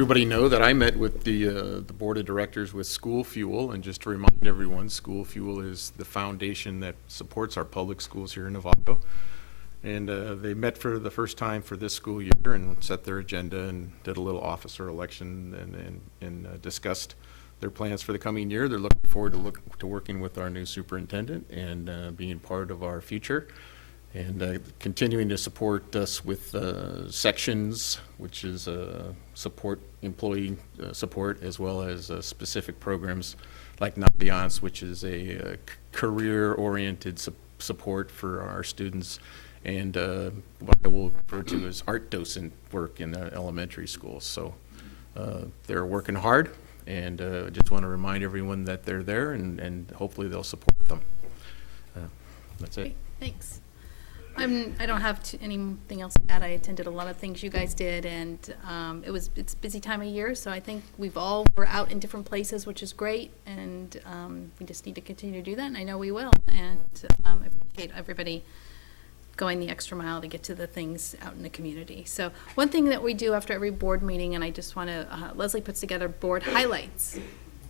everybody know that I met with the board of directors with School Fuel, and just to remind everyone, School Fuel is the foundation that supports our public schools here in Novato. And they met for the first time for this school year and set their agenda and did a little officer election and discussed their plans for the coming year. They're looking forward to working with our new superintendent and being part of our future, and continuing to support us with sections, which is support employee support, as well as specific programs like Naviance, which is a career-oriented support for our students, and what I will refer to as art docent work in the elementary schools. So they're working hard, and I just want to remind everyone that they're there, and hopefully they'll support them. That's it. Great, thanks. I don't have anything else to add. I attended a lot of things you guys did, and it's a busy time of year, so I think we're out in different places, which is great, and we just need to continue to do that, and I know we will, and I appreciate everybody going the extra mile to get to the things out in the community. So one thing that we do after every board meeting, and I just want to, Leslie puts together board highlights,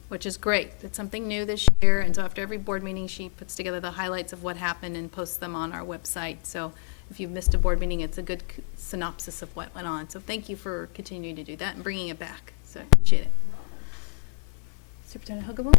which is great. It's something new this year, and so after every board meeting, she puts together the highlights of what happened and posts them on our website. So if you've missed a board meeting, it's a good synopsis of what went on. So thank you for continuing to do that and bringing it back. So I appreciate it. Superintendent Huggable?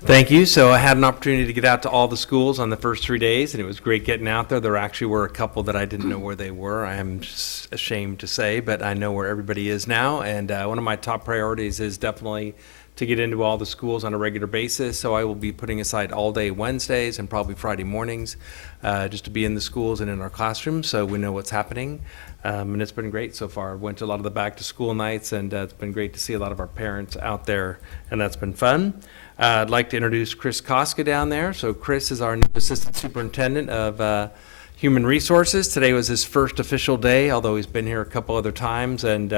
Thank you. So I had an opportunity to get out to all the schools on the first 3 days, and it was great getting out there. There actually were a couple that I didn't know where they were. I am just ashamed to say, but I know where everybody is now. And one of my top priorities is definitely to get into all the schools on a regular basis. So I will be putting aside all day Wednesdays and probably Friday mornings just to be in the schools and in our classrooms so we know what's happening. And it's been great so far. I went to a lot of the back to school nights, and it's been great to see a lot of our parents out there, and that's been fun. I'd like to introduce Chris Koska down there. So Chris is our new Assistant Superintendent of Human Resources. Today was his first official day, although he's been here a couple other times, and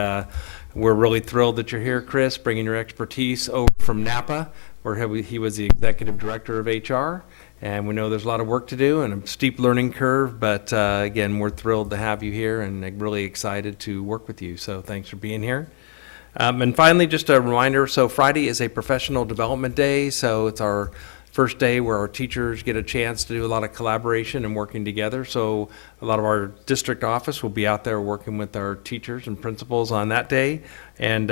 we're really thrilled that you're here, Chris, bringing your expertise over from Napa, where he was the Executive Director of HR. And we know there's a lot of work to do and a steep learning curve, but again, we're thrilled to have you here and really excited to work with you. So thanks for being here. And finally, just a reminder, so Friday is a professional development day, so it's our first day where our teachers get a chance to do a lot of collaboration and working together. So a lot of our district office will be out there working with our teachers and principals on that day. And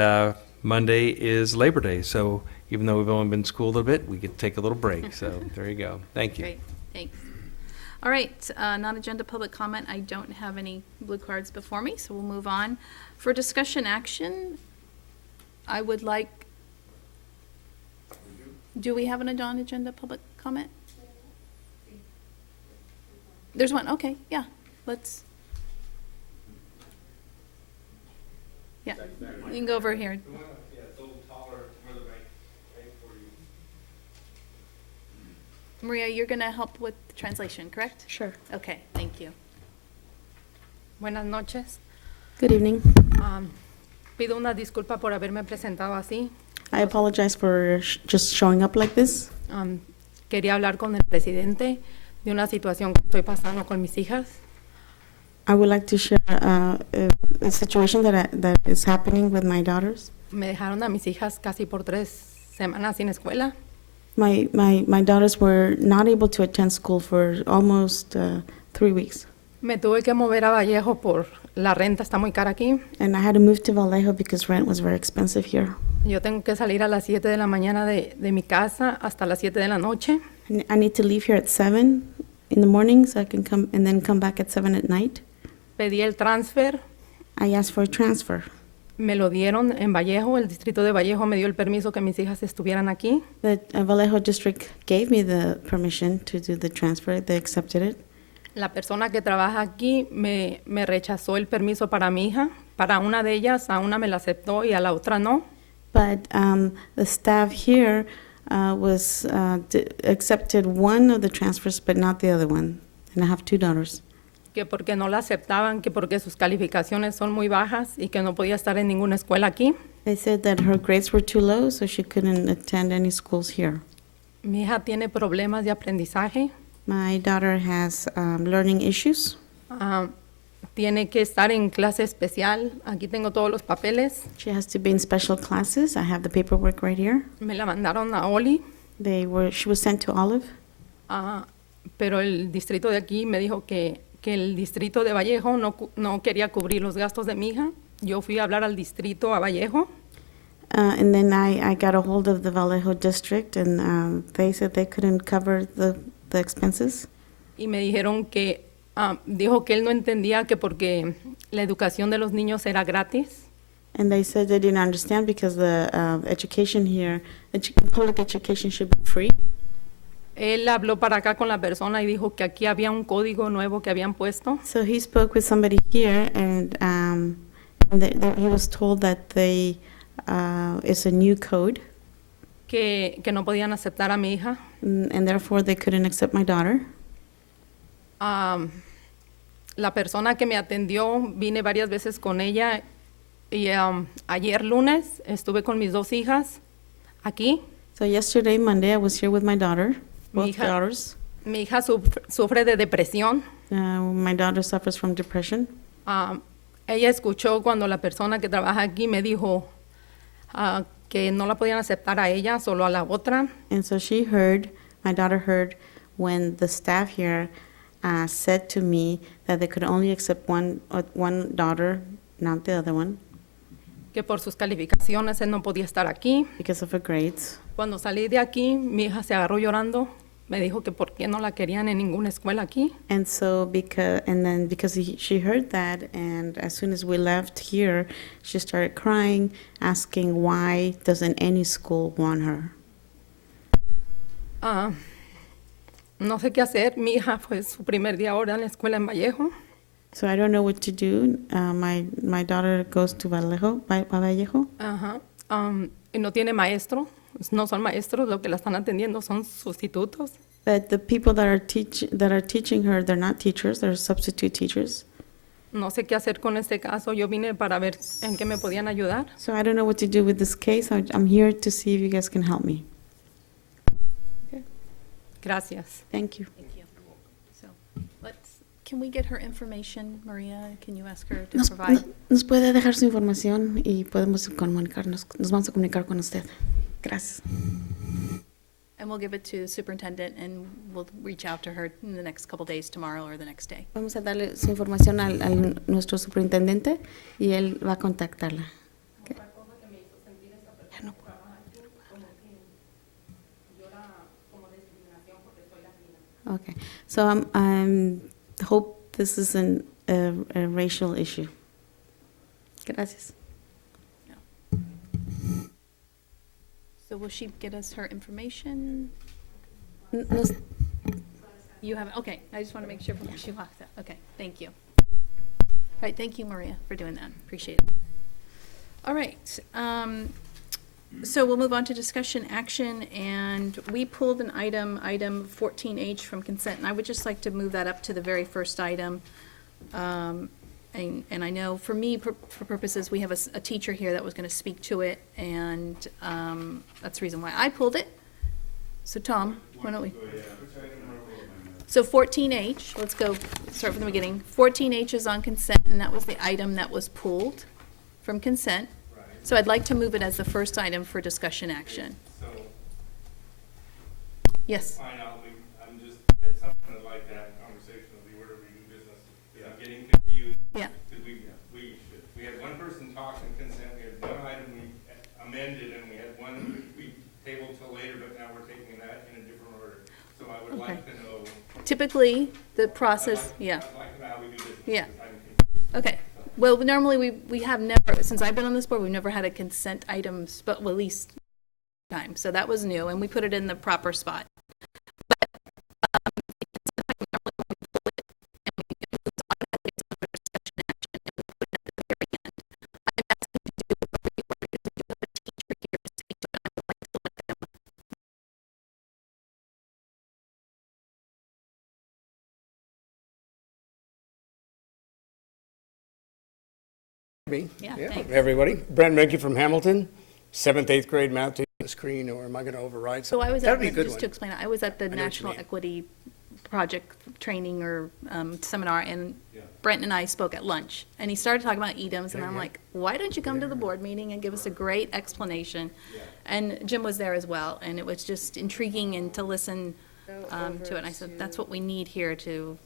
Monday is Labor Day, so even though we've only been in school a little bit, we get to take a little break. So there you go. Thank you. Great, thanks. All right, non-agenda public comment. I don't have any blue cards before me, so we'll move on. For discussion action, I would like, do we have an non-agenda public comment? There's one, okay, yeah, let's. Yeah, you can go over here. Maria, you're gonna help with the translation, correct? Sure. Okay, thank you. Buenas noches. Good evening. Pido una disculpa por haberme presentado así. I apologize for just showing up like this. Quería hablar con el presidente de una situación que estoy pasando con mis hijas. I would like to share a situation that is happening with my daughters. Me dejaron a mis hijas casi por 3 semanas sin escuela. My daughters were not able to attend school for almost 3 weeks. Me tuve que mover a Vallejo por la renta está muy cara aquí. And I had to move to Vallejo because rent was very expensive here. Yo tengo que salir a las 7 de la mañana de mi casa hasta las 7 de la noche. And I need to leave here at 7 in the morning so I can come and then come back at 7 at night. Pedí el transfer. I asked for a transfer. Me lo dieron en Vallejo. El distrito de Vallejo me dio el permiso que mis hijas estuvieran aquí. The Vallejo district gave me the permission to do the transfer. They accepted it. La persona que trabaja aquí me rechazó el permiso para mi hija. Para una de ellas, a una me la aceptó y a la otra no. But the staff here accepted one of the transfers, but not the other one. And I have 2 daughters. Que porque no la aceptaban, que porque sus calificaciones son muy bajas y que no podía estar en ninguna escuela aquí. They said that her grades were too low, so she couldn't attend any schools here. Mi hija tiene problemas de aprendizaje. My daughter has learning issues. tiene que estar en clase especial. Aquí tengo todos los papeles. She has to be in special classes. I have the paperwork right here. Me la mandaron a Oli, She was sent to Olive, pero el distrito de aquí me dijo que el distrito de Vallejo no quería cubrir los gastos de mi hija. Yo fui a hablar al distrito a Vallejo. and then I got a hold of the Vallejo district, and they said they couldn't cover the expenses. Y me dijeron que, dijo que él no entendía que porque la educación de los niños era gratis, And they said they didn't understand because the education here, public education should be free. él habló para acá con la persona y dijo que aquí había un código nuevo que habían puesto, So he spoke with somebody here, and he was told that it's a new code, que no podían aceptar a mi hija. and therefore they couldn't accept my daughter. La persona que me atendió, vine varias veces con ella y ayer lunes estuve con mis dos hijas aquí. So yesterday, Monday, I was here with my daughter, Mi both hija- daughters. Mi hija sufre de depresión. My daughter suffers from depression. Ella escuchó cuando la persona que trabaja aquí me dijo que no la podían aceptar a ella, solo a la otra. And so my daughter heard when the staff here said to me that they could only accept one daughter, not the other one, Que por sus calificaciones él no podía estar aquí. because of her grades. Cuando salí de aquí, mi hija se agarró llorando. Me dijo que por qué no la querían en ninguna escuela aquí. And so because she heard that, and as soon as we left here, she started crying, asking why doesn't any school want her. No sé qué hacer. Mi hija fue su primer día ahora en la escuela en Vallejo. So I don't know what to do. My daughter goes to Vallejo. Ajá. Y no tiene maestro. No son maestros, lo que la están atendiendo son sustitutos. But the people that are teaching her, they're not teachers, they're substitute teachers. No sé qué hacer con este caso. Yo vine para ver en qué me podían ayudar. So I don't know what to do with this case. I'm here to see if you guys can help me. Gracias. Thank you. Thank you. So, can we get her information, Maria? Can you ask her to Nos provide? nos puede dejar su información y podemos comunicarnos. Nos vamos a comunicar con usted. Gracias. And we'll give it to the superintendent, and we'll reach out to her in the next couple days, tomorrow or the next day. Vamos a darle su información a nuestro superintendente y él va a contactarla. Okay. Ya no puedo. Okay, so I hope this isn't a racial issue. Gracias. So will she get us her information? Nos- You have, okay, I just want to make sure before she walks out. Okay, thank you. All right, thank you, Maria, for doing that. Appreciate it. All right, so we'll move on to discussion action, and we pulled an item 14H from consent, and I would just like to move that up to the very first item. And I know, for me, for purposes, we have a teacher here that was going to speak to it, and that's the reason why I pulled it. So Tom, why don't we? So 14H, let's start from the beginning. 14H is on consent, and that was the item that was pulled from consent. So I'd like to move it as the first item for discussion action. So, Yes, fine, I'm just, at some point I'd like to have a conversation with you wherever we do business. Because I'm getting confused. yeah, Because we had one person talk on consent, we had one item we amended, and we had one we tabled till later, but now we're taking that in a different order. So I would like to know. typically, the process, yeah, I'd like to know how we do business. Yeah. because I'm confused. okay. Well, normally, we have never, since I've been on this board, we've never had a consent items, but well, at least time, so that was new, and we put it in the proper spot. Me? Yeah, thanks. Everybody. Brent Menke from Hamilton, 7th, 8th grade math teacher on the screen, or am I going to override So something? I was That'd at, be a good just to one. explain, I was at the I know what you National mean. Equity Project training or seminar, and Brent and I spoke at lunch, and he started talking about EDIMS, and I'm like, why don't you come to the board meeting and give us a great explanation? And Jim was there as well, and it was just intriguing and to listen to it. And I said, that's what we need here to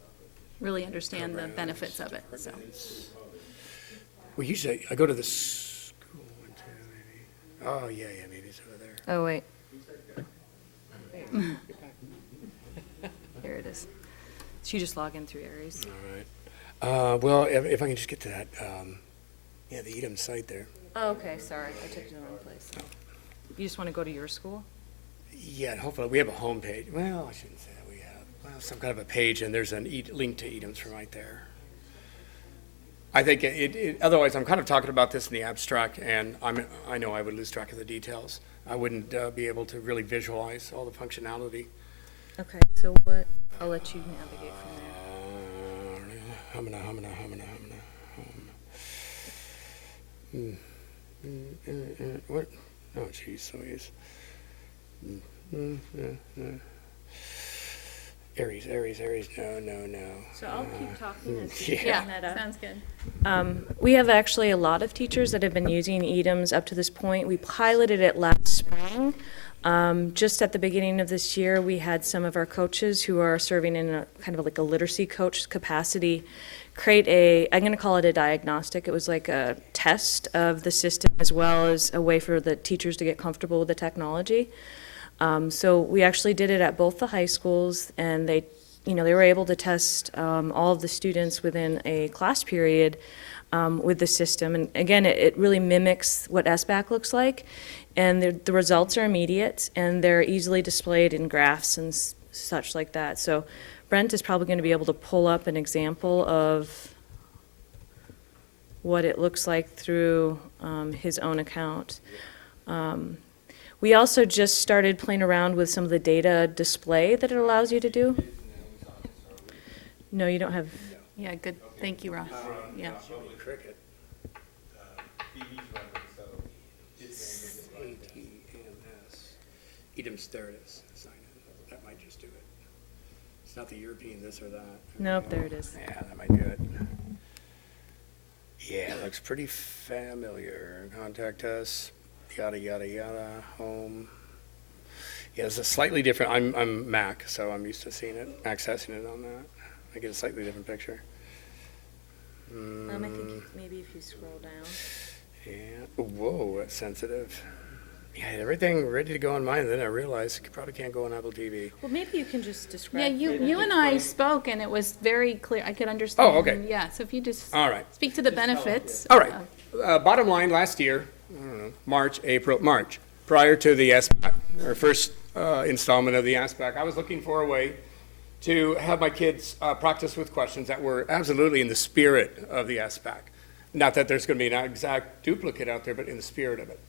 really understand the benefits of it, so. Well, usually, I go to the school, oh, yeah, maybe it's over there. Oh, wait. Here it is. So you just log in through Aries. All right. Well, if I can just get to that, yeah, the EDM site there. Oh, okay, sorry, I took you to the wrong place. You just want to go to your school? Yeah, and hopefully, we have a home page. Well, I shouldn't say that. We have some kind of a page, and there's a link to EDMs from right there. I think otherwise, I'm kind of talking about this in the abstract, and I know I would lose track of the details. I wouldn't be able to really visualize all the functionality. Okay, so what, I'll let you navigate from there. What? Oh, geez, Louise. Aries, no. So I'll keep talking as Yeah. you that up. Sounds good. We have actually a lot of teachers that have been using EDIMS up to this point. We piloted it last spring. Just at the beginning of this year, we had some of our coaches who are serving in a kind of like a literacy coach capacity create I'm going to call it a diagnostic. It was like a test of the system as well as a way for the teachers to get comfortable with the technology. So we actually did it at both the high schools, and they were able to test all of the students within a class period with the system. And again, it really mimics what SBAC looks like, and the results are immediate, and they're easily displayed in graphs and such like that. So Brent is probably going to be able to pull up an example of what it looks like through his own account. We also just started playing around with some of the data display that it allows you to do. No, you don't have. Yeah, good, thank you, Ross, yeah. Cricket. EDIMS, there it is. Sign in. That might just do it. It's not the European this or that. Nope, there it is. Yeah, that might do it. Yeah, it looks pretty familiar. Contact us, yada, home. Yeah, it's a slightly different, I'm Mac, so I'm used to seeing it, accessing it on that. I get a slightly different picture. I think maybe if you scroll down. Yeah, whoa, that's sensitive. Yeah, everything ready to go on mine, then I realized you probably can't go on Apple TV. Well, maybe you can just describe. Yeah, you and I spoke, and it was very clear, I could understand. Oh, okay. Yeah, so if you just All right. speak to the benefits. All right. Bottom line, last year, I don't know, March, prior to the SBAC, our first installment of the SBAC, I was looking for a way to have my kids practice with questions that were absolutely in the spirit of the SBAC. Not that there's going to be an exact duplicate out there, but in the spirit of it.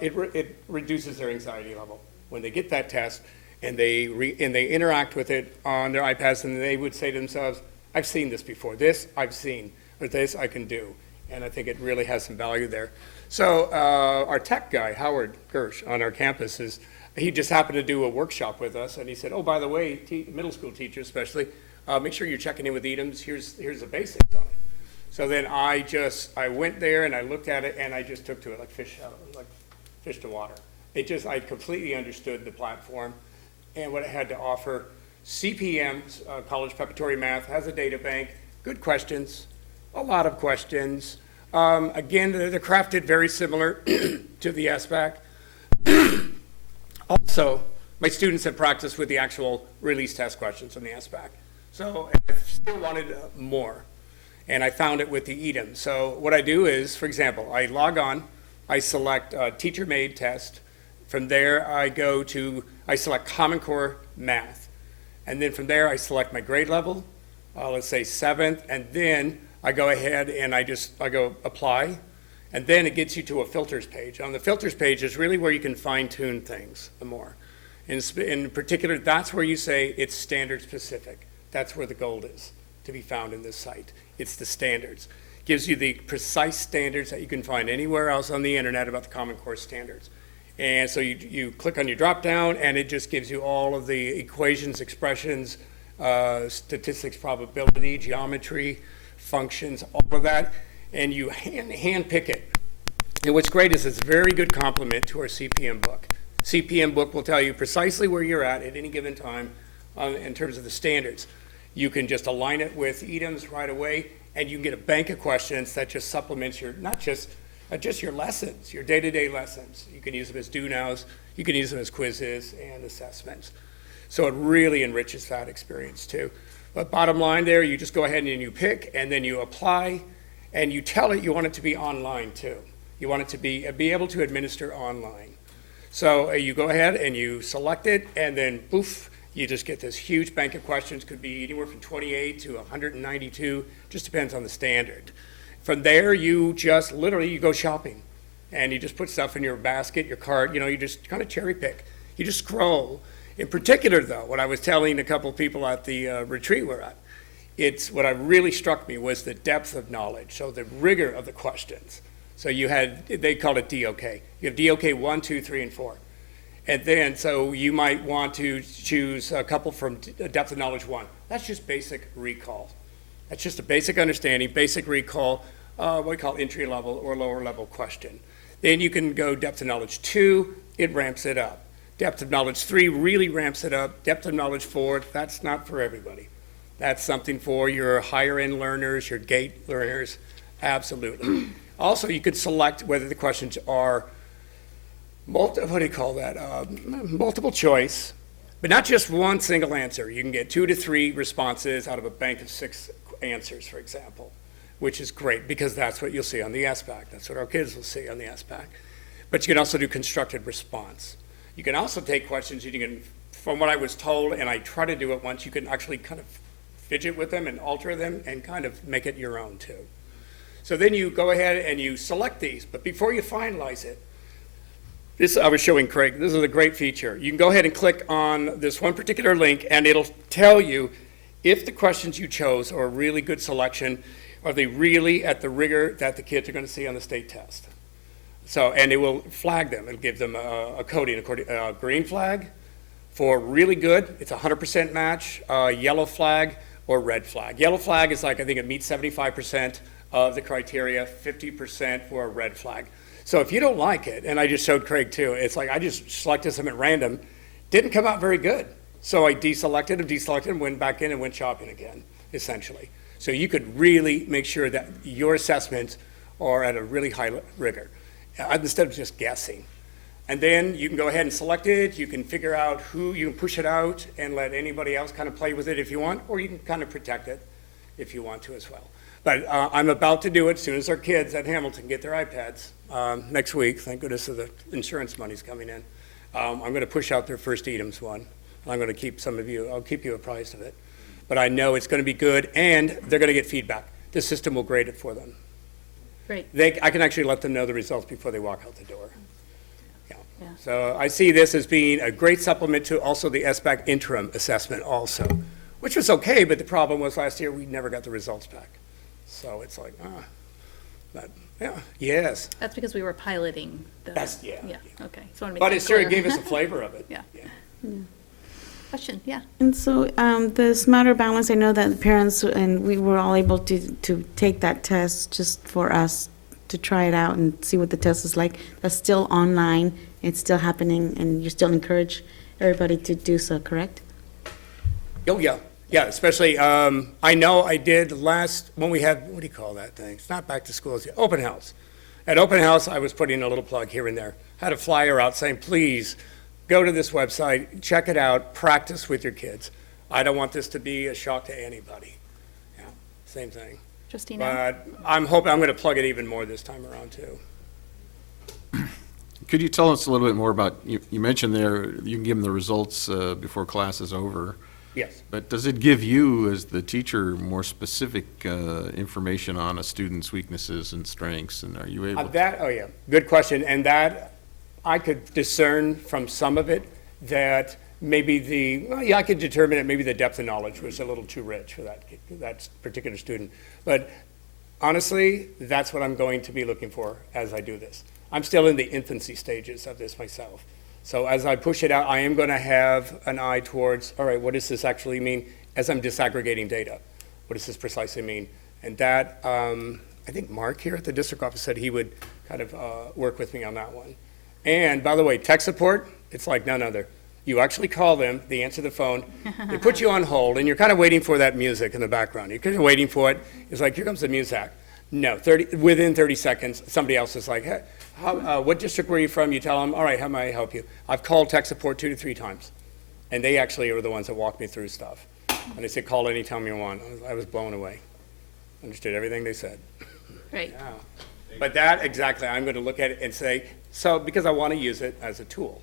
It reduces their anxiety level when they get that test and they interact with it on their iPads, and they would say to themselves, I've seen this before. This I've seen, or this I can do. And I think it really has some value there. So our tech guy, Howard Gersh, on our campus, he just happened to do a workshop with us, and he said, oh, by the way, middle school teachers especially, make sure you're checking in with EDIMS. Here's the basics on it. So then I went there and I looked at it, and I just took to it like fish to water. I completely understood the platform and what it had to offer. CPM, College Preparatory Math, has a data bank, good questions, a lot of questions. Again, they're crafted very similar to the SBAC. Also, my students have practiced with the actual release test questions on the SBAC. So I still wanted more, and I found it with the EDIM. So what I do is, for example, I log on, I select teacher-made test. From there, I select Common Core Math. And then from there, I select my grade level, let's say 7th, and then I go ahead and I go apply, and then it gets you to a filters page. On the filters page is really where you can fine-tune things more. In particular, that's where you say it's standard specific. That's where the gold is to be found in this site. It's the standards. Gives you the precise standards that you can find anywhere else on the internet about the Common Core standards. And so you click on your drop down, and it just gives you all of the equations, expressions, statistics, probability, geometry, functions, all of that, and you hand pick it. And what's great is it's a very good complement to our CPM book. CPM book will tell you precisely where you're at any given time in terms of the standards. You can just align it with EDIMS right away, and you can get a bank of questions that just supplements your, not just your lessons, your day-to-day lessons. You can use them as do-nows, you can use them as quizzes and assessments. So it really enriches that experience too. But bottom line there, you just go ahead and you pick, and then you apply, and you tell it you want it to be online too. You want it to be able to administer online. So you go ahead and you select it, and then poof, you just get this huge bank of questions. Could be anywhere from 28 to 192, just depends on the standard. From there, you just literally, you go shopping, and you just put stuff in your basket, your cart, you just kind of cherry pick. You just scroll. In particular, though, what I was telling a couple of people at the retreat we're at, what really struck me was the depth of knowledge, so the rigor of the questions. So they called it DOK. You have DOK 1, 2, 3, and 4. And then, so you might want to choose a couple from depth of knowledge 1. That's just basic recall. That's just a basic understanding, basic recall, what we call entry level or lower level question. Then you can go depth of knowledge 2, it ramps it up. Depth of knowledge 3 really ramps it up. Depth of knowledge 4, that's not for everybody. That's something for your higher end learners, your GATE learners, absolutely. Also, you could select whether the questions are multiple choice, but not just one single answer. You can get 2 to 3 responses out of a bank of 6 answers, for example, which is great because that's what you'll see on the SBAC. That's what our kids will see on the SBAC. But you can also do constructed response. You can also take questions, from what I was told, and I try to do it once, you can actually kind of fidget with them and alter them and kind of make it your own too. So then you go ahead and you select these, but before you finalize it, I was showing Craig, this is a great feature. You can go ahead and click on this one particular link, and it'll tell you if the questions you chose are a really good selection, are they really at the rigor that the kids are going to see on the state test. So, and it will flag them. It'll give them a coding, a green flag for really good, it's 100% match, yellow flag, or red flag. Yellow flag is like, I think it meets 75% of the criteria, 50% for a red flag. So if you don't like it, and I just showed Craig too, it's like I just selected some at random, didn't come out very good. So I deselected them, went back in and went shopping again, essentially. So you could really make sure that your assessments are at a really high rigor, instead of just guessing. And then you can go ahead and select it, you can figure out you can push it out and let anybody else kind of play with it if you want, or you can kind of protect it if you want to as well. But I'm about to do it as soon as our kids at Hamilton get their iPads next week. Thank goodness the insurance money's coming in. I'm going to push out their first EDIMS one. I'm going to I'll keep you apprised of it. But I know it's going to be good, and they're going to get feedback. The system will grade it for them. Great. I can actually let them know the results before they walk out the door. Yeah. So I see this as being a great supplement to also the SBAC interim assessment also, which was okay, but the problem was last year we never got the results back. So it's like, but yeah, yes. That's because we were piloting the. Yeah. Okay. So I wanna make But that it sure clear. gave us a flavor of it. Yeah. Question, yeah. And so the Smarter Balance, I know that the parents and we were all able to take that test just for us to try it out and see what the test is like. That's still online, it's still happening, and you still encourage everybody to do so, correct? Oh, yeah. Yeah, especially, I know I did when we had, what do you call that thing? It's not back to school, it's the open house. At open house, I was putting a little plug here and there. Had a flyer out saying, please, go to this website, check it out, practice with your kids. I don't want this to be a shock to anybody. Yeah, same thing. Justina? But I'm hoping I'm going to plug it even more this time around, too. Could you tell us a little bit more about, you mentioned there, you can give them the results before class is over. Yes. But does it give you, as the teacher, more specific information on a student's weaknesses and strengths? And are you able to? Oh, yeah, good question. And that, I could discern from some of it that maybe I could determine that maybe the depth of knowledge was a little too rich for that particular student. But honestly, that's what I'm going to be looking for as I do this. I'm still in the infancy stages of this myself. So as I push it out, I am going to have an eye towards, all right, what does this actually mean as I'm disaggregating data? What does this precisely mean? And that, I think Mark here at the district office said he would kind of work with me on that one. And by the way, tech support, it's like none other. You actually call them, they answer the phone, they put you on hold, and you're kind of waiting for that music in the background. You're kind of waiting for it. It's like, here comes the music. No, within 30 seconds, somebody else is like, hey, what district were you from? You tell them, all right, how may I help you? I've called tech support 2 to 3 times. And they actually are the ones that walk me through stuff. And they say, call anytime you want. I was blown away. Understood everything they said. Right. Yeah. But that, exactly, I'm going to look at it and say, so, because I want to use it as a tool.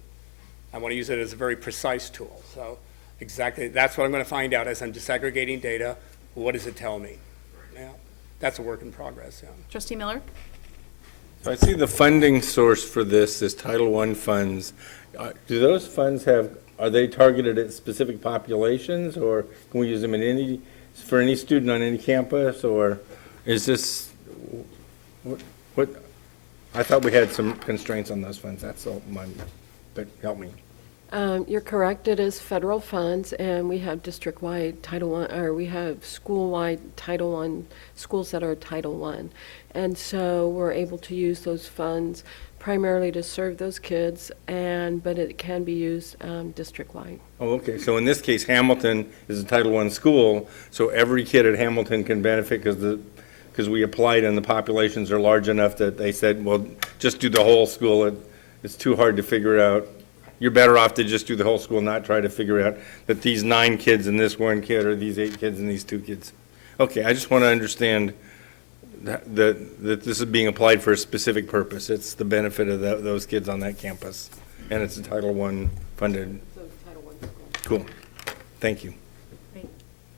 I want to use it as a very precise tool. So exactly, that's what I'm going to find out as I'm disaggregating data. What does it tell me? Yeah, that's a work in progress, yeah. Trustee Miller? So I see the funding source for this is Title I funds. Do those funds are they targeted at specific populations, or can we use them for any student on any campus, or is this, what, I thought we had some constraints on those funds, that's all but help me. You're correct, it is federal funds, and we have district-wide Title I, or we have school-wide Title I, schools that are Title I. And so we're able to use those funds primarily to serve those kids, but it can be used district-wide. Oh, okay, so in this case, Hamilton is a Title I school, so every kid at Hamilton can benefit because we applied and the populations are large enough that they said, well, just do the whole school. It's too hard to figure out. You're better off to just do the whole school, not try to figure out that these 9 kids and this 1 kid, or these 8 kids and these 2 kids. Okay, I just want to understand that this is being applied for a specific purpose. It's the benefit of those kids on that campus, and it's a Title I funded. Cool, thank you. Great.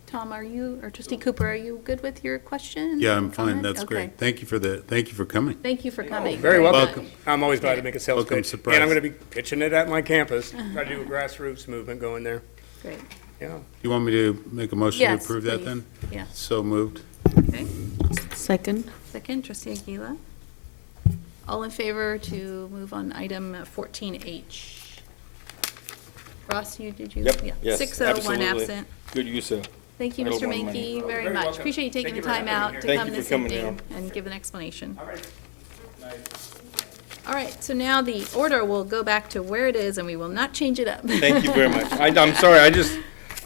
Tom, or Trustee Cooper, are you good with your question? Yeah, I'm fine, comment? that's Okay. great. Thank you for coming. Thank you for coming. Very welcome. welcome. I'm always glad to make a sales Welcome pitch. surprise. And I'm going to be pitching it at my campus, try to do a grassroots movement going there. Great. You want me to make a motion to Yes, approve that please. then? Yeah. So moved. Okay. Second. Second, Trustee Aguila. All in favor to move on item 14H? Ross, did you? Yep, Yeah. yes, 6-0, 1 absolutely. absent. Good use of. Thank you, Title Mr. I money. Menke, very Very much. welcome. Appreciate you taking Thank the you for time having me out here. to Thank come you for this coming evening down. and give an explanation. All right. All right, so now the order will go back to where it is, and we will not change it up. Thank you very much. I'm sorry,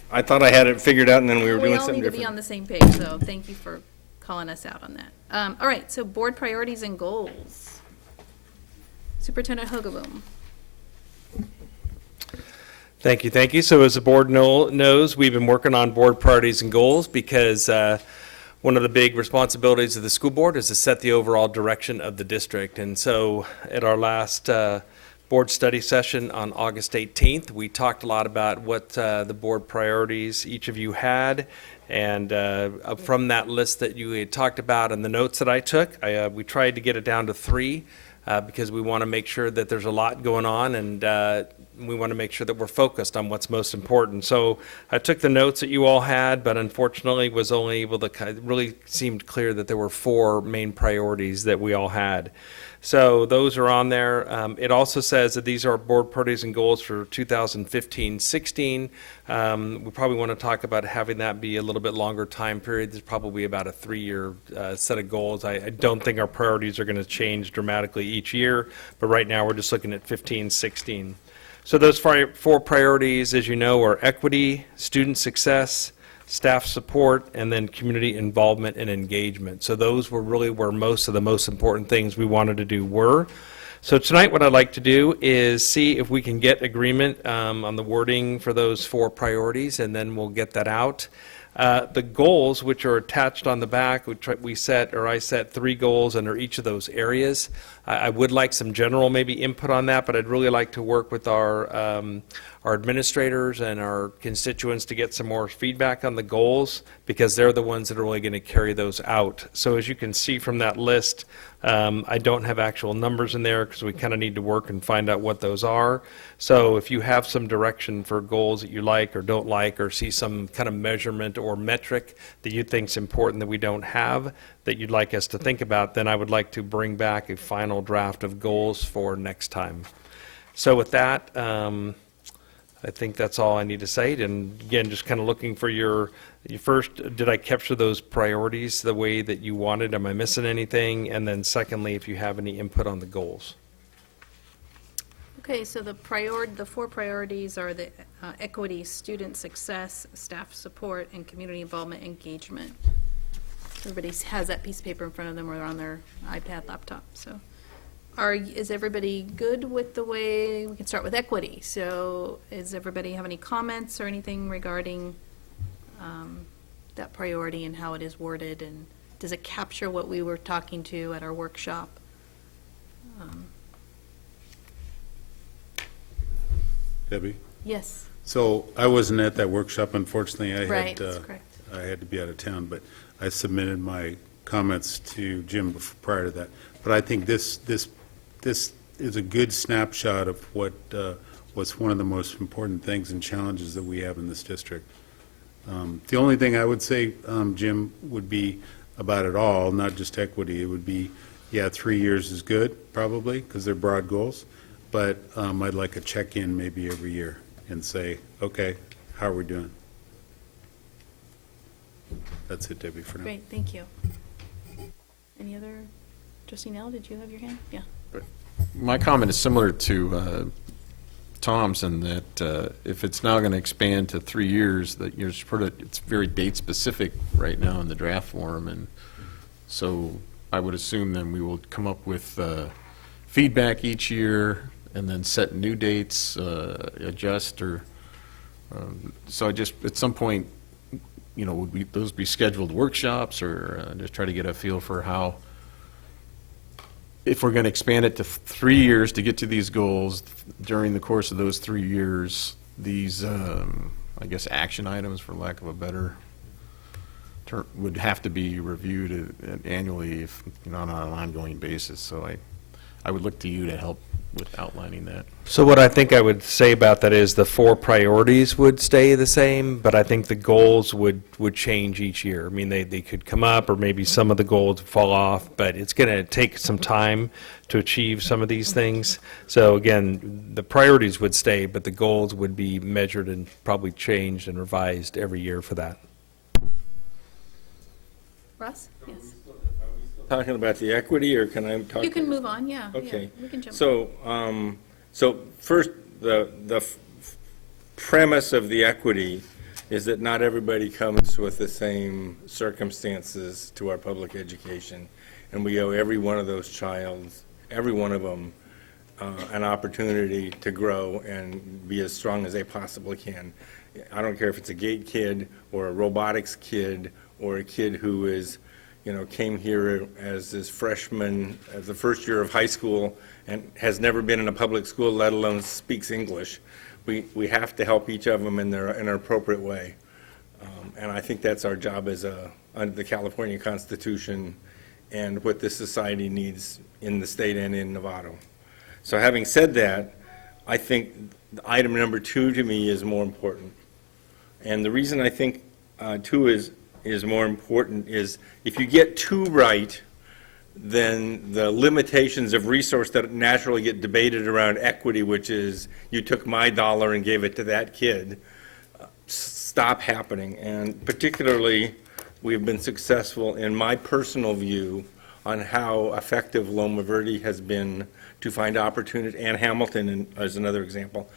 I thought I had it figured out and then we were We doing all something need to be different. on the same page, so thank you for calling us out on that. All right, so board priorities and goals. Superintendent Hogaboom. Thank you, thank you. So as the board knows, we've been working on board priorities and goals because one of the big responsibilities of the school board is to set the overall direction of the district. And so at our last board study session on August 18th, we talked a lot about what the board priorities each of you had. And from that list that you had talked about and the notes that I took, we tried to get it down to 3 because we want to make sure that there's a lot going on and we want to make sure that we're focused on what's most important. So I took the notes that you all had, but unfortunately was only able to, it really seemed clear that there were 4 main priorities that we all had. So those are on there. It also says that these are board priorities and goals for 2015-16. We probably want to talk about having that be a little bit longer time period. There's probably about a 3-year set of goals. I don't think our priorities are going to change dramatically each year, but right now we're just looking at 15-16. So those 4 priorities, as you know, are equity, student success, staff support, and then community involvement and engagement. So those were really where most of the most important things we wanted to do were. So tonight what I'd like to do is see if we can get agreement on the wording for those 4 priorities, and then we'll get that out. The goals, which are attached on the back, I set 3 goals under each of those areas. I would like some general maybe input on that, but I'd really like to work with our administrators and our constituents to get some more feedback on the goals, because they're the ones that are really going to carry those out. So as you can see from that list, I don't have actual numbers in there because we kind of need to work and find out what those are. So if you have some direction for goals that you like or don't like, or see some kind of measurement or metric that you think is important that we don't have, that you'd like us to think about, then I would like to bring back a final draft of goals for next time. So with that, I think that's all I need to say. And again, just kind of looking for your first, did I capture those priorities the way that you wanted? Am I missing anything? And then secondly, if you have any input on the goals. Okay, so the four priorities are the equity, student success, staff support, and community involvement engagement. Everybody has that piece of paper in front of them or on their iPad, laptop, so. Is everybody good with the way, we can start with equity. So does everybody have any comments or anything regarding that priority and how it is worded? And does it capture what we were talking to at our workshop? Debbie? Yes, So I wasn't at that workshop, unfortunately. right, that's correct. I had to be out of town, but I submitted my comments to Jim prior to that. But I think this is a good snapshot of what's one of the most important things and challenges that we have in this district. The only thing I would say, Jim, would be about it all, not just equity, it would be, yeah, 3 years is good, probably, because they're broad goals, but I'd like a check-in maybe every year and say, okay, how are we doing? That's it, Debbie, for now. Great, thank you. Any other, Trustee Nell, did you have your hand? Yeah. My comment is similar to Tom's in that if it's now going to expand to 3 years, that you're sort of, it's very date-specific right now in the draft form, and so I would assume then we will come up with feedback each year and then set new dates, adjust, or so I just, at some point, you know, would those be scheduled workshops, or just try to get a feel for how, if we're going to expand it to 3 years to get to these goals, during the course of those 3 years, these, I guess, action items, for lack of a better term, would have to be reviewed annually, if, you know, on an ongoing basis. So I would look to you to help with outlining that. So what I think I would say about that is the four priorities would stay the same, but I think the goals would change each year. I mean, they could come up, or maybe some of the goals fall off, but it's going to take some time to achieve some of these things. So again, the priorities would stay, but the goals would be measured and probably changed and revised every year for that. Russ? Yes. Talking about the equity, or can I talk? You can move on, yeah. yeah, Okay. We can jump. So, so first, the premise of the equity is that not everybody comes with the same circumstances to our public education, and we owe every one of those every one of them, an opportunity to grow and be as strong as they possibly can. I don't care if it's a gate kid or a robotics kid or a kid who is, you know, came here as his freshman, as the first year of high school, and has never been in a public school, let alone speaks English. We have to help each of them in an appropriate way. And I think that's our job as under the California Constitution and what this society needs in the state and in Novato. So having said that, I think item number 2 to me is more important. And the reason I think 2 is more important is if you get 2 right, then the limitations of resource that naturally get debated around equity, which is you took my dollar and gave it to that kid, stop happening. And particularly, we've been successful, in my personal view, on how effective Loma Verde has been to find opportunity, and Hamilton as another example.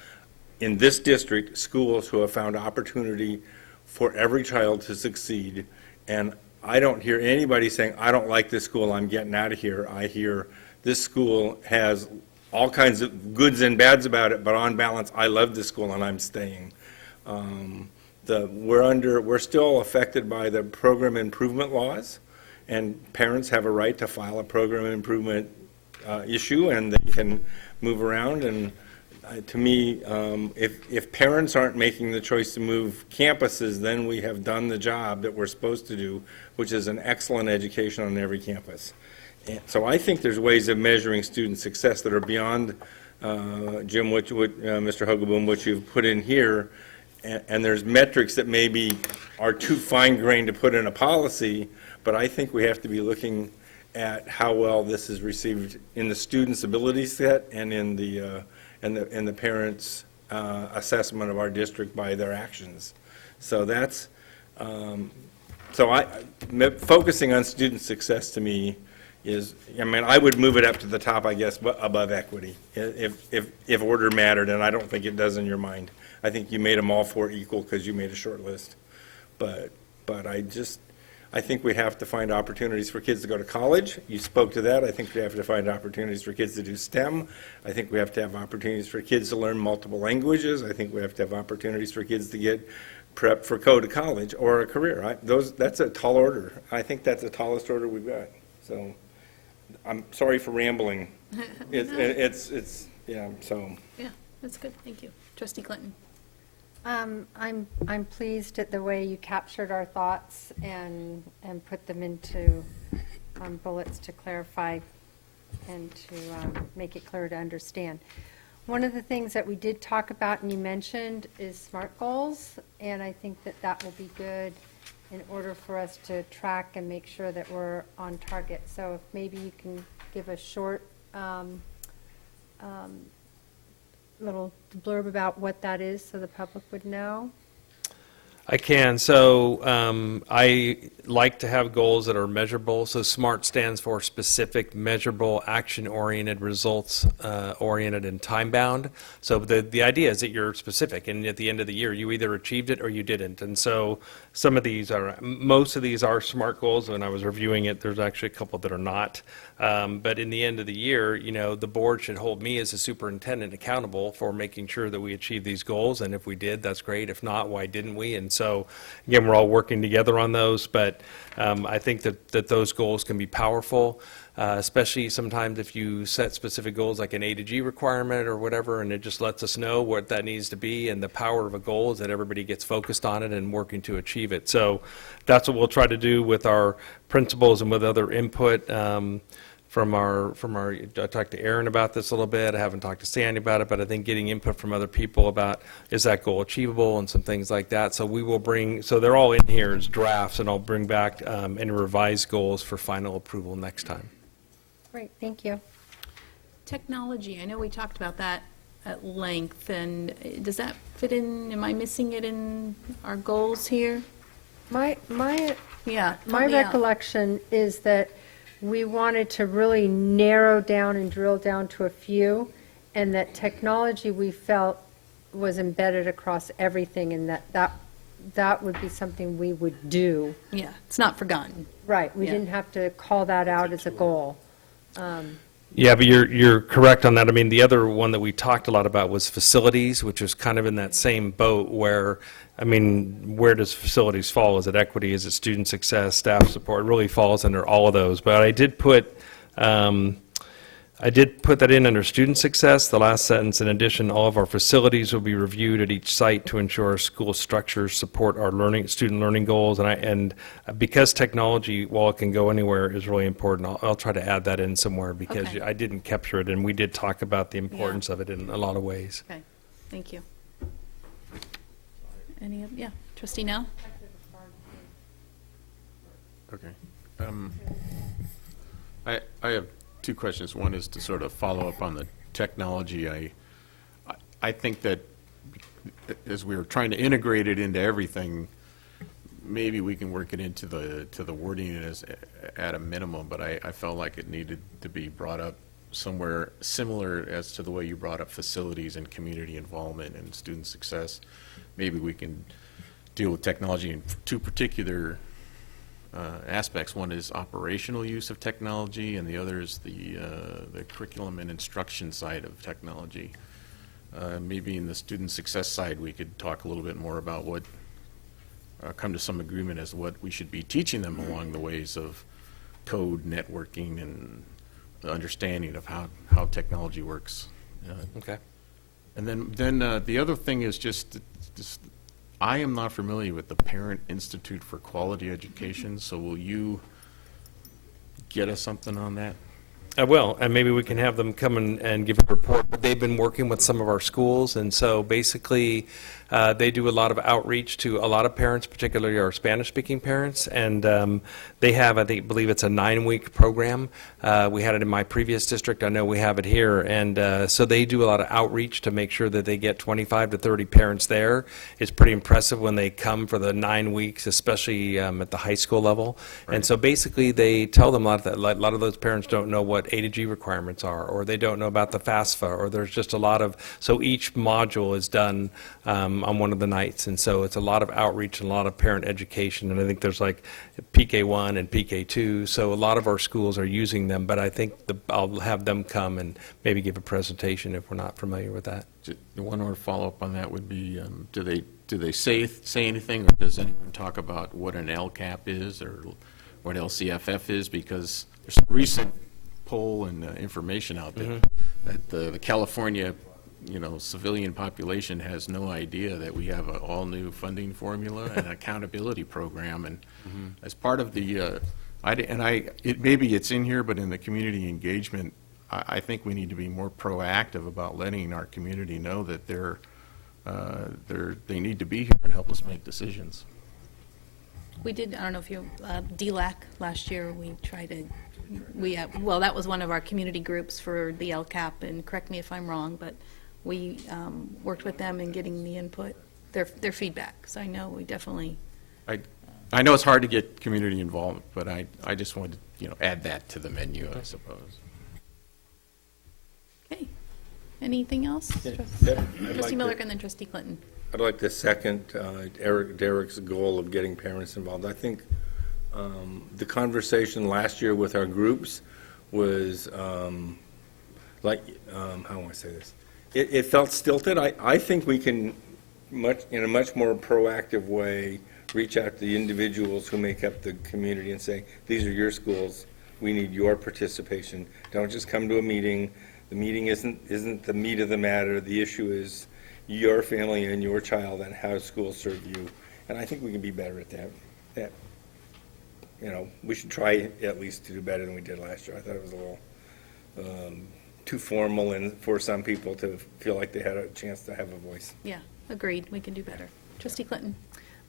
In this district, schools who have found opportunity for every child to succeed, and I don't hear anybody saying, I don't like this school, I'm getting out of here. I hear this school has all kinds of goods and bads about it, but on balance, I love this school and I'm staying. We're still affected by the program improvement laws, and parents have a right to file a program improvement issue, and they can move around. And to me, if parents aren't making the choice to move campuses, then we have done the job that we're supposed to do, which is an excellent education on every campus. And so I think there's ways of measuring student success that are beyond, Jim, Mr. Hogaboom, what you've put in here. And there's metrics that maybe are too fine-grained to put in a policy, but I think we have to be looking at how well this is received in the student's ability set and in the parents' assessment of our district by their actions. So that's, focusing on student success to me is, I mean, I would move it up to the top, I guess, above equity, if order mattered, and I don't think it does in your mind. I think you made them all four equal because you made a short list. But I think we have to find opportunities for kids to go to college. You spoke to that. I think we have to find opportunities for kids to do STEM. I think we have to have opportunities for kids to learn multiple languages. I think we have to have opportunities for kids to get prep for to college or a career. That's a tall order. I think that's the tallest order we've got. So I'm sorry for rambling. It's yeah, so. Yeah, that's good, thank you. Trustee Clinton? I'm pleased at the way you captured our thoughts and put them into bullets to clarify and to make it clear to understand. One of the things that we did talk about and you mentioned is SMART goals, and I think that that will be good in order for us to track and make sure that we're on target. So if maybe you can give a short little blurb about what that is so the public would know. I can. So I like to have goals that are measurable. So SMART stands for specific, measurable, action-oriented, results-oriented, and time-bound. So the idea is that you're specific, and at the end of the year, you either achieved it or you didn't. And so most of these are SMART goals. When I was reviewing it, there's actually a couple that are not. But in the end of the year, the board should hold me as a superintendent accountable for making sure that we achieve these goals. And if we did, that's great. If not, why didn't we? And so, again, we're all working together on those. But I think that those goals can be powerful, especially sometimes if you set specific goals like an A to G requirement or whatever, and it just lets us know what that needs to be. And the power of a goal is that everybody gets focused on it and working to achieve it. So that's what we'll try to do with our principals and with other input. From our, I talked to Aaron about this a little bit. I haven't talked to Sandy about it, but I think getting input from other people about is that goal achievable and some things like that. So we will so they're all in here as drafts, and I'll bring back any revised goals for final approval next time. Great, thank you. Technology, I know we talked about that at length, and does that fit in, am I missing it in our goals here? My Yeah. My help me out. recollection is that we wanted to really narrow down and drill down to a few, and that technology we felt was embedded across everything, and that would be something we would do. Yeah, it's not forgotten. Right, we Yeah. didn't have to call that out as a goal. Yeah, but you're correct on that. I mean, the other one that we talked a lot about was facilities, which is kind of in that same boat where, I mean, where does facilities fall? Is it equity? Is it student success, staff support? It really falls under all of those. But I did put that in under student success, the last sentence. In addition, all of our facilities will be reviewed at each site to ensure our school structures support our student learning goals. And because technology, while it can go anywhere, is really important, I'll try to add that in somewhere because Okay. I didn't capture it, and we did talk about the importance of it in a lot of ways. Okay, thank you. Yeah, trustee Nell? Okay. I have two questions. One is to sort of follow up on the technology. I think that as we were trying to integrate it into everything, maybe we can work it into the wording as at a minimum, but I felt like it needed to be brought up somewhere similar as to the way you brought up facilities and community involvement and student success. Maybe we can deal with technology in two particular aspects. One is operational use of technology, and the other is the curriculum and instruction side of technology. Maybe in the student success side, we could talk a little bit more about what, come to some agreement as to what we should be teaching them along the ways of code, networking, and the understanding of how technology works. Okay. And then the other thing is just I am not familiar with the Parent Institute for Quality Education, so will you get us something on that? I will, and maybe we can have them come and give a report. But they've been working with some of our schools, and so basically, they do a lot of outreach to a lot of parents, particularly our Spanish-speaking parents, and they have, I believe it's a 9-week program. We had it in my previous district. I know we have it here, and so they do a lot of outreach to make sure that they get 25 to 30 parents there. It's pretty impressive when they come for the 9 weeks, especially at the high school level. And so basically, they tell them a lot of those parents don't know what A to G requirements are, or they don't know about the FAFSA, or there's just a lot of, so each module is done on one of the nights, and so it's a lot of outreach and a lot of parent education, and I think there's like PK1 and PK2, so a lot of our schools are using them, but I think I'll have them come and maybe give a presentation if we're not familiar with that. The one more follow-up on that would be, do they say anything, or does anyone talk about what an LCAP is, or what LCFF is? Because there's some recent poll and information out there that the California, civilian population has no idea that we have an all-new funding formula and accountability program, and as part of the, maybe it's in here, but in the community engagement, I think we need to be more proactive about letting our community know that they need to be here and help us make decisions. We did, I don't know if you, DLAC last year, we tried to, well, that was one of our community groups for the LCAP, and correct me if I'm wrong, but we worked with them in getting the input, their feedback. So I know we definitely. I know it's hard to get community involvement, but I just wanted to, add that to the menu, I suppose. Okay. Anything else? Yeah, Trustee Miller and then Trustee Clinton. I'd like to second Derek's goal of getting parents involved. I think the conversation last year with our groups was how do I say this? It felt stilted. I think we can, in a much more proactive way, reach out to the individuals who make up the community and say, these are your schools. We need your participation. Don't just come to a meeting. The meeting isn't the meat of the matter. The issue is your family and your child and how schools serve you. And I think we can be better at that. We should try at least to do better than we did last year. I thought it was a little too formal and for some people to feel like they had a chance to have a voice. Yeah, agreed. We can do better. Trustee Clinton.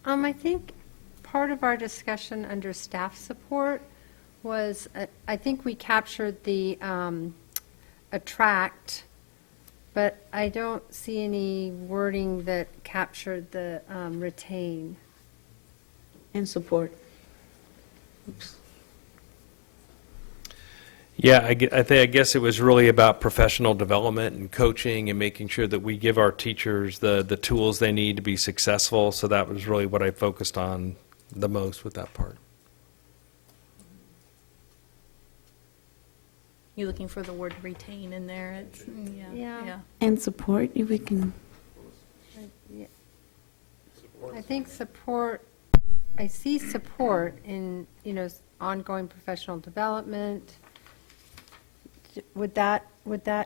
I think part of our discussion under staff support was, I think we captured the attract, but I don't see any wording that captured the retain. And support. Oops. Yeah, I guess it was really about professional development and coaching and making sure that we give our teachers the tools they need to be successful. So that was really what I focused on the most with that part. You looking for the word retain in there? It's, yeah. And support, if we can. I think support, I see support in, ongoing professional development. Would that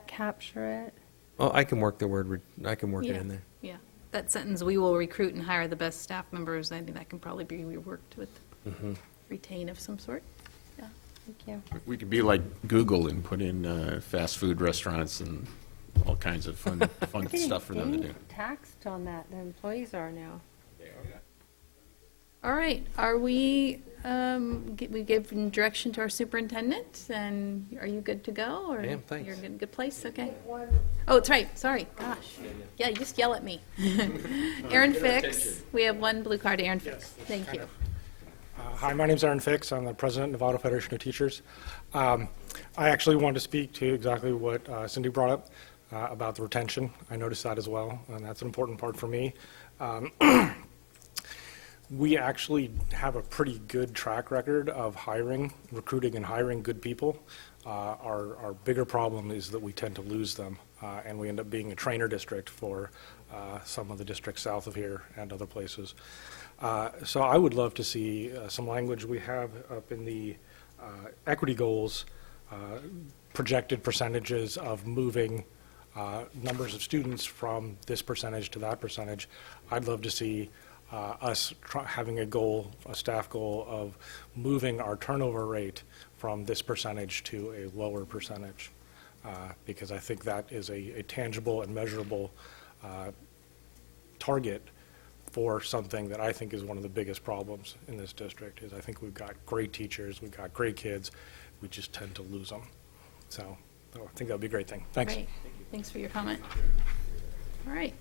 capture it? Oh, I can work the word, I can work it Yeah. in there. Yeah, that sentence, we will recruit and hire the best staff members, I think that can probably be reworked with retain of some sort. Yeah. Thank you. We could be like Google and put in fast food restaurants and all kinds of fun stuff for them to do. Taxed on that, the employees are now. All right, are we, we give direction to our superintendent, and are you good to go? Or I am, thanks. You're in a good place, okay? Oh, that's right, sorry, gosh. Yeah, you just yell at me. Aaron Fix, we have one blue card, Aaron Fix. Thank you. Hi, my name's Aaron Fix. I'm the president of Novato Federation of Teachers. I actually wanted to speak to exactly what Cindy brought up about the retention. I noticed that as well, and that's an important part for me. We actually have a pretty good track record of recruiting and hiring good people. Our bigger problem is that we tend to lose them, and we end up being a trainer district for some of the districts south of here and other places. So I would love to see some language we have up in the equity goals, projected percentages of moving numbers of students from this percentage to that percentage. I'd love to see us having a goal, a staff goal of moving our turnover rate from this percentage to a lower percentage, because I think that is a tangible and measurable target for something that I think is one of the biggest problems in this district, is I think we've got great teachers, we've got great kids, we just tend to lose them. So I think that would be a great thing. Thanks. Great. Thanks for your comment. All right.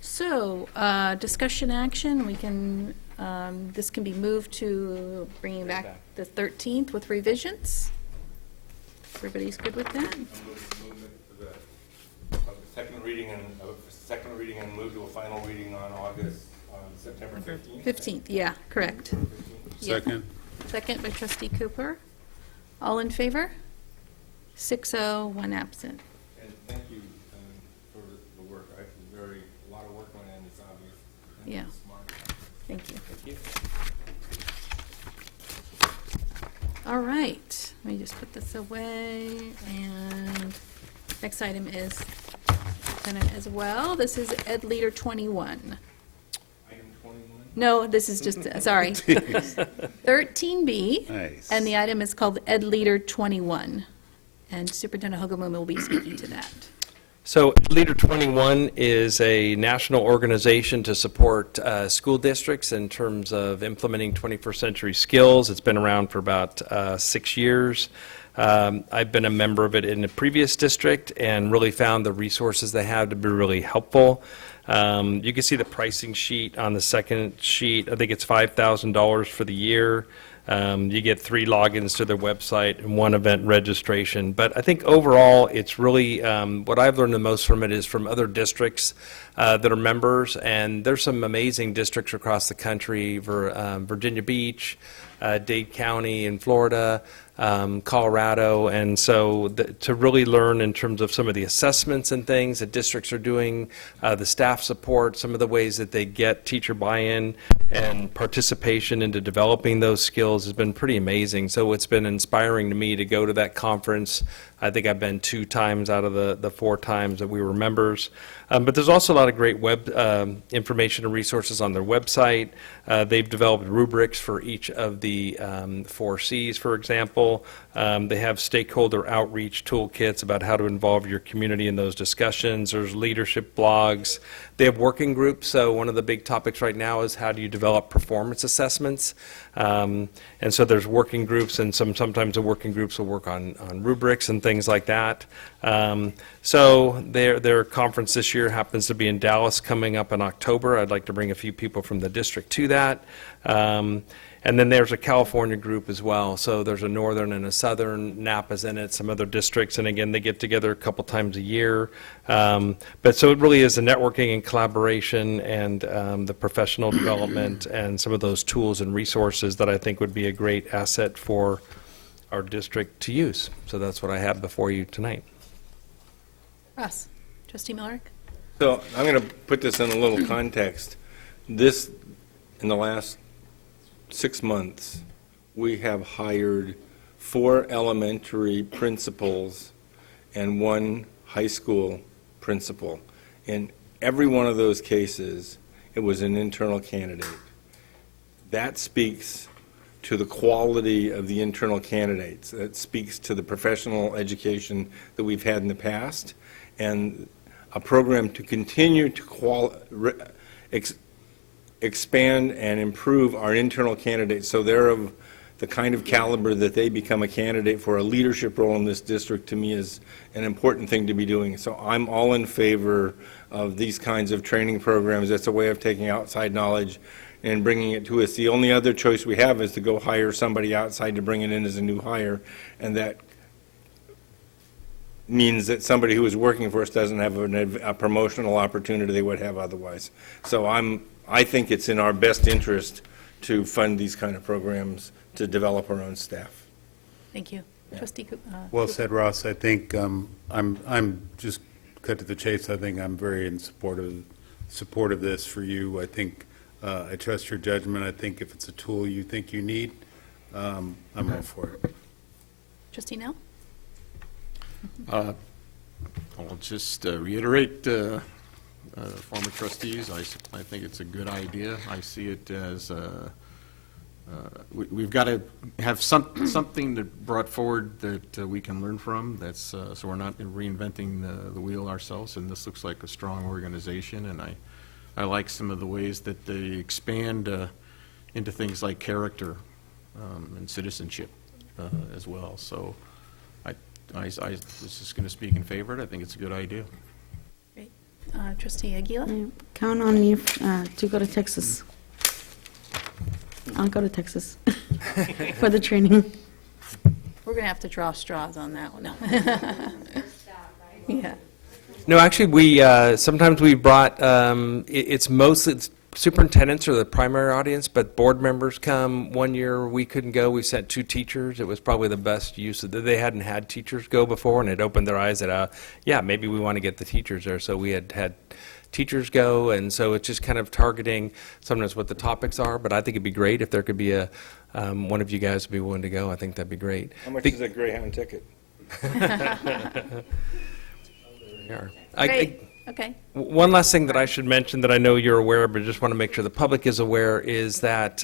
So, discussion action, we can, this can be moved to bringing back the 13th with revisions. Everybody's good with that? Second reading and move to a final reading on September 15th. 15th, yeah, correct. Yeah. Second? Second by trustee Cooper. All in favor? 6-0, 1 absent. And thank you for the work. A lot of work went in, it's obvious. And Yeah. it's smart. Thank you. Thank you. All right, let me just put this away, and next item is Lieutenant as well. This is Ed Leader 21. Item 21. No, this is just, sorry. 13B. Nice. And the item is called Ed Leader 21. And Superintendent Hogaboom will be speaking to that. So Leader 21 is a national organization to support school districts in terms of implementing 21st century skills. It's been around for about 6 years. I've been a member of it in a previous district and really found the resources they have to be really helpful. You can see the pricing sheet on the second sheet. I think it's $5,000 for the year. You get 3 logins to their website and 1 event registration. But I think overall, it's really, what I've learned the most from it is from other districts that are members. And there's some amazing districts across the country, Virginia Beach, Dade County in Florida, Colorado. And so to really learn in terms of some of the assessments and things that districts are doing, the staff support, some of the ways that they get teacher buy-in and participation into developing those skills has been pretty amazing. So it's been inspiring to me to go to that conference. I think I've been 2 times out of the 4 times that we were members. But there's also a lot of great web information and resources on their website. They've developed rubrics for each of the 4 Cs, for example. They have stakeholder outreach toolkits about how to involve your community in those discussions. There's leadership blogs. They have working groups. So one of the big topics right now is how do you develop performance assessments. And so there's working groups, and sometimes the working groups will work on rubrics and things like that. So their conference this year happens to be in Dallas coming up in October. I'd like to bring a few people from the district to that. And then there's a California group as well. So there's a northern and a southern, Napa's in it, some other districts. And again, they get together a couple times a year. But so it really is the networking and collaboration and the professional development and some of those tools and resources that I think would be a great asset for our district to use. So that's what I have before you tonight. Russ, trustee Millerick? So I'm going to put this in a little context. This, in the last 6 months, we have hired 4 elementary principals and 1 high school principal. In every one of those cases, it was an internal candidate. That speaks to the quality of the internal candidates. That speaks to the professional education that we've had in the past, and a program to continue to expand and improve our internal candidates so they're of the kind of caliber that they become a candidate for a leadership role in this district, to me, is an important thing to be doing. So I'm all in favor of these kinds of training programs. That's a way of taking outside knowledge and bringing it to us. The only other choice we have is to go hire somebody outside to bring it in as a new hire, and that means that somebody who is working for us doesn't have a promotional opportunity they would have otherwise. So I think it's in our best interest to fund these kind of programs to develop our own staff. Thank you. Trustee Well said, Ross. I think I'm just cut to the chase. I think I'm very in support of this for you. I think I trust your judgment. I think if it's a tool you think you need, I'm all for it. Trustee Nell? I'll just reiterate former trustees. I think it's a good idea. I see it as we've got to have something that brought forward that we can learn from, that's, so we're not reinventing the wheel ourselves, and this looks like a strong organization, and I like some of the ways that they expand into things like character and citizenship as well. So I was just going to speak in favor of it. I think it's a good idea. Great. Trustee Aguila? Yeah, count on me to go to Texas. I'll go to Texas for the training. We're going to have to draw straws on that one. No. Yeah. No, actually, we, sometimes we brought, it's mostly, superintendents are the primary audience, but board members come. One year, we couldn't go, we sent 2 teachers. It was probably the best use of, they hadn't had teachers go before, and it opened their eyes that, yeah, maybe we want to get the teachers there. So we had teachers go, and so it's just kind of targeting sometimes what the topics are, but I think it'd be great if there could be one of you guys would be willing to go. I think that'd be great. How much is a Greyhound ticket? Great. Okay. One last thing that I should mention that I know you're aware of, but just want to make sure the public is aware, is that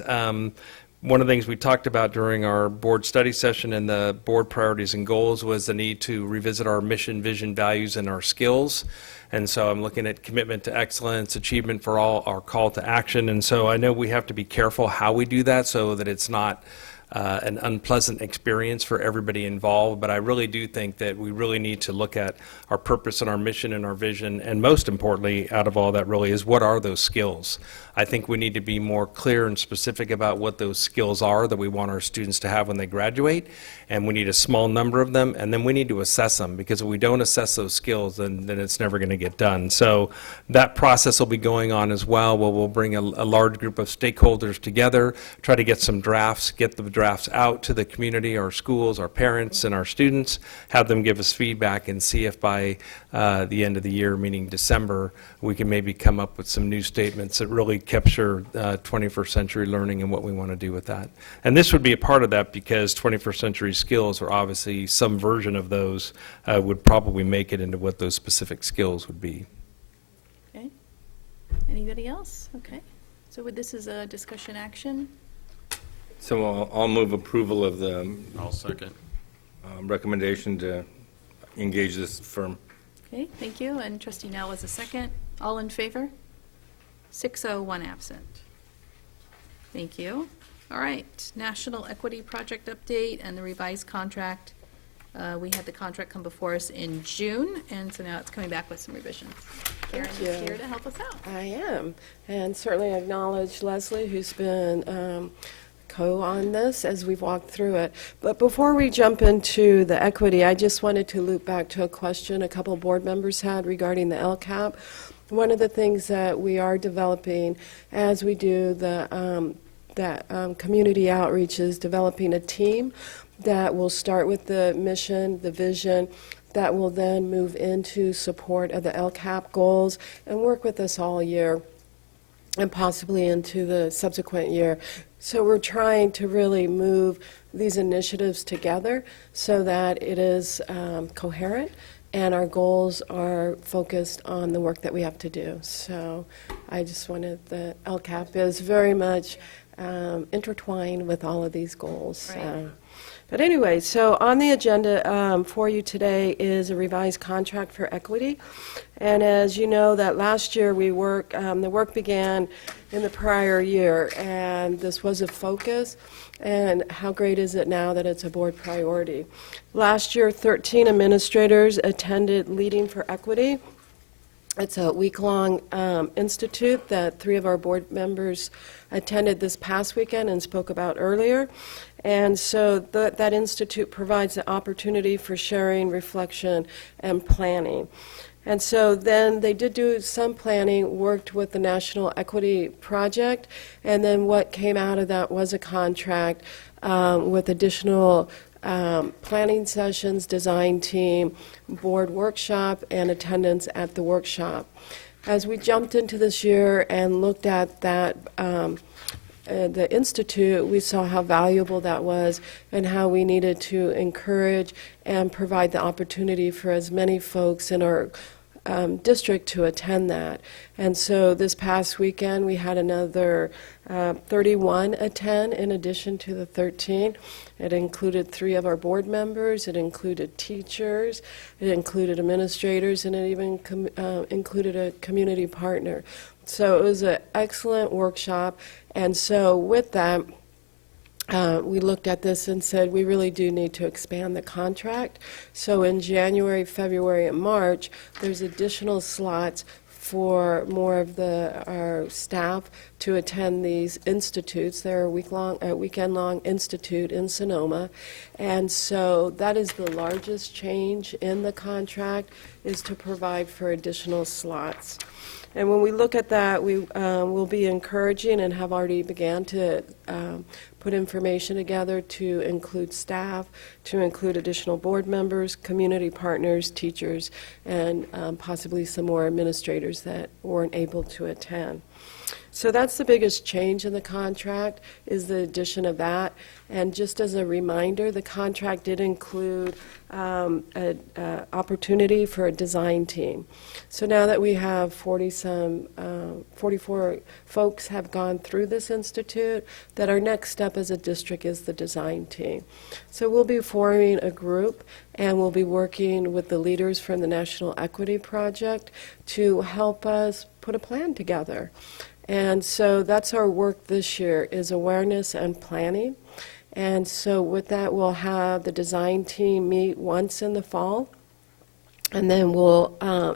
one of the things we talked about during our board study session and the board priorities and goals was the need to revisit our mission, vision, values, and our skills. And so I'm looking at commitment to excellence, achievement for all, our call to action. And so I know we have to be careful how we do that so that it's not an unpleasant experience for everybody involved, but I really do think that we really need to look at our purpose and our mission and our vision, and most importantly, out of all that really, is what are those skills? I think we need to be more clear and specific about what those skills are that we want our students to have when they graduate, and we need a small number of them, and then we need to assess them, because if we don't assess those skills, then it's never going to get done. So that process will be going on as well, where we'll bring a large group of stakeholders together, try to get some drafts, get the drafts out to the community, our schools, our parents, and our students, have them give us feedback, and see if by the end of the year, meaning December, we can maybe come up with some new statements that really capture 21st century learning and what we want to do with that. And this would be a part of that, because 21st century skills are obviously some version of those would probably make it into what those specific skills would be. Okay. Anybody else? Okay. So this is a discussion action. So I'll move approval of the I'll second. recommendation to engage this firm. Okay, thank you. And Trustee Nell was a second. All in favor? 6-0, 1 absent. Thank you. All right, National Equity Project update and the revised contract. We had the contract come before us in June, and so now it's coming back with some revisions. Karen Thank is you. here to help us out. I am, and certainly acknowledge Leslie, who's been on this as we've walked through it. But before we jump into the equity, I just wanted to loop back to a question a couple board members had regarding the LCAP. One of the things that we are developing as we do the community outreach is developing a team that will start with the mission, the vision, that will then move into support of the LCAP goals and work with us all year and possibly into the subsequent year. So we're trying to really move these initiatives together so that it is coherent and our goals are focused on the work that we have to do. So I just wanted, the LCAP is very much intertwined with all of these goals. Right. But anyway, so on the agenda for you today is a revised contract for equity. And as you know, that last year the work began in the prior year, and this was a focus. And how great is it now that it's a board priority? Last year, 13 administrators attended Leading for Equity. It's a week-long institute that 3 of our board members attended this past weekend and spoke about earlier. And so that institute provides the opportunity for sharing, reflection, and planning. And so then they did do some planning, worked with the National Equity Project, and then what came out of that was a contract with additional planning sessions, design team, board workshop, and attendance at the workshop. As we jumped into this year and looked at that, the Institute, we saw how valuable that was and how we needed to encourage and provide the opportunity for as many folks in our district to attend that. And so this past weekend, we had another 31 attend in addition to the 13. It included 3 of our board members, it included teachers, it included administrators, and it even included a community partner. So it was an excellent workshop. And so with that, we looked at this and said we really do need to expand the contract. So in January, February, and March, there's additional slots for more of our staff to attend these institutes. They're a weekend-long institute in Sonoma. And so that is the largest change in the contract, is to provide for additional slots. And when we look at that, we will be encouraging and have already began to put information together to include staff, to include additional board members, community partners, teachers, and possibly some more administrators that weren't able to attend. So that's the biggest change in the contract, is the addition of that. And just as a reminder, the contract did include an opportunity for a design team. So now that we have 44 folks have gone through this institute, that our next step as a district is the design team. So we'll be forming a group, and we'll be working with the leaders from the National Equity Project to help us put a plan together. And so that's our work this year, is awareness and planning. And so with that, we'll have the design team meet once in the fall, and then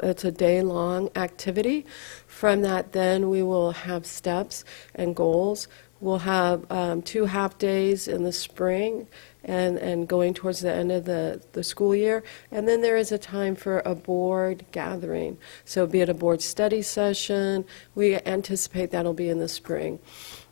it's a day-long activity. From that, then we will have steps and goals. We'll have 2 half-days in the spring and going towards the end of the school year. And then there is a time for a board gathering. So be it a board study session, we anticipate that'll be in the spring.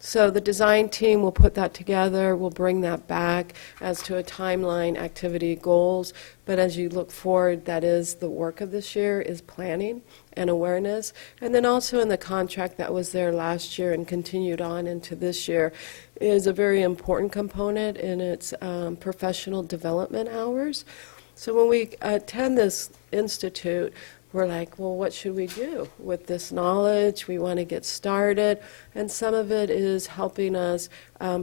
So the design team will put that together, we'll bring that back as to a timeline, activity, goals. But as you look forward, that is the work of this year, is planning and awareness. And then also in the contract that was there last year and continued on into this year is a very important component in its professional development hours. So when we attend this institute, we're like, well, what should we do with this knowledge? We want to get started. And some of it is helping us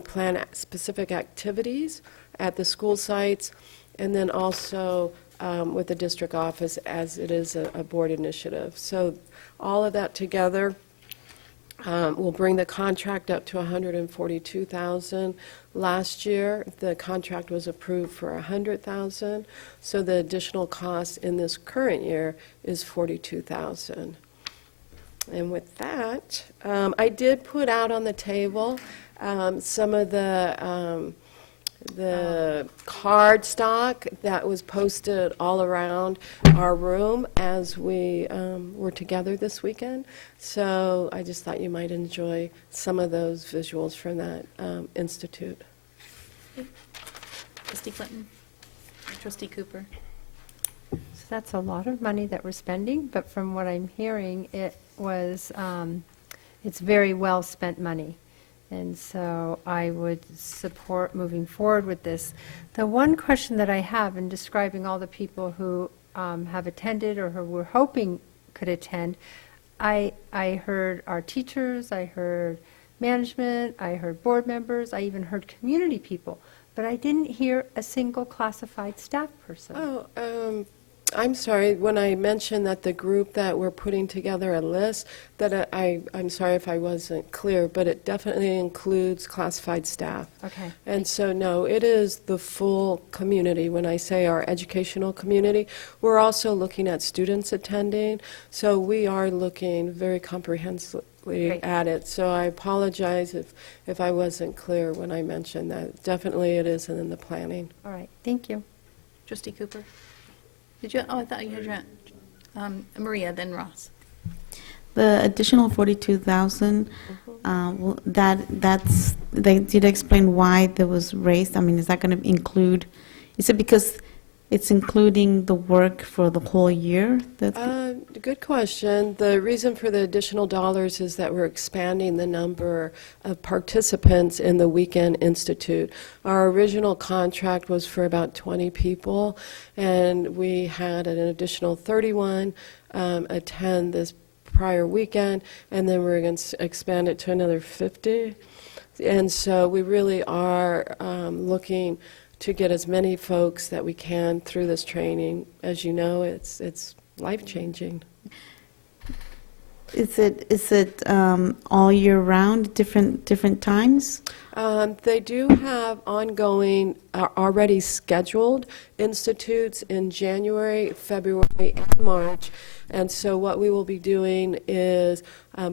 plan specific activities at the school sites, and then also with the district office, as it is a board initiative. So all of that together will bring the contract up to $142,000. Last year, the contract was approved for $100,000, so the additional cost in this current year is $42,000. And with that, I did put out on the table some of the card stock that was posted all around our room as we were together this weekend. So I just thought you might enjoy some of those visuals from that institute. Trustee Clinton? Trustee Cooper? So that's a lot of money that we're spending, but from what I'm hearing, it's very well spent money. And so I would support moving forward with this. The one question that I have in describing all the people who have attended or who we're hoping could attend, I heard our teachers, I heard management, I heard board members, I even heard community people, but I didn't hear a single classified staff person. I'm sorry, when I mentioned that the group that we're putting together a list, that I'm sorry if I wasn't clear, but it definitely includes classified staff. Okay. And so, no, it is the full community. When I say our educational community, we're also looking at students attending, so we are looking very comprehensively Great. at it. So I apologize if I wasn't clear when I mentioned that. Definitely it is in the planning. All right, thank you. Trustee Cooper? Did you, I thought you had your hand. Maria, then Ross. The additional 42,000, they did explain why that was raised? I mean, is that going to include, is it because it's including the work for the whole year? Good question. The reason for the additional dollars is that we're expanding the number of participants in the Weekend Institute. Our original contract was for about 20 people, and we had an additional 31 attend this prior weekend, and then we're going to expand it to another 50. And so we really are looking to get as many folks that we can through this training. As you know, it's life-changing. Is it all year round, different times? They do have ongoing, already scheduled institutes in January, February, and March. And so what we will be doing is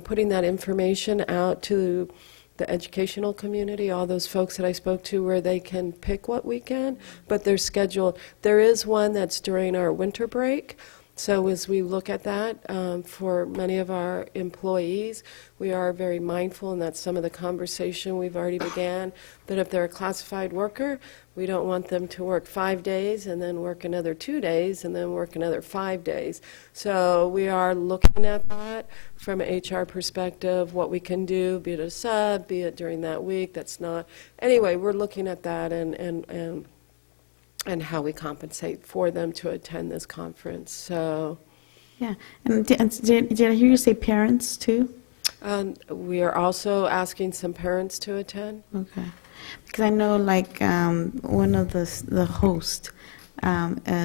putting that information out to the educational community, all those folks that I spoke to, where they can pick what weekend, but they're scheduled. There is one that's during our winter break. So as we look at that, for many of our employees, we are very mindful, and that's some of the conversation we've already began, that if they're a classified worker, we don't want them to work 5 days and then work another 2 days and then work another 5 days. So we are looking at that from an HR perspective, what we can do, be it a sub, be it during that week, that's not. Anyway, we're looking at that and how we compensate for them to attend this conference. So Yeah. And did I hear you say parents too? we are also asking some parents to attend. Okay. Because I know like one of the host,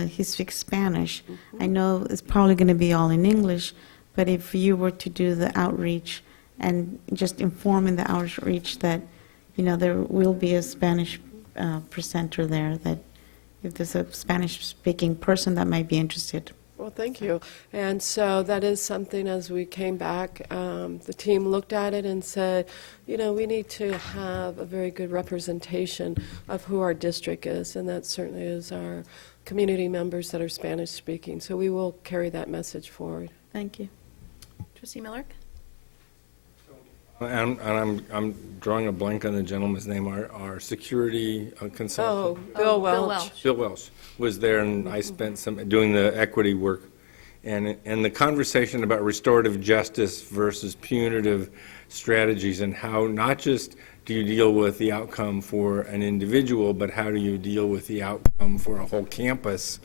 he speaks Spanish. I know it's probably going to be all in English, but if you were to do the outreach and just informing the outreach that, there will be a Spanish presenter there, that if there's a Spanish-speaking person that might be interested. Well, thank you. And so that is something, as we came back, the team looked at it and said, we need to have a very good representation of who our district is, and that certainly is our community members that are Spanish-speaking. So we will carry that message forward. Thank you. Trustee Miller? And I'm drawing a blank on the gentleman's name, our security consultant. Oh, Bill Bill Welch. Bill Welsh was there, and I spent some, doing the equity work. And the conversation about restorative justice versus punitive strategies, and how not just do you deal with the outcome for an individual, but how do you deal with the outcome for a whole campus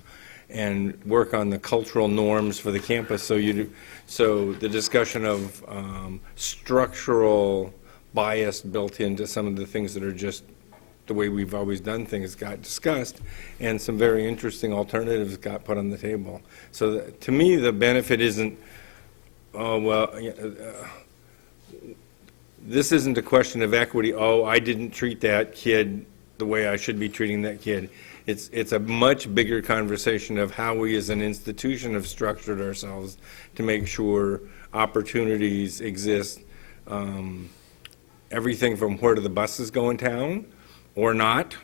and work on the cultural norms for the campus. So the discussion of structural bias built into some of the things that are just the way we've always done things got discussed, and some very interesting alternatives got put on the table. So to me, the benefit isn't, this isn't a question of equity. I didn't treat that kid the way I should be treating that kid. It's a much bigger conversation of how we as an institution have structured ourselves to make sure opportunities exist. Everything from where do the buses go in town or not,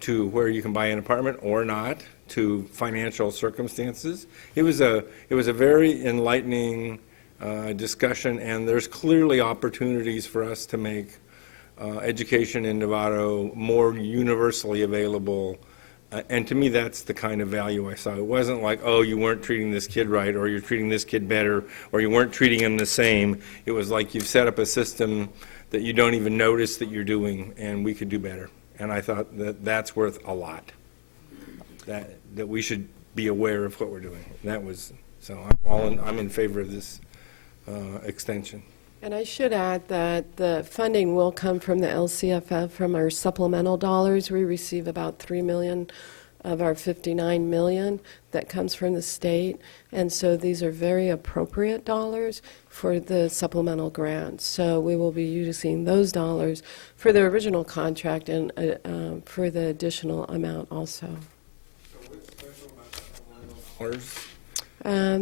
to where you can buy an apartment or not, to financial circumstances. It was a very enlightening discussion, and there's clearly opportunities for us to make education in Novato more universally available. And to me, that's the kind of value I saw. It wasn't like, you weren't treating this kid right, or you're treating this kid better, or you weren't treating him the same. It was like you've set up a system that you don't even notice that you're doing, and we could do better. And I thought that that's worth a lot, that we should be aware of what we're doing. I'm in favor of this extension. And I should add that the funding will come from the LCFF, from our supplemental dollars. We receive about $3 million of our $59 million that comes from the state. And so these are very appropriate dollars for the supplemental grants. So we will be using those dollars for the original contract and for the additional amount also. So what's special about supplemental dollars?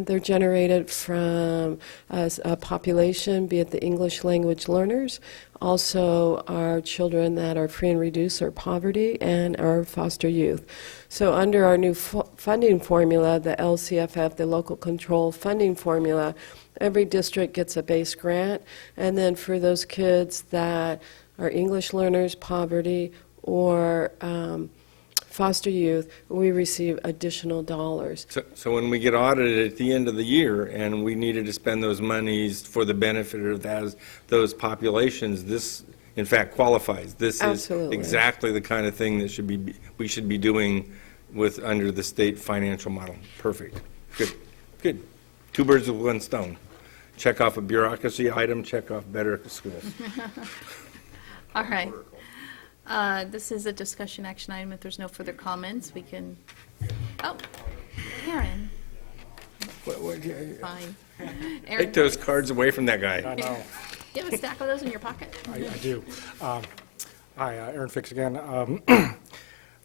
They're generated from a population, be it the English language learners, also our children that are free and reduced or poverty, and our foster youth. So under our new funding formula, the LCFF, the local control funding formula, every district gets a base grant, and then for those kids that are English learners, poverty, or foster youth, we receive additional dollars. So when we get audited at the end of the year and we needed to spend those monies for the benefit of those populations, this in fact qualifies. This Absolutely. is exactly the kind of thing that we should be doing under the state financial model. Perfect. Good. Two birds with one stone. Check off a bureaucracy item, check off better schools. All right. This is a discussion action item. If there's no further comments, we can, oh, Aaron, fine. Aaron, Take those cards away from that guy. I know, you have a stack of those in your pocket? I do. Hi, Aaron Fix again.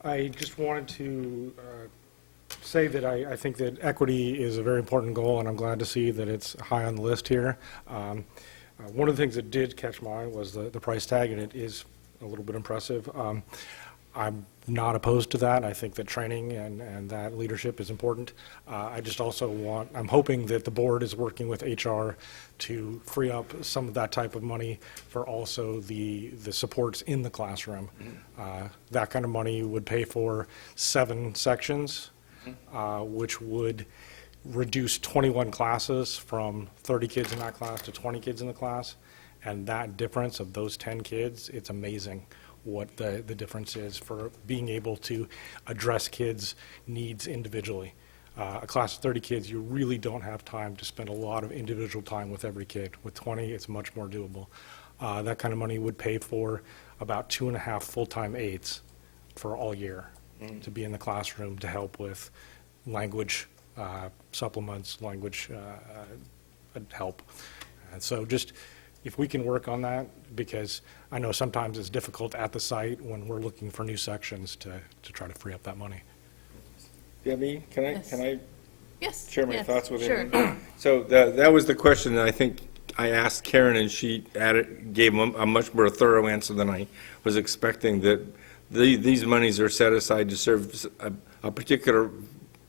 I just wanted to say that I think that equity is a very important goal, and I'm glad to see that it's high on the list here. One of the things that did catch my eye was the price tag, and it is a little bit impressive. I'm not opposed to that. I think that training and that leadership is important. I just also I'm hoping that the board is working with HR to free up some of that type of money for also the supports in the classroom. That kind of money would pay for 7 sections, which would reduce 21 classes from 30 kids in that class to 20 kids in the class. And that difference of those 10 kids, it's amazing what the difference is for being able to address kids' needs individually. A class of 30 kids, you really don't have time to spend a lot of individual time with every kid. With 20, it's much more doable. That kind of money would pay for about 2.5 full-time aides for all year to be in the classroom to help with language supplements, language help. And so just, if we can work on that, because I know sometimes it's difficult at the site when we're looking for new sections to try to free up that money. Debbie, can Yes. I Yes. share my yes, thoughts with you? Sure. So that was the question that I think I asked Karen, and she gave a much more thorough answer than I was expecting, that these monies are set aside to serve a particular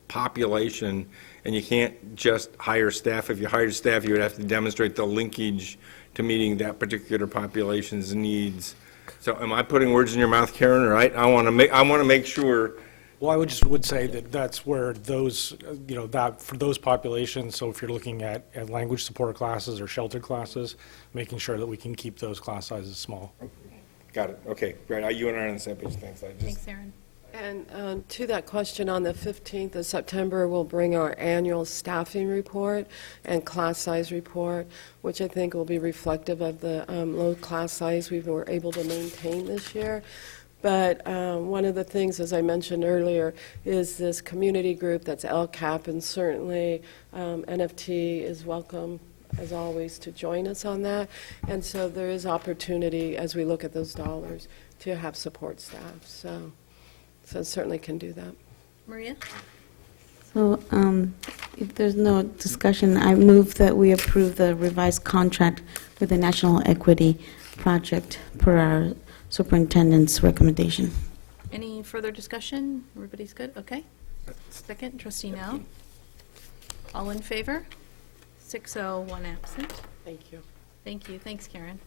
population, and you can't just hire staff. If you hired staff, you would have to demonstrate the linkage to meeting that particular population's needs. So am I putting words in your mouth, Karen, or I want to make sure. Well, I would say that that's where those, that for those populations, so if you're looking at language support classes or sheltered classes, making sure that we can keep those class sizes small. Got it, okay, great. You and I are on the same page, thanks. Thanks, Aaron. And to that question, on the 15th of September, we'll bring our annual staffing report and class size report, which I think will be reflective of the low class size we were able to maintain this year. But one of the things, as I mentioned earlier, is this community group that's LCAP, and certainly NFT is welcome, as always, to join us on that. And so there is opportunity, as we look at those dollars, to have support staff. So certainly can do that. Maria? So if there's no discussion, I move that we approve the revised contract with the National Equity Project per our superintendent's recommendation. Any further discussion? Everybody's good? Okay. Second, trustee Now. All in favor? 6-0, 1 absent. Thank you. Thank you. Thanks, Karen.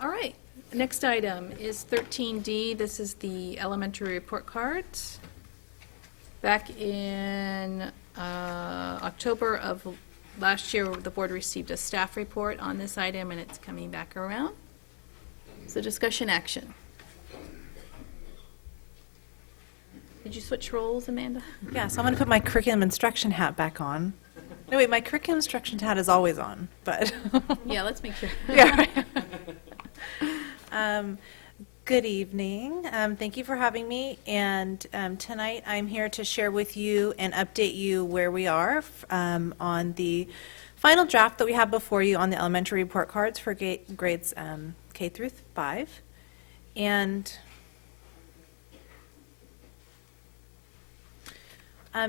All right. Next item is 13D. This is the elementary report cards. Back in October of last year, the board received a staff report on this item, and it's coming back around. So discussion action. Did you switch roles, Amanda? Yeah, so I'm going to put my curriculum instruction hat back on. No, wait, my curriculum instruction hat is always on, but. Yeah, let's make sure. Yeah. Good evening. Thank you for having me. And tonight I'm here to share with you and update you where we are on the final draft that we have before you on the elementary report cards for grades K through 5. And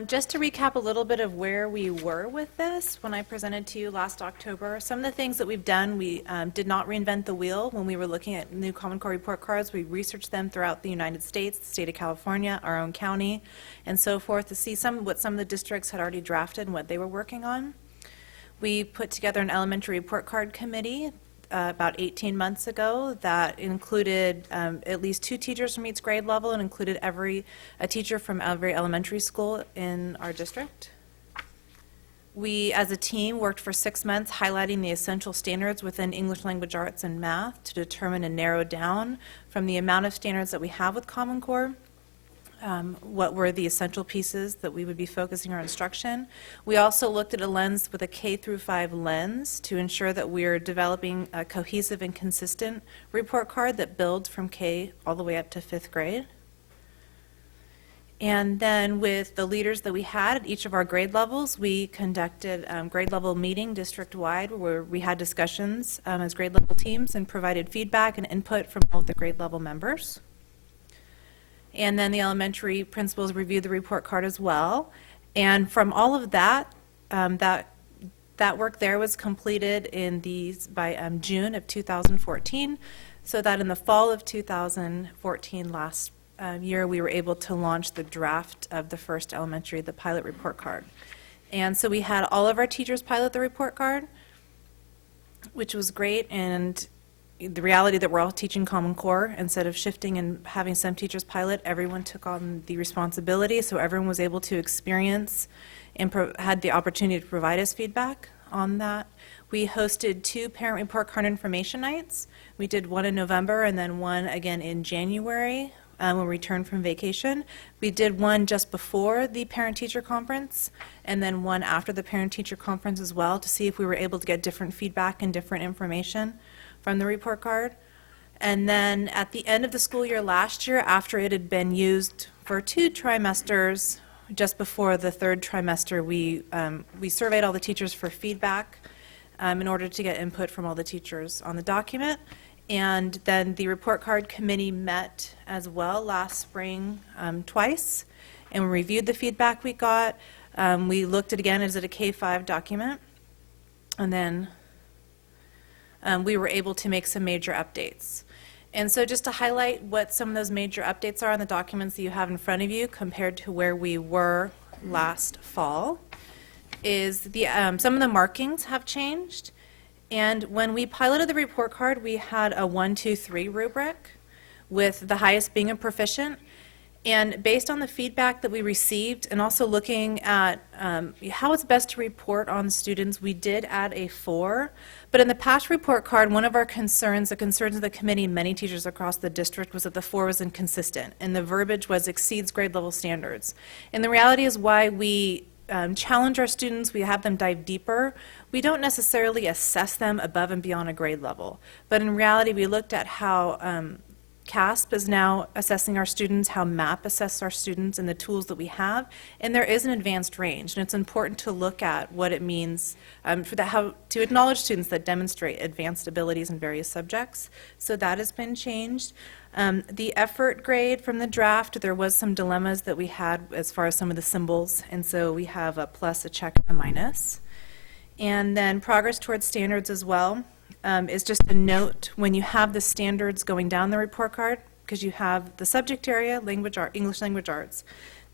just to recap a little bit of where we were with this when I presented to you last October, some of the things that we've done, we did not reinvent the wheel when we were looking at new Common Core report cards. We researched them throughout the United States, the state of California, our own county, and so forth to see what some of the districts had already drafted and what they were working on. We put together an elementary report card committee about 18 months ago that included at least 2 teachers from each grade level and included a teacher from every elementary school in our district. We, as a team, worked for 6 months highlighting the essential standards within English language arts and math to determine and narrow down from the amount of standards that we have with Common Core, what were the essential pieces that we would be focusing our instruction. We also looked at a lens with a K through 5 lens to ensure that we're developing a cohesive and consistent report card that builds from K all the way up to 5th grade. And then with the leaders that we had at each of our grade levels, we conducted grade level meeting district-wide where we had discussions as grade level teams and provided feedback and input from all of the grade level members. And then the elementary principals reviewed the report card as well. And from all of that, that work there was completed by June of 2014, so that in the fall of 2014, last year, we were able to launch the draft of the first elementary, the pilot report card. And so we had all of our teachers pilot the report card, which was great, and the reality that we're all teaching Common Core, instead of shifting and having some teachers pilot, everyone took on the responsibility, so everyone was able to experience and had the opportunity to provide us feedback on that. We hosted 2 parent report card information nights. We did one in November and then one again in January when we returned from vacation. We did one just before the parent-teacher conference and then one after the parent-teacher conference as well to see if we were able to get different feedback and different information from the report card. And then at the end of the school year last year, after it had been used for 2 trimesters, just before the 3rd trimester, we surveyed all the teachers for feedback in order to get input from all the teachers on the document. And then the report card committee met as well last spring twice and reviewed the feedback we got. We looked at again, is it a K-5 document? And then we were able to make some major updates. And so just to highlight what some of those major updates are on the documents that you have in front of you compared to where we were last fall, is some of the markings have changed. And when we piloted the report card, we had a 1, 2, 3 rubric, with the highest being a proficient. And based on the feedback that we received and also looking at how it's best to report on students, we did add a 4. But in the past report card, one of our concerns, the concerns of the committee and many teachers across the district, was that the 4 was inconsistent and the verbiage was exceeds grade level standards. And the reality is why we challenge our students, we have them dive deeper. We don't necessarily assess them above and beyond a grade level. But in reality, we looked at how CASP is now assessing our students, how MAP assesses our students, and the tools that we have. And there is an advanced range, and it's important to look at what it means to acknowledge students that demonstrate advanced abilities in various subjects. So that has been changed. The effort grade from the draft, there was some dilemmas that we had as far as some of the symbols, and so we have a plus, a check, and a minus. And then progress towards standards as well. Is just a note when you have the standards going down the report card, because you have the subject area, English language arts,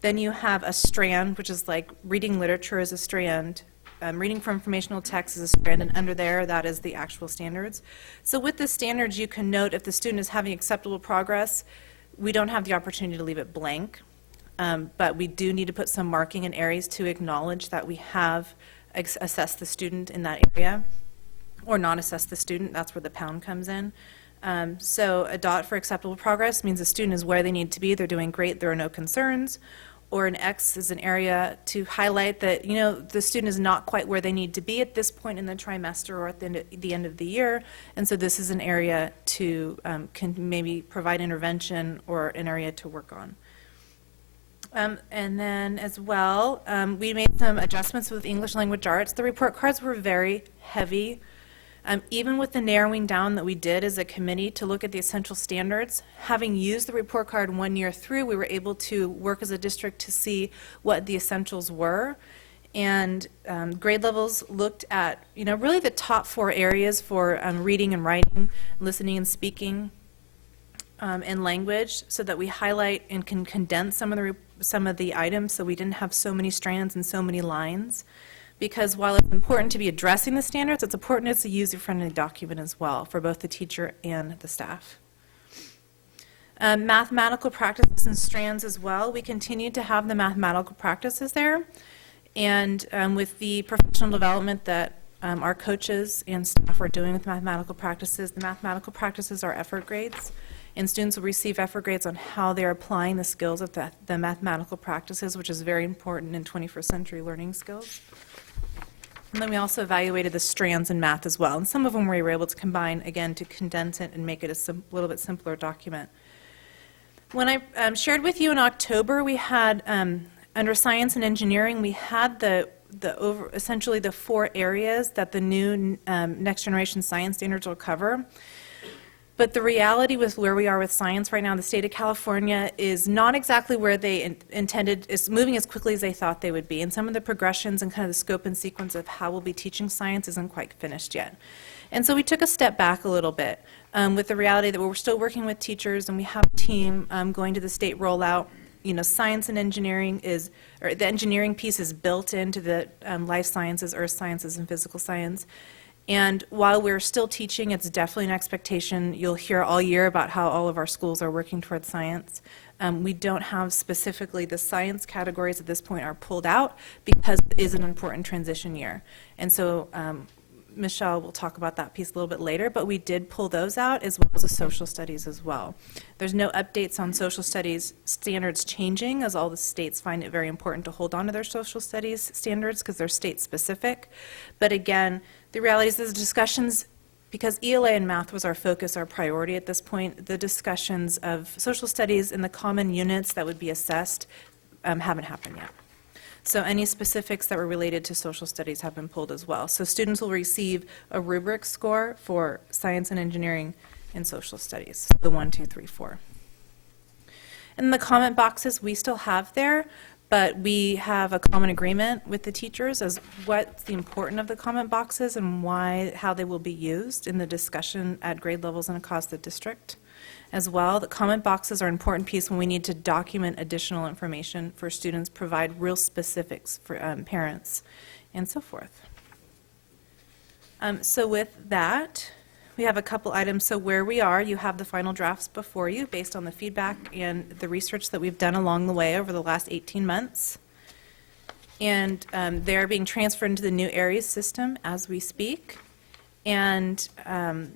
then you have a strand, which is like reading literature is a strand, reading from informational text is a strand, and under there, that is the actual standards. So with the standards, you can note if the student is having acceptable progress, we don't have the opportunity to leave it blank, but we do need to put some marking in areas to acknowledge that we have assessed the student in that area. Or not assess the student, that's where the pound comes in. So a dot for acceptable progress means the student is where they need to be, they're doing great, there are no concerns. Or an X is an area to highlight that, the student is not quite where they need to be at this point in the trimester or at the end of the year, and so this is an area to can maybe provide intervention or an area to work on. And then as well, we made some adjustments with English language arts. The report cards were very heavy. Even with the narrowing down that we did as a committee to look at the essential standards, having used the report card 1 year through, we were able to work as a district to see what the essentials were. And grade levels looked at, really the top 4 areas for reading and writing, listening and speaking, and language, so that we highlight and can condense some of the items so we didn't have so many strands and so many lines. Because while it's important to be addressing the standards, it's important it's a user-friendly document as well for both the teacher and the staff. Mathematical practices and strands as well. We continue to have the mathematical practices there. And with the professional development that our coaches and staff are doing with mathematical practices, the mathematical practices are effort grades, and students will receive effort grades on how they're applying the skills of the mathematical practices, which is very important in 21st century learning skills. And then we also evaluated the strands in math as well, and some of them we were able to combine, again, to condense it and make it a little bit simpler document. When I shared with you in October, we had, under science and engineering, we had essentially the 4 areas that the new next generation science standards will cover. But the reality with where we are with science right now, the state of California is not exactly where they intended, is moving as quickly as they thought they would be. And some of the progressions and kind of the scope and sequence of how we'll be teaching science isn't quite finished yet. And so we took a step back a little bit with the reality that we're still working with teachers and we have a team going to the state rollout. You know, science and engineering or the engineering piece is built into the life sciences, earth sciences, and physical science. And while we're still teaching, it's definitely an expectation. You'll hear all year about how all of our schools are working towards science. We don't have specifically the science categories at this point are pulled out because it is an important transition year. And so Michelle will talk about that piece a little bit later, but we did pull those out as well as the social studies as well. There's no updates on social studies standards changing, as all the states find it very important to hold on to their social studies standards because they're state specific. But again, the reality is the discussions, because ELA and math was our focus, our priority at this point, the discussions of social studies and the common units that would be assessed haven't happened yet. So any specifics that were related to social studies have been pulled as well. So students will receive a rubric score for science and engineering and social studies, the 1, 2, 3, 4. And the comment boxes we still have there, but we have a common agreement with the teachers as what's the importance of the comment boxes and how they will be used in the discussion at grade levels and across the district. As well, the comment boxes are an important piece when we need to document additional information for students, provide real specifics for parents, and so forth. So with that, we have a couple items. So where we are, you have the final drafts before you based on the feedback and the research that we've done along the way over the last 18 months. And they're being transferred into the new ARIES system as we speak. And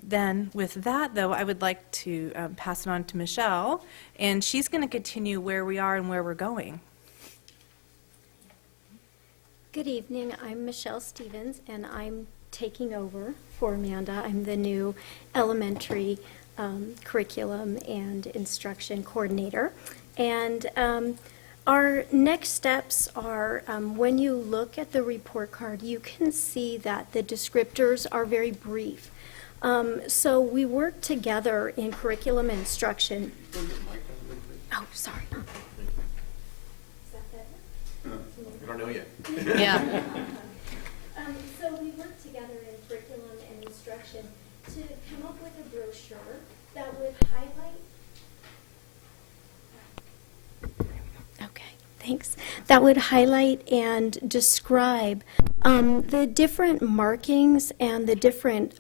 then with that, though, I would like to pass it on to Michelle, and she's going to continue where we are and where we're going. Good evening. I'm Michelle Stevens, and I'm taking over for Amanda. I'm the new elementary curriculum and instruction coordinator. And our next steps are when you look at the report card, you can see that the descriptors are very brief. So we work together in curriculum and instruction. Oh, sorry. We don't know yet. Yeah. So we work together in curriculum and instruction to come up with a brochure that would highlight. Okay, thanks. That would highlight and describe the different markings and the different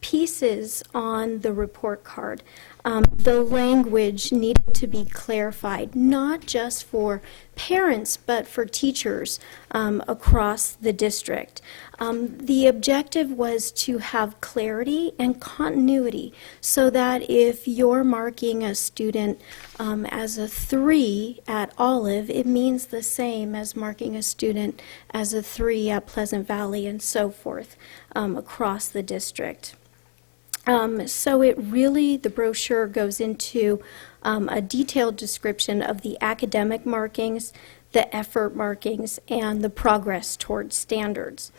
pieces on the report card. The language needed to be clarified, not just for parents, but for teachers across the district. The objective was to have clarity and continuity so that if you're marking a student as a 3 at Olive, it means the same as marking a student as a 3 at Pleasant Valley and so forth across the district. So it really, the brochure goes into a detailed description of the academic markings, the effort markings, and the progress towards standards.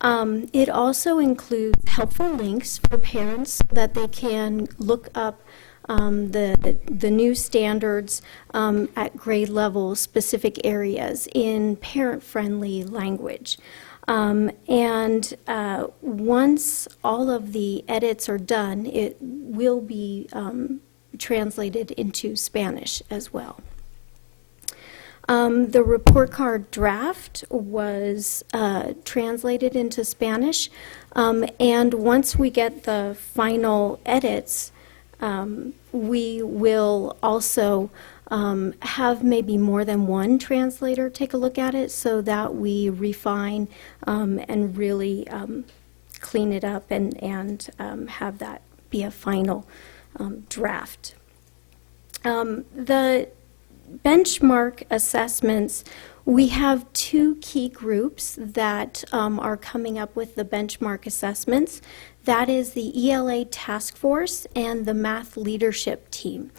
It also includes helpful links for parents so that they can look up the new standards at grade level specific areas in parent-friendly language. And once all of the edits are done, it will be translated into Spanish as well. The report card draft was translated into Spanish, and once we get the final edits, we will also have maybe more than one translator take a look at it so that we refine and really clean it up and have that be a final draft. The benchmark assessments, we have two key groups that are coming up with the benchmark assessments. That is the ELA task force and the math leadership team.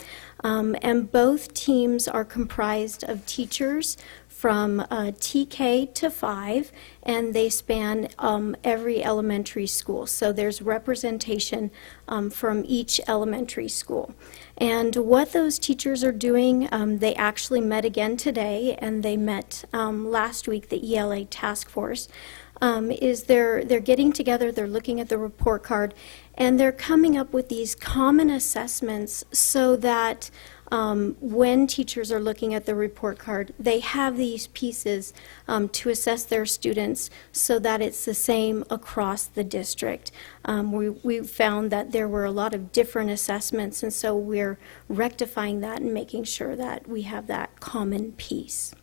And both teams are comprised of teachers from TK to 5, and they span every elementary school. So there's representation from each elementary school. And what those teachers are doing, they actually met again today, and they met last week, the ELA task force, is they're getting together, they're looking at the report card, and they're coming up with these common assessments so that when teachers are looking at the report card, they have these pieces to assess their students so that it's the same across the district. We found that there were a lot of different assessments, and so we're rectifying that and making sure that we have that common piece.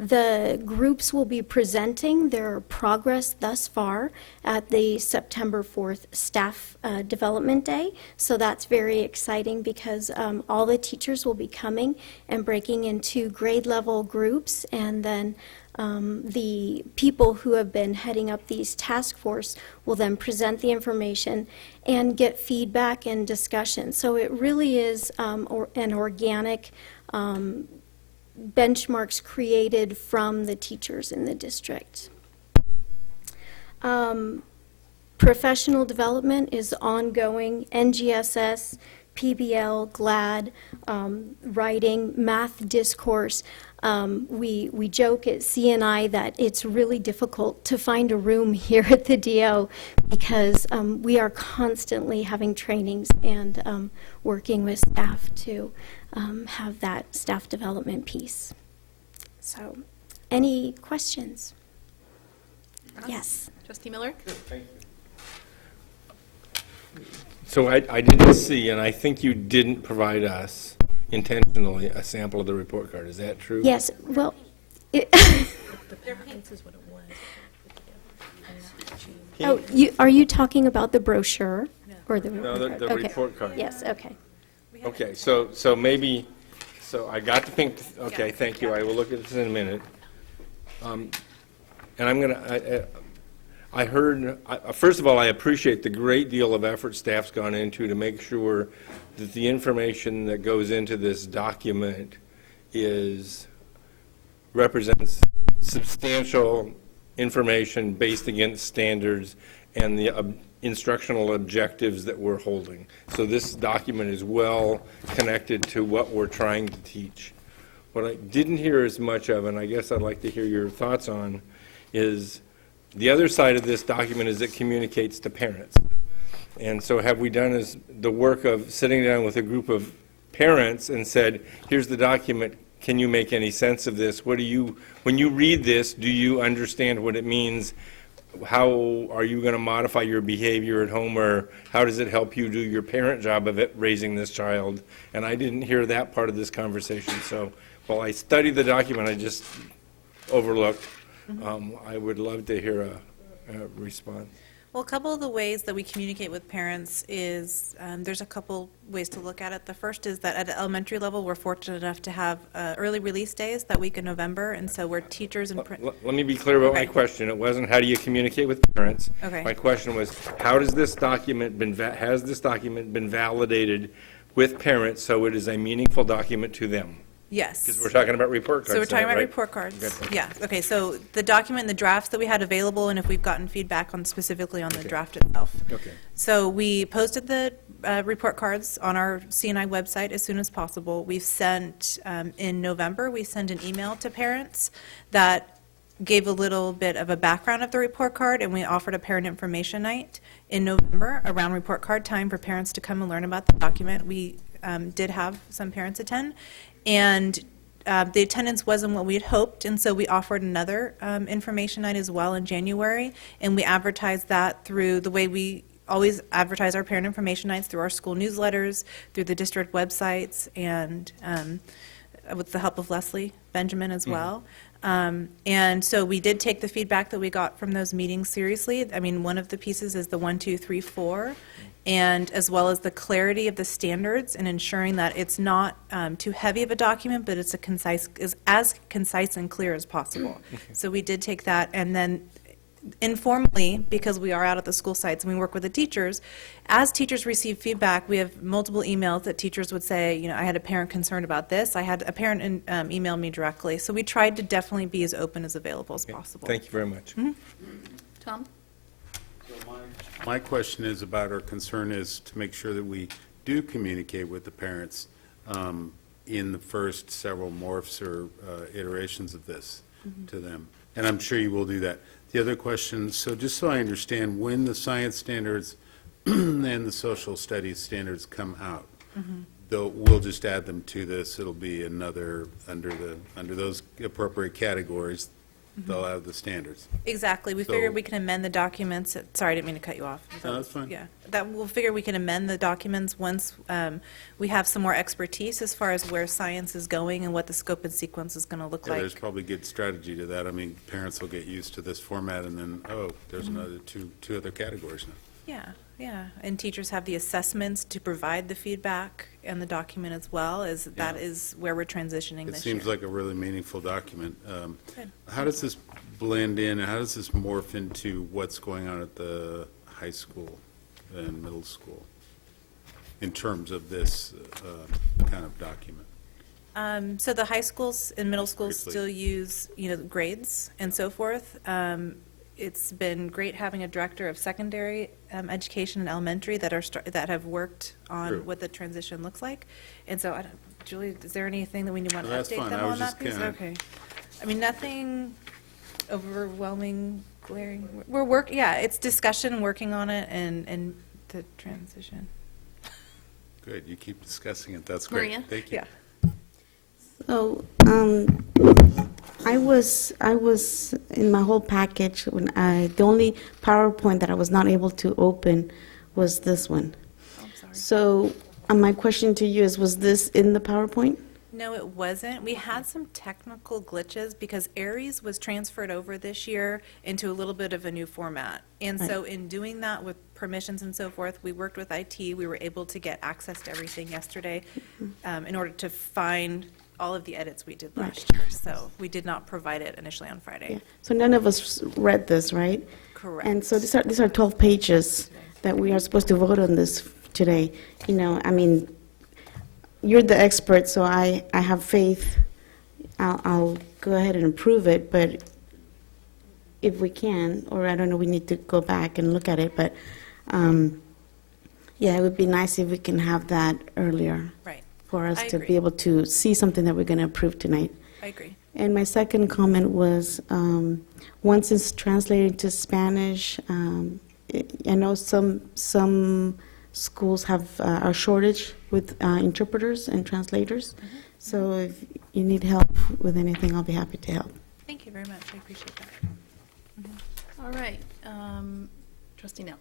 The groups will be presenting their progress thus far at the September 4th Staff Development Day. So that's very exciting because all the teachers will be coming and breaking into grade level groups, and then the people who have been heading up these task force will then present the information and get feedback and discussion. So it really is an organic benchmarks created from the teachers in the district. Professional development is ongoing. NGSS, PBL, GLAD, writing, math discourse. We joke at CNI that it's really difficult to find a room here at the DO because we are constantly having trainings and working with staff to have that staff development piece. So, any questions? Yes. Trustee Miller? Thank you. So I didn't see, and I think you didn't provide us intentionally a sample of the report card. Is that true? Yes, well, are you talking about the brochure? Or the No, report the card? Okay. report card. Yes, okay. Okay, so maybe, so I got the pink, okay, thank you, I will look at this in a minute. And I'm gonna, I heard, first of all, I appreciate the great deal of effort staff's gone into to make sure that the information that goes into this document represents substantial information based against standards and the instructional objectives that we're holding. So this document is well connected to what we're trying to teach. What I didn't hear as much of, and I guess I'd like to hear your thoughts on, is the other side of this document is it communicates to parents. And so have we done the work of sitting down with a group of parents and said, here's the document, can you make any sense of this? When you read this, do you understand what it means? How are you going to modify your behavior at home, or how does it help you do your parent job of raising this child? And I didn't hear that part of this conversation. So while I studied the document, I just overlooked. I would love to hear a response. Well, a couple of the ways that we communicate with parents is, there's a couple ways to look at it. The first is that at an elementary level, we're fortunate enough to have early release days that week in November, and so we're teachers and... Let me be clear about my question. It wasn't how do you communicate with parents. Okay. My question was, has this document been validated with parents so it is a meaningful document to them? Yes. Because we're talking about report cards. So we're talking about right? report cards. Okay. Yeah, okay, so the document and the drafts that we had available, and if we've gotten feedback on specifically on the draft itself. Okay. So we posted the report cards on our CNI website as soon as possible. We've sent, in November, we sent an email to parents that gave a little bit of a background of the report card, and we offered a parent information night in November around report card time for parents to come and learn about the document. We did have some parents attend, and the attendance wasn't what we had hoped, and so we offered another information night as well in January, and we advertised that through the way we always advertise our parent information nights through our school newsletters, through the district websites, and with the help of Leslie Benjamin as well. And so we did take the feedback that we got from those meetings seriously. I mean, one of the pieces is the 1, 2, 3, 4, and as well as the clarity of the standards and ensuring that it's not too heavy of a document, but it's is as concise and clear as possible. So we did take that, and then informally, because we are out at the school sites and we work with the teachers, as teachers receive feedback, we have multiple emails that teachers would say, you know, I had a parent concerned about this. I had a parent email me directly. So we tried to definitely be as open as available as possible. Thank you very much. Tom? My question is about, or concern is to make sure that we do communicate with the parents in the first several morphs or iterations of this to them. And I'm sure you will do that. The other question, so just so I understand, when the science standards and the social studies standards come out, though we'll just add them to this, it'll be another, under those appropriate categories, they'll have the standards. Exactly. We So- figured we can amend the documents. Sorry, I didn't mean to cut you off. No, that's fine. Yeah, that we'll figure we can amend the documents once we have some more expertise as far as where science is going and what the scope and sequence is going to look Yeah, there's like. probably good strategy to that. I mean, parents will get used to this format and then, oh, there's another two other categories now. Yeah, yeah. And teachers have the assessments to provide the feedback and the document as well, as that Yeah. is where we're transitioning It this year. seems like a really meaningful document. Good. How does this blend in, and how does this morph into what's going on at the high school and middle school in terms of this kind of document? So the high schools and middle schools Briefly. still use, you know, grades and so forth. It's been great having a director of secondary education and elementary that are that have worked on True. what the transition looks like. And so, Julie, is there anything that we need to No, that's update fine. them I was on that just piece? kinda- Okay. I mean, nothing overwhelming, glaring. We're yeah, it's discussion, working on it, and the transition. Good, you keep discussing it. That's great. Maria? Thank you. Yeah. So, I was in my whole package, when the only PowerPoint that I was not able to open was this one. Oh, I'm sorry. So, my question to you is, was this in the PowerPoint? No, it wasn't. We had some technical glitches because Aries was transferred over this year into a little bit of a new format. And so in doing that with permissions and so forth, we worked with IT. We were able to get access to everything yesterday in order to find all of the edits we did last year. So we did not provide it initially on Friday. Yeah. So none of us read this, right? Correct. And so these are 12 pages that we are supposed to vote on this today. You know, I mean, you're the expert, so I have faith. I'll go ahead and approve it, but if we can, or I don't know, we need to go back and look at it, but yeah, it would be nice if we can have that earlier Right. for us I to agree. be able to see something that we're going to approve tonight. I agree. And my second comment was, once it's translated to Spanish, I know some schools have a shortage with interpreters and translators. So if you need help with anything, I'll be happy to help. Thank you very much. I appreciate that. All right, trustee Nell.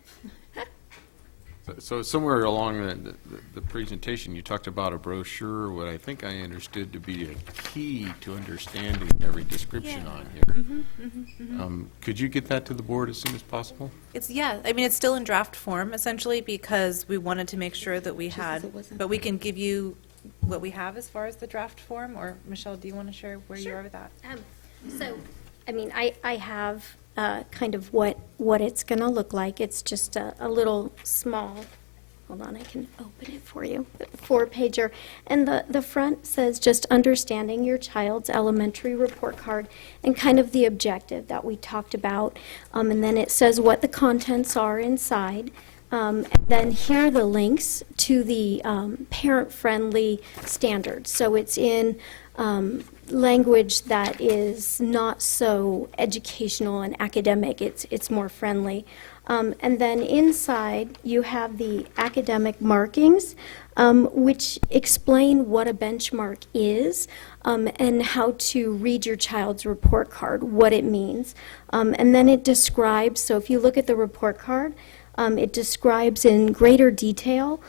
So somewhere along the presentation, you talked about a brochure, what I think I understood to be a key to understanding every description on here. Could you get that to the board as soon as possible? I mean, it's still in draft form essentially because we wanted to make sure that we She says had, it wasn't. but we can give you what we have as far as the draft form, or Michelle, do you want to share where you are with that? So, I mean, I have kind of what it's going to look like. It's just a little small, hold on, I can open it for you, 4-pager. And the front says just understanding your child's elementary report card and kind of the objective that we talked about. And then it says what the contents are inside. And then here are the links to the parent-friendly standards. So it's in language that is not so educational and academic. It's more friendly. And then inside, you have the academic markings, which explain what a benchmark is and how to read your child's report card, what it means. And then it describes, so if you look at the report card, It describes in greater detail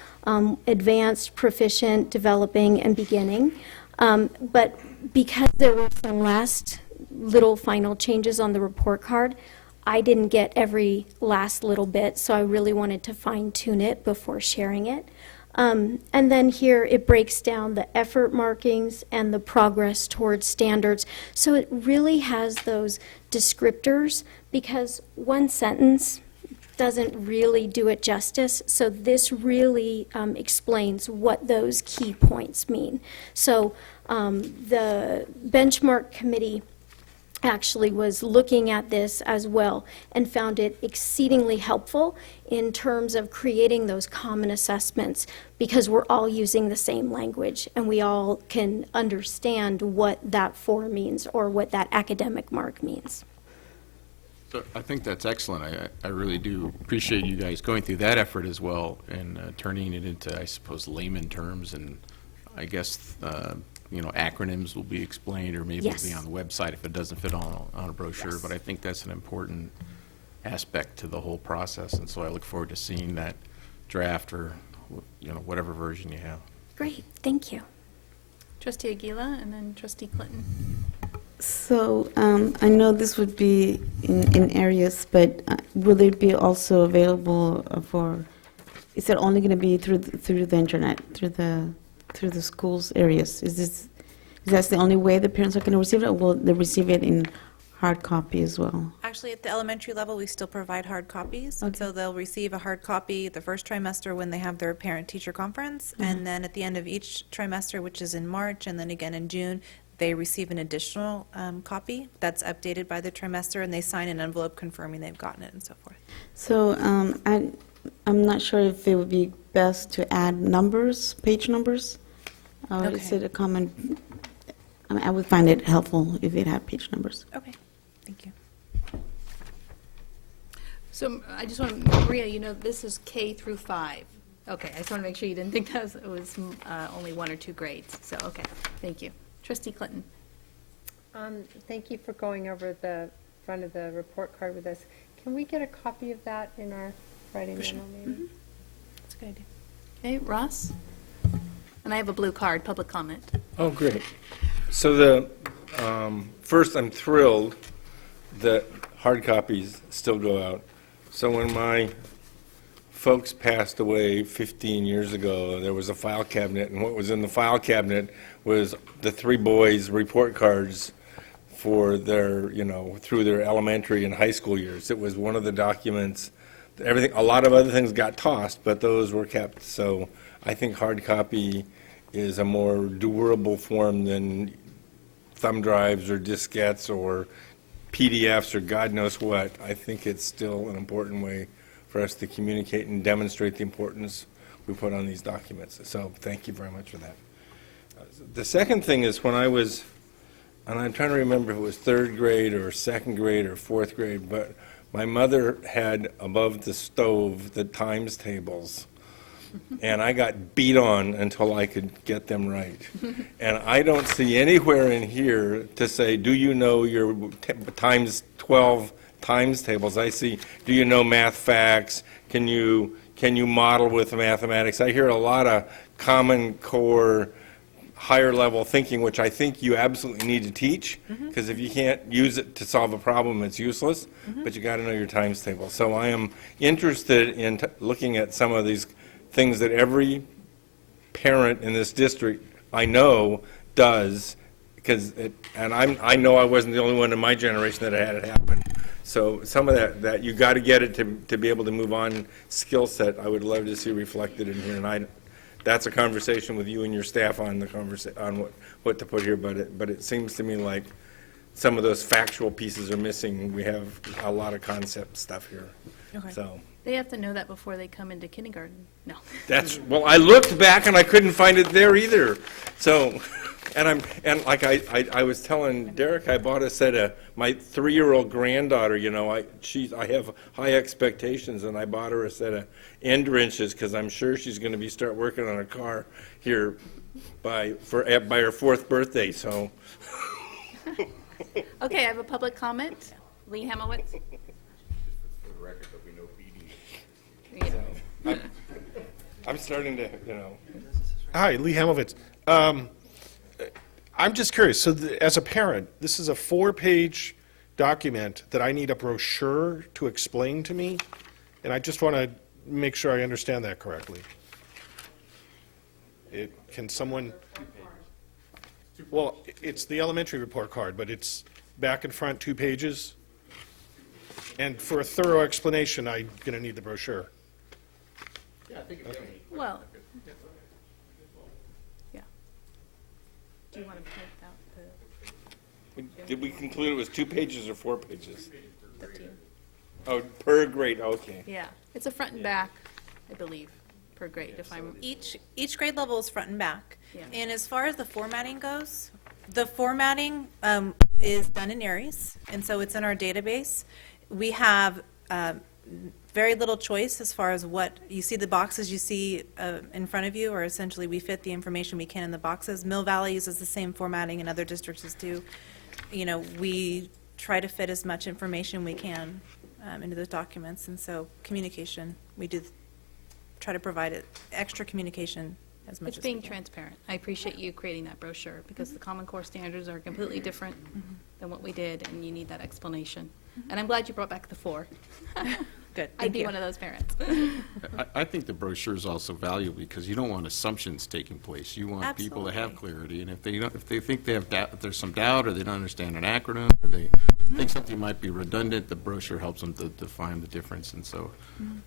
advanced, proficient, developing, and beginning. But because there were some last little final changes on the report card, I didn't get every last little bit, so I really wanted to fine tune it before sharing it. And then here it breaks down the effort markings and the progress towards standards. So it really has those descriptors, because one sentence doesn't really do it justice. So this really explains what those key points mean. So the benchmark committee actually was looking at this as well and found it exceedingly helpful in terms of creating those common assessments, because we're all using the same language and we all can understand what that 4 means or what that academic mark means. So I think that's excellent. I really do appreciate you guys going through that effort as well and turning it into, I suppose, layman terms, and I guess acronyms will be explained, or maybe it'll be on the website if it doesn't fit on a brochure. Yes. But I think that's an important aspect to the whole process, and so I look forward to seeing that draft or whatever version you have. Great, thank you. Trustee Aguila and then Trustee Clinton. So I know this would be in areas, but will it be also available for, is it only going to be through the internet, through the schools areas? Is that the only way the parents are going to receive it, or will they receive it in hard copy as well? Actually, at the elementary level, we still provide hard copies. And so they'll receive a hard copy the first trimester when they have their parent-teacher conference. And then at the end of each trimester, which is in March and then again in June, they receive an additional copy that's updated by the trimester, and they sign an envelope confirming they've gotten it and so forth. So I'm not sure if it would be best to add numbers, page numbers, or is it a common? I would find it helpful if it had page numbers. Okay, thank you. So I just want, Maria, this is K through 5. Okay, I just want to make sure you didn't think that was only 1 or 2 grades. So, okay, thank you. Trustee Clinton. Thank you for going over the front of the report card with us. Can we get a copy of that in our Friday memo meeting? That's a good idea. Okay, Ross? And I have a blue card, public comment. Oh, great. So first, I'm thrilled that hard copies still go out. So when my folks passed away 15 years ago, there was a file cabinet, and what was in the file cabinet was the 3 boys' report cards for their, through their elementary and high school years. It was one of the documents. A lot of other things got tossed, but those were kept. So I think hard copy is a more durable form than thumb drives or diskettes or PDFs or God knows what. I think it's still an important way for us to communicate and demonstrate the importance we put on these documents. So thank you very much for that. The second thing is when I was, and I'm trying to remember if it was 3rd grade or 2nd grade or 4th grade, but my mother had above the stove the times tables. And I got beat on until I could get them right. And I don't see anywhere in here to say, do you know your times 12 times tables? I see, do you know math facts? Can you model with mathematics? I hear a lot of common core, higher level thinking, which I think you absolutely need to teach, because if you can't use it to solve a problem, it's useless. But you got to know your times table. So I am interested in looking at some of these things that every parent in this district I know does, and I know I wasn't the only one in my generation that had it happen. So some of that you got to get it to be able to move on skill set. I would love to see reflected in here, and that's a conversation with you and your staff on what to put here. But it seems to me like some of those factual pieces are missing. We have a lot of concept stuff here. Okay. So. They have to know that before they come into kindergarten. No. Well, I looked back and I couldn't find it there either. So, and like I was telling Derek, I bought a set of my 3-year-old granddaughter. I have high expectations, and I bought her a set of end wrenches because I'm sure she's going to start working on a car here by her 4th birthday. So. Okay, I have a public comment. Lee Hamowitz. I'm starting to, you know. Hi, Lee Hamovitz. I'm just curious, so as a parent, this is a 4-page document that I need a brochure to explain to me, and I just want to make sure I understand that correctly. Can someone, well, it's the elementary report card, but it's back and front 2 pages? And for a thorough explanation, I'm going to need the brochure. Well, yeah. Do you want to print out the, Did we conclude it was 2 pages or 4 pages? up to you? Oh, per grade, okay. Yeah, it's a front and back, I believe, per grade, if I'm, Each grade level is front and back. Yeah. And as far as the formatting goes, the formatting is done in Aries, and so it's in our database. We have very little choice as far as what, you see the boxes you see in front of you, or essentially we fit the information we can in the boxes. Mill Valley uses the same formatting and other districts do. You know, we try to fit as much information we can into those documents, and so communication, we do try to provide it, extra communication as much it's as we being can. transparent. I appreciate you creating that brochure, because the Common Core standards are completely different than what we did, and you need that explanation. And I'm glad you brought back the 4. Good, I'd thank be you. one of those parents. I think the brochure is also valuable because you don't want assumptions taking place. You want people to have clarity, and if they don't, if they think they have doubt, if there's some doubt, or they don't understand an acronym, or they think something might be redundant, the brochure helps them to define the difference, and so,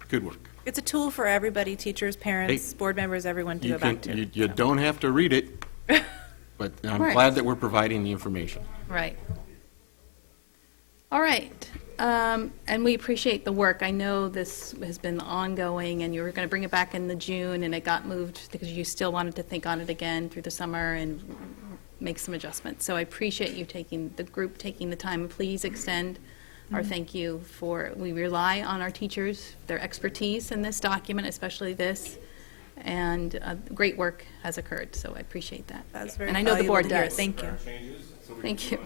good work. It's a tool for everybody, teachers, parents, Hey, board members, everyone to You go back can, to. you don't have to read it, but I'm Right. glad that we're providing the information. Right. All right. And we appreciate the work. I know this has been ongoing, and you were going to bring it back in the June, and it got moved because you still wanted to think on it again through the summer and make some adjustments. So I appreciate you the group taking the time. Please extend our thank you we rely on our teachers, their expertise in this document, especially this, and great work has occurred, so I appreciate that. That's very And I know the valuable board to hear. does. Thank you. Thank you.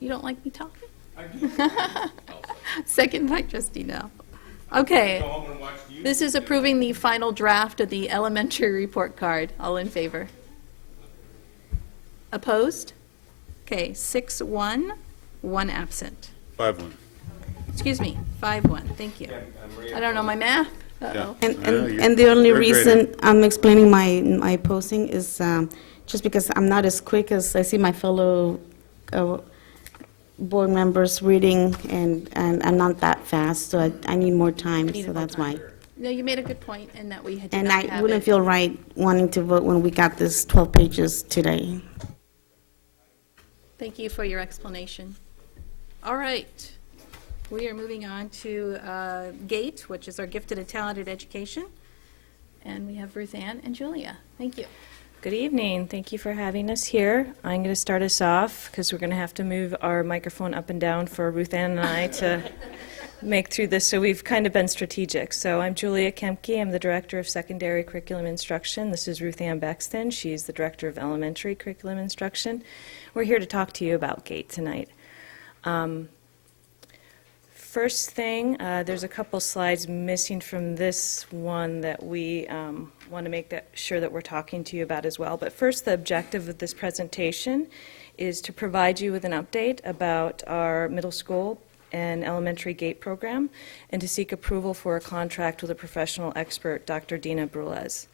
You don't like me talking? I do. Second by trustee Nell. Okay. This is approving the final draft of the elementary report card. All in favor? Opposed? Okay, 6-1, 1 absent. 5-1. Excuse me, 5-1, thank you. I don't know my math. Uh-oh. And the only reason I'm explaining my posting is just because I'm not as quick as I see my fellow board members reading, and I'm not that fast, so I need more time, Needed so more that's time. why. No, you made a good point in that we did And not I have wouldn't it. feel right wanting to vote when we got this 12 pages today. Thank you for your explanation. All right. We are moving on to GATE, which is our Gifted and Talented Education. And we have Ruth Ann and Julia. Thank you. Good evening. Thank you for having us here. I'm going to start us off because we're going to have to move our microphone up and down for Ruth Ann and I to make through this. So we've kind of been strategic. So I'm Julia Kemke. I'm the Director of Secondary Curriculum Instruction. This is Ruth Ann Bexton. She's the Director of Elementary Curriculum Instruction. We're here to talk to you about GATE tonight. First thing, there's a couple slides missing from this one that we want to make sure that we're talking to you about as well. But first, the objective of this presentation is to provide you with an update about our middle school and elementary GATE program, and to seek approval for a contract with a professional expert, Dr. Dina Brulez.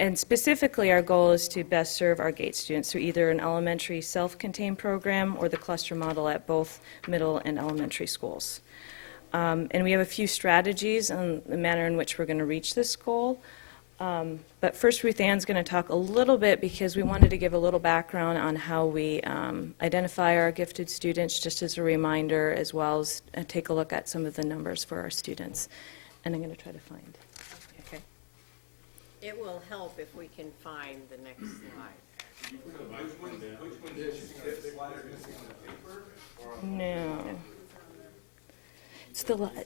And specifically, our goal is to best serve our GATE students through either an elementary self-contained program or the cluster model at both middle and elementary schools. And we have a few strategies on the manner in which we're going to reach this goal. But first, Ruth Ann's going to talk a little bit, because we wanted to give a little background on how we identify our gifted students, just as a reminder, as well as take a look at some of the numbers for our students. And I'm going to try to find. Okay. It will help if we can find the next slide. No.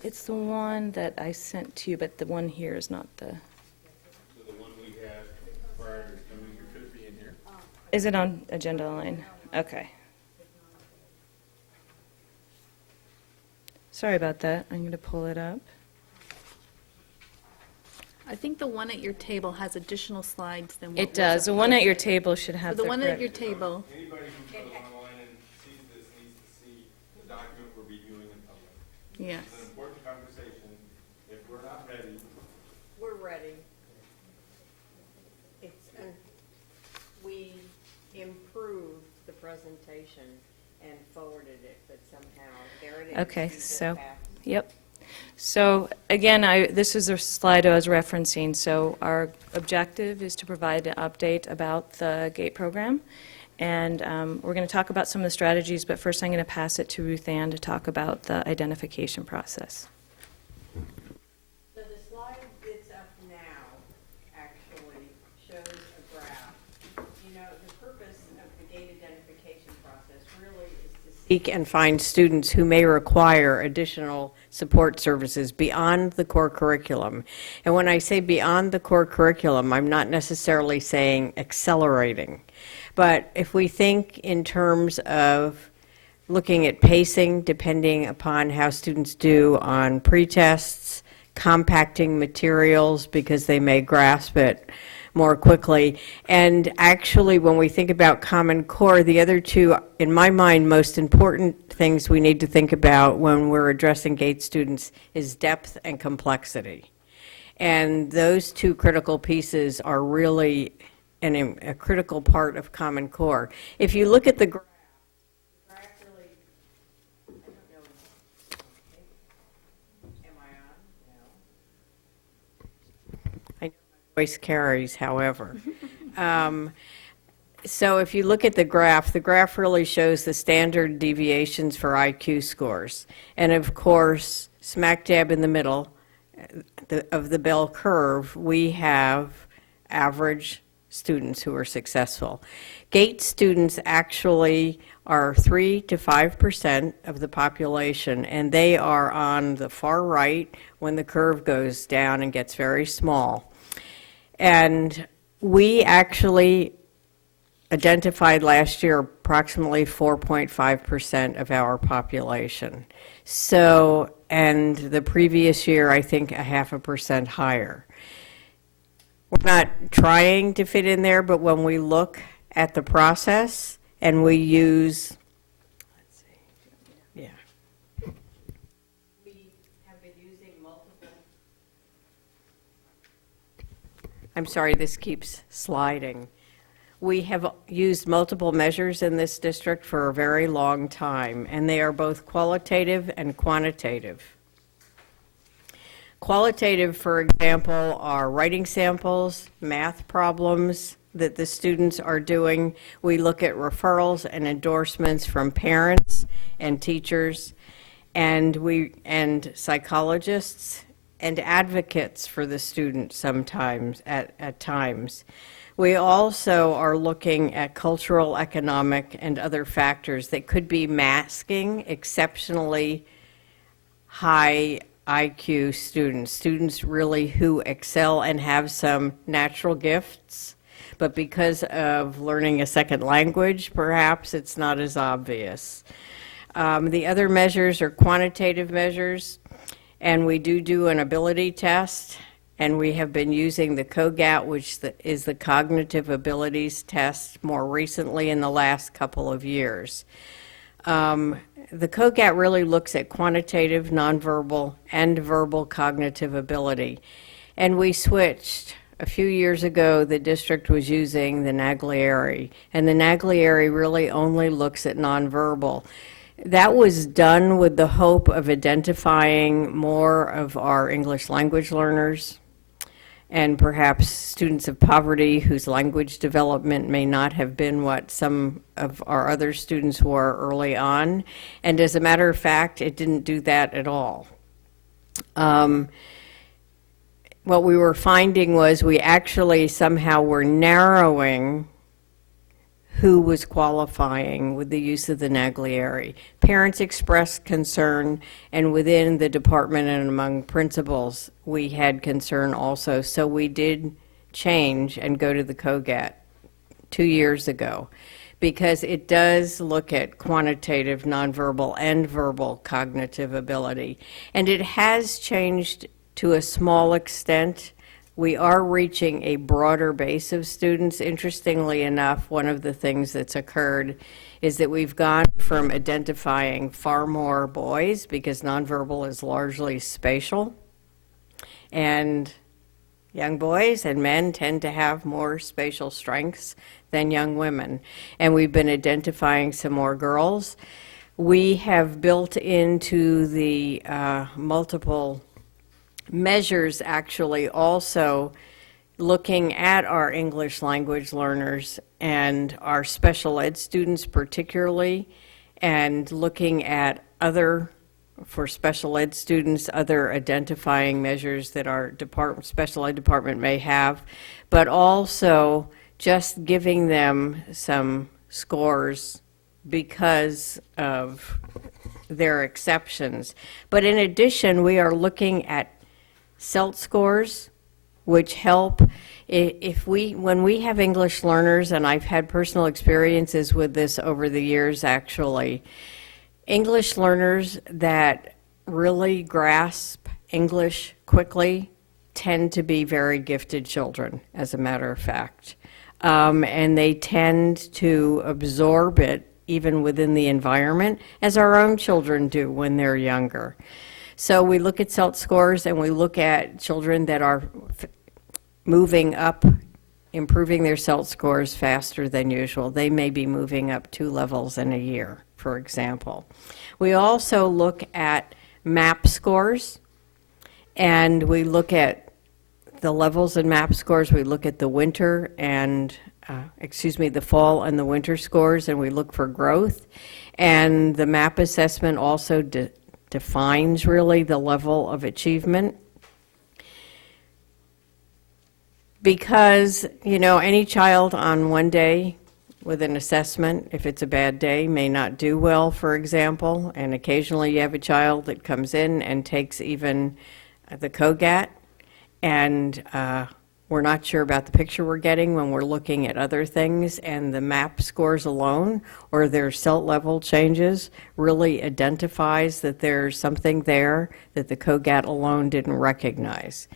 It's the one that I sent to you, but the one here is not the. The one we had prior to coming, could it be in here? Is it on agenda line? Okay. Sorry about that. I'm going to pull it up. I think the one at your table has additional slides than what It was does. The up one there. at your table should So have the the one at your correct. table, Anybody who goes online and sees this needs to see the document we're reviewing in public. yes. It's an important conversation. If we're not ready, We're ready. We improved the presentation and forwarded it, but somehow, there it is. Okay, You just so, have- yep. So again, this is a slide I was referencing. So our objective is to provide an update about the GATE program. And we're going to talk about some of the strategies, but first I'm going to pass it to Ruth Ann to talk about the identification process. So the slide that's up now actually shows a graph. You know, the purpose of the gate identification process really is to seek and find students who may require additional support services beyond the core curriculum. And when I say beyond the core curriculum, I'm not necessarily saying accelerating. But if we think in terms of looking at pacing, depending upon how students do on pretests, compacting materials because they may grasp it more quickly. And actually, when we think about Common Core, the other two, in my mind, most important things we need to think about when we're addressing GATE students is depth and complexity. And those two critical pieces are really a critical part of Common Core. If you look at the graph really, I don't know, am I on? No. I know my voice carries, however. So if you look at the graph really shows the standard deviations for IQ scores. And of course, smack dab in the middle of the bell curve, we have average students who are successful. GATE students actually are 3 to 5% of the population, and they are on the far right when the curve goes down and gets very small. And we actually identified last year approximately 4.5% of our population. So, and the previous year, I think 0.5% higher. We're not trying to fit in there, but when we look at the process and we use, let's see, yeah. We have been using multiple. I'm sorry, this keeps sliding. We have used multiple measures in this district for a very long time, and they are both qualitative and quantitative. Qualitative, for example, are writing samples, math problems that the students are doing. We look at referrals and endorsements from parents and teachers, and psychologists and advocates for the student sometimes, at times. We also are looking at cultural, economic, and other factors that could be masking exceptionally high IQ students really who excel and have some natural gifts, but because of learning a second language, perhaps it's not as obvious. The other measures are quantitative measures, and we do an ability test, and we have been using the COGAT, which is the Cognitive Abilities Test, more recently in the last couple of years. The COGAT really looks at quantitative, nonverbal, and verbal cognitive ability. And we switched. A few years ago, the district was using the Naglieri, and the Naglieri really only looks at nonverbal. That was done with the hope of identifying more of our English language learners and perhaps students of poverty whose language development may not have been what some of our other students were early on. And as a matter of fact, it didn't do that at all. What we were finding was we actually somehow were narrowing who was qualifying with the use of the Naglieri. Parents expressed concern, and within the department and among principals, we had concern also. So we did change and go to the COGAT 2 years ago because it does look at quantitative, nonverbal, and verbal cognitive ability. And it has changed to a small extent. We are reaching a broader base of students. Interestingly enough, one of the things that's occurred is that we've gone from identifying far more boys, because nonverbal is largely spatial, and young boys and men tend to have more spatial strengths than young women. And we've been identifying some more girls. We have built into the multiple measures actually also looking at our English language learners and our special ed students particularly, and looking at other, for special ed students, other identifying measures that our special ed department may have, but also just giving them some scores because of their exceptions. But in addition, we are looking at CELT scores, which help when we have English learners, and I've had personal experiences with this over the years actually, English learners that really grasp English quickly tend to be very gifted children, as a matter of fact. And they tend to absorb it even within the environment, as our own children do when they're younger. So we look at CELT scores, and we look at children that are moving up, improving their CELT scores faster than usual. They may be moving up 2 levels in a year, for example. We also look at MAP scores, and we look at the levels in MAP scores. We look at the winter and, the fall and the winter scores, and we look for growth. And the MAP assessment also defines really the level of achievement. Because, any child on one day with an assessment, if it's a bad day, may not do well, for example. And occasionally you have a child that comes in and takes even the COGAT, and we're not sure about the picture we're getting when we're looking at other things, and the MAP scores alone or their CELT level changes really identifies that there's something there that the COGAT alone didn't recognize.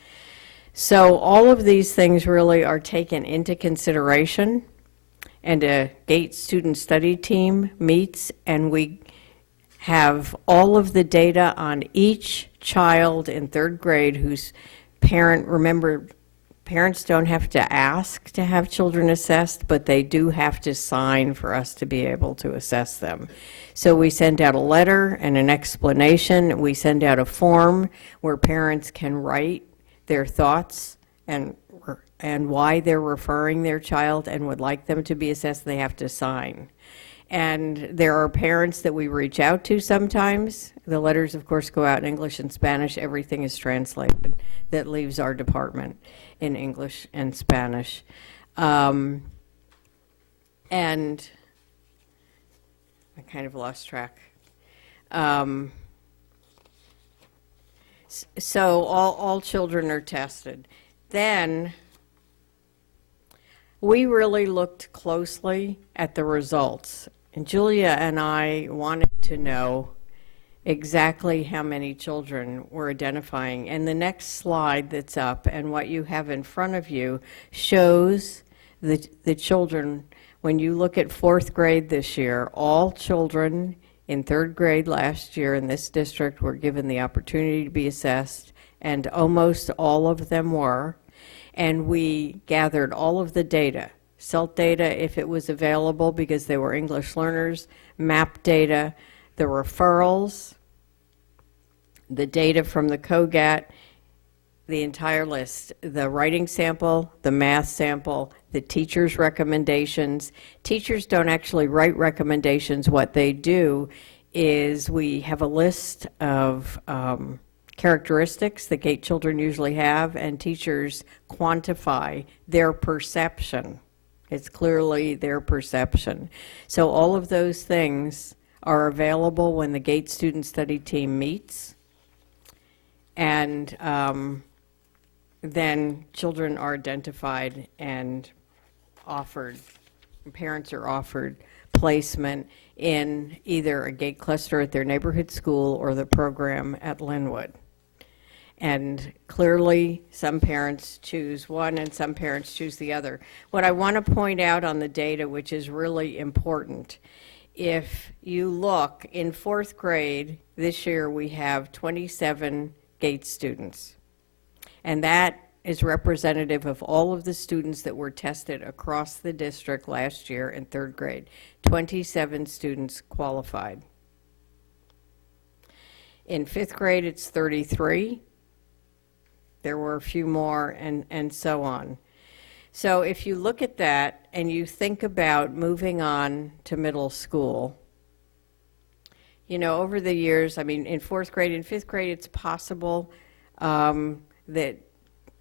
So all of these things really are taken into consideration, and a GATE student study team meets, and we have all of the data on each child in 3rd grade whose parent, remember, parents don't have to ask to have children assessed, but they do have to sign for us to be able to assess them. So we send out a letter and an explanation. We send out a form where parents can write their thoughts and why they're referring their child and would like them to be assessed. They have to sign. And there are parents that we reach out to sometimes. The letters, of course, go out in English and Spanish. Everything is translated that leaves our department in English and Spanish. And I kind of lost track. So all children are tested. Then we really looked closely at the results. And Julia and I wanted to know exactly how many children we're identifying. And the next slide that's up and what you have in front of you shows the children. When you look at 4th grade this year, all children in 3rd grade last year in this district were given the opportunity to be assessed, and almost all of them were. And we gathered all of the data, CELT data if it was available because they were English learners, MAP data, the referrals, the data from the COGAT, the entire list, the writing sample, the math sample, the teacher's recommendations. Teachers don't actually write recommendations. What they do is we have a list of characteristics that GATE children usually have, and teachers quantify their perception. It's clearly their perception. So all of those things are available when the GATE student study team meets. And then children are identified and offered, parents are offered placement in either a gate cluster at their neighborhood school or the program at Linwood. And clearly, some parents choose one and some parents choose the other. What I want to point out on the data, which is really important, if you look in fourth grade, this year we have 27 gate students. And that is representative of all of the students that were tested across the district last year in third grade. 27 students qualified. In fifth grade, it's 33. There were a few more, and so on. So if you look at that and you think about moving on to middle school, you know, over the years, I mean, in fourth grade and fifth grade, it's possible that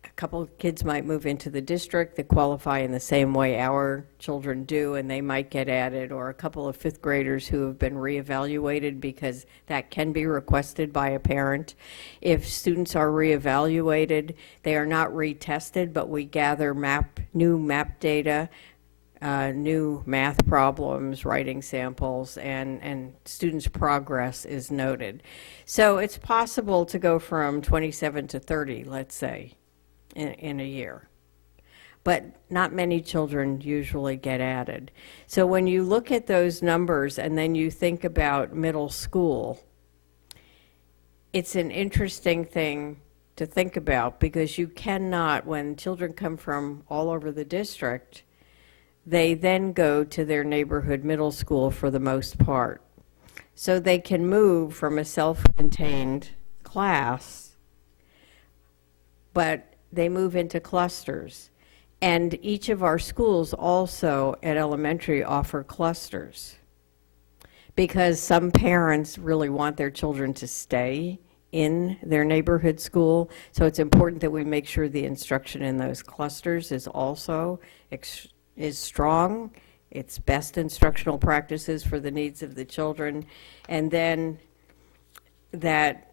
a couple of kids might move into the district that qualify in the same way our children do, and they might get added, or a couple of fifth graders who have been reevaluated, because that can be requested by a parent. If students are reevaluated, they are not retested, but we gather new map data, new math problems, writing samples, and students' progress is noted. So it's possible to go from 27 to 30, let's say, in a year. But not many children usually get added. So when you look at those numbers and then you think about middle school, it's an interesting thing to think about, because you cannot, when children come from all over the district, they then go to their neighborhood middle school for the most part. So they can move from a self-contained class, but they move into clusters. And each of our schools also at elementary offer clusters, because some parents really want their children to stay in their neighborhood school. So it's important that we make sure the instruction in those clusters is also is strong. It's best instructional practices for the needs of the children, and then that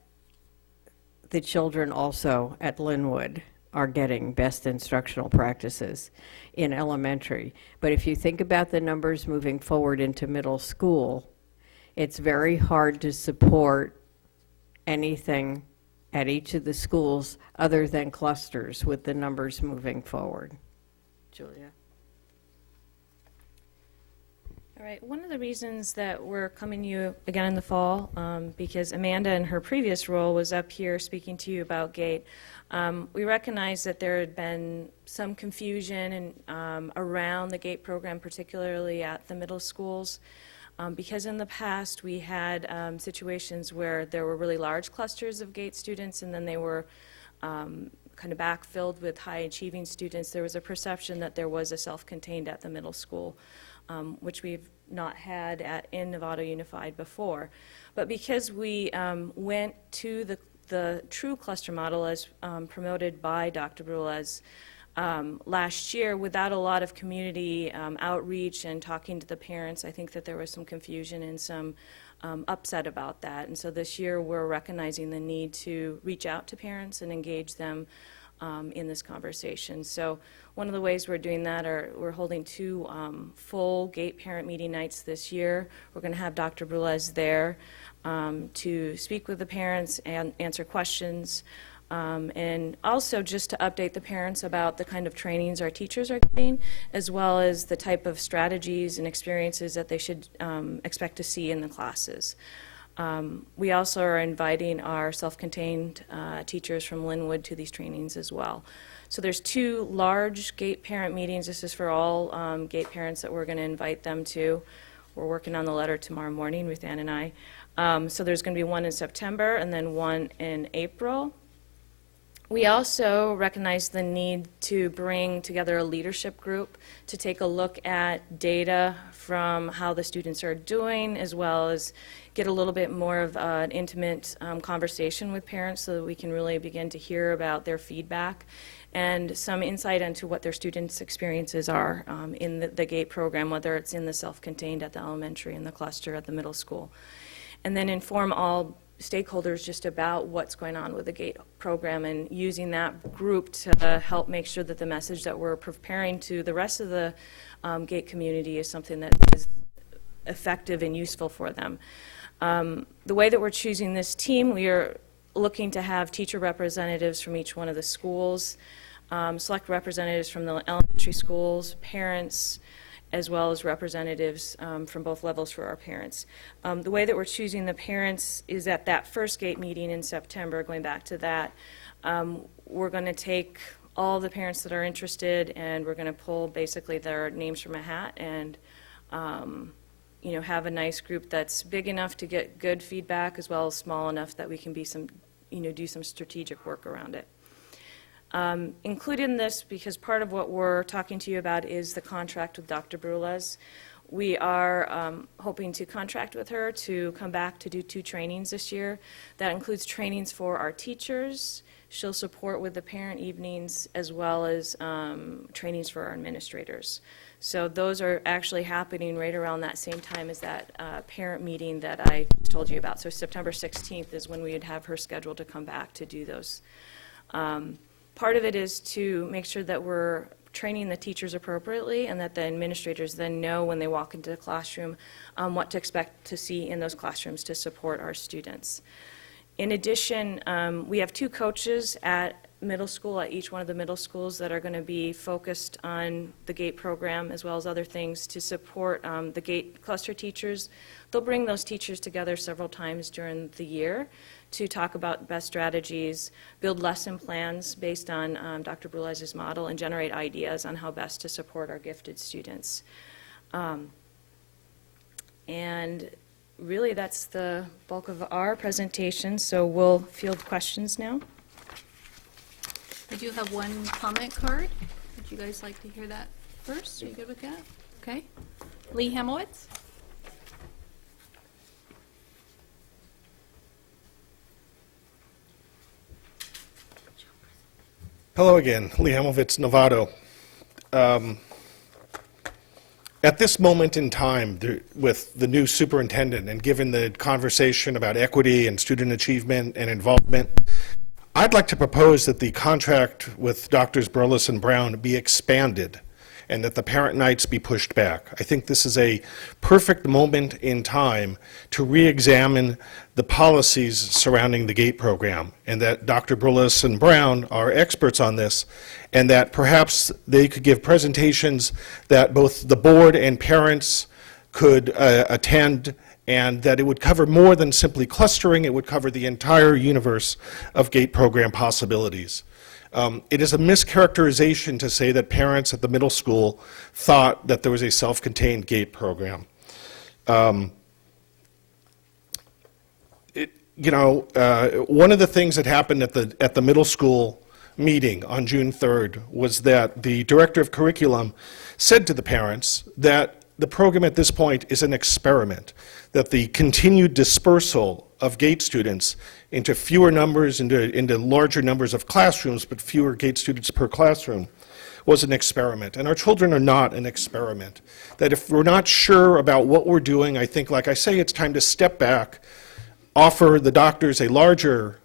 the children also at Linwood are getting best instructional practices in elementary. But if you think about the numbers moving forward into middle school, it's very hard to support anything at each of the schools other than clusters with the numbers moving forward. Julia? All right, one of the reasons that we're coming to you again in the fall, because Amanda in her previous role was up here speaking to you about GATE, we recognize that there had been some confusion around the GATE program, particularly at the middle schools, because in the past we had situations where there were really large clusters of GATE students, and then they were kind of backfilled with high-achieving students. There was a perception that there was a self-contained at the middle school, which we've not had in Novato Unified before. But because we went to the true cluster model as promoted by Dr. Brulez last year, without a lot of community outreach and talking to the parents, I think that there was some confusion and some upset about that. And so this year we're recognizing the need to reach out to parents and engage them in this conversation. So one of the ways we're doing that we're holding 2 full GATE parent meeting nights this year. We're going to have Dr. Brulez there to speak with the parents and answer questions, and also just to update the parents about the kind of trainings our teachers are getting, as well as the type of strategies and experiences that they should expect to see in the classes. We also are inviting our self-contained teachers from Linwood to these trainings as well. So there's 2 large GATE parent meetings. This is for all GATE parents that we're going to invite them to. We're working on the letter tomorrow morning, Ruth Ann and I. So there's going to be one in September and then one in April. We also recognize the need to bring together a leadership group to take a look at data from how the students are doing, as well as get a little bit more of an intimate conversation with parents so that we can really begin to hear about their feedback and some insight into what their students' experiences are in the GATE program, whether it's in the self-contained at the elementary and the cluster at the middle school. And then inform all stakeholders just about what's going on with the GATE program, and using that group to help make sure that the message that we're preparing to the rest of the GATE community is something that is effective and useful for them. The way that we're choosing this team, we are looking to have teacher representatives from each one of the schools, select representatives from the elementary schools, parents, as well as representatives from both levels for our parents. The way that we're choosing the parents is at that first gate meeting in September, going back to that, we're going to take all the parents that are interested and we're going to pull basically their names from a hat and you know, have a nice group that's big enough to get good feedback as well as small enough that we can be some, you know, do some strategic work around it. Included in this, because part of what we're talking to you about is the contract with Dr. Brulas. We are hoping to contract with her to come back to do 2 trainings this year. That includes trainings for our teachers. She'll support with the parent evenings as well as trainings for our administrators. So those are actually happening right around that same time as that parent meeting that I told you about. So September 16th is when we would have her scheduled to come back to do those. Part of it is to make sure that we're training the teachers appropriately and that the administrators then know when they walk into the classroom what to expect to see in those classrooms to support our students. In addition, we have 2 coaches at middle school, at each one of the middle schools, that are going to be focused on the GATE program as well as other things to support the GATE cluster teachers. They'll bring those teachers together several times during the year to talk about best strategies, build lesson plans based on Dr. Brulas' model, and generate ideas on how best to support our gifted students. And really, that's the bulk of our presentation, so we'll field questions now. I do have one comment card. Would you guys like to hear that first? Are you good with that? Okay. Lee Hamowitz? Hello again, Lee Hamovitz, Novato. At this moment in time, with the new superintendent and given the conversation about equity and student achievement and involvement, I'd like to propose that the contract with Drs. Burles and Brown be expanded and that the parent nights be pushed back. I think this is a perfect moment in time to re-examine the policies surrounding the GATE program, and that Dr. Burles and Brown are experts on this, and that perhaps they could give presentations that both the board and parents could attend, and that it would cover more than simply clustering. It would cover the entire universe of GATE program possibilities. It is a mischaracterization to say that parents at the middle school thought that there was a self-contained GATE program. One of the things that happened at the middle school meeting on June 3rd was that the director of curriculum said to the parents that the program at this point is an experiment, that the continued dispersal of GATE students into fewer numbers, into larger numbers of classrooms, but fewer GATE students per classroom, was an experiment. And our children are not an experiment. That if we're not sure about what we're doing, I think, like I say, it's time to step back, offer the doctors a larger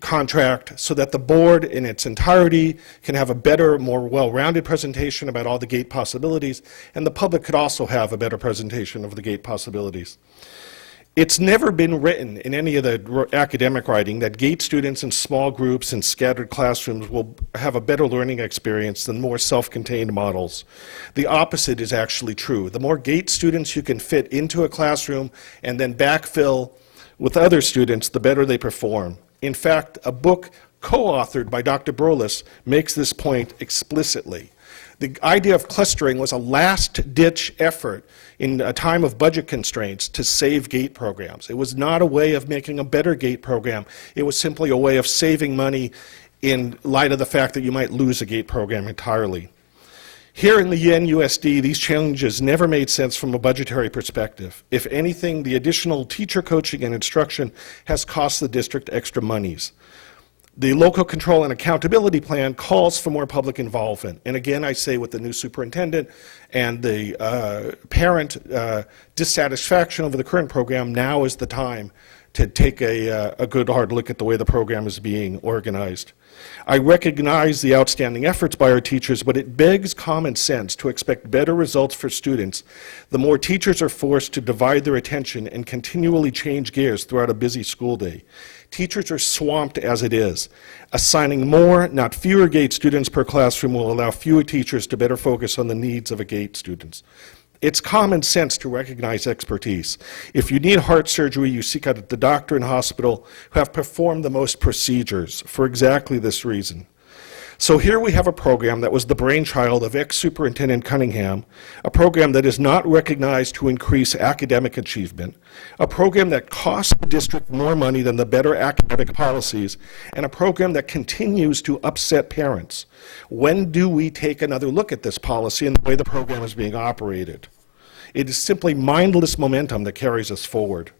contract so that the board in its entirety can have a better, more well-rounded presentation about all the GATE possibilities, and the public could also have a better presentation of the GATE possibilities. It's never been written in any of the academic writing that GATE students in small groups and scattered classrooms will have a better learning experience than more self-contained models. The opposite is actually true. The more GATE students you can fit into a classroom and then backfill with other students, the better they perform. In fact, a book co-authored by Dr. Burles makes this point explicitly. The idea of clustering was a last-ditch effort in a time of budget constraints to save GATE programs. It was not a way of making a better GATE program. It was simply a way of saving money in light of the fact that you might lose a GATE program entirely. Here in the NUSD, these changes never made sense from a budgetary perspective. If anything, the additional teacher coaching and instruction has cost the district extra monies. The local control and accountability plan calls for more public involvement. And again, I say with the new superintendent and the parent dissatisfaction over the current program, now is the time to take a good hard look at the way the program is being organized. I recognize the outstanding efforts by our teachers, but it begs common sense to expect better results for students the more teachers are forced to divide their attention and continually change gears throughout a busy school day. Teachers are swamped as it is. Assigning more, not fewer GATE students per classroom will allow fewer teachers to better focus on the needs of a GATE students. It's common sense to recognize expertise. If you need heart surgery, you seek out the doctor and hospital who have performed the most procedures for exactly this reason. So here we have a program that was the brainchild of ex-Superintendent Cunningham, a program that is not recognized to increase academic achievement, a program that costs the district more money than the better academic policies, and a program that continues to upset parents. When do we take another look at this policy and the way the program is being operated? It is simply mindless momentum that carries us forward.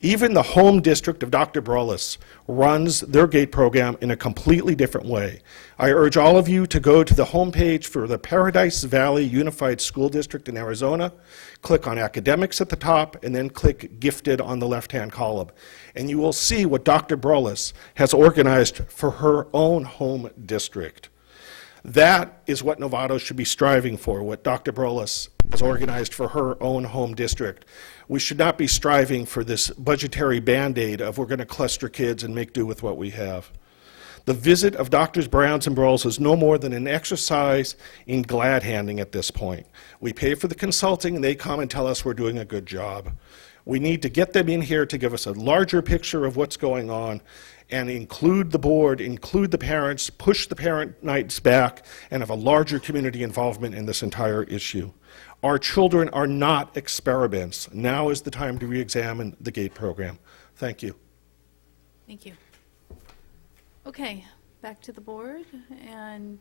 Even the home district of Dr. Brolis runs their GATE program in a completely different way. I urge all of you to go to the homepage for the Paradise Valley Unified School District in Arizona, click on academics at the top, and then click gifted on the left-hand column. And you will see what Dr. Brolis has organized for her own home district. That is what Novato should be striving for, what Dr. Brolis has organized for her own home district. We should not be striving for this budgetary Band-Aid of we're going to cluster kids and make do with what we have. The visit of Drs. Browns and Broles is no more than an exercise in glad-handing at this point. We pay for the consulting, and they come and tell us we're doing a good job. We need to get them in here to give us a larger picture of what's going on and include the board, include the parents, push the parent nights back, and have a larger community involvement in this entire issue. Our children are not experiments. Now is the time to re-examine the GATE program. Thank you. Thank you. Okay, back to the board and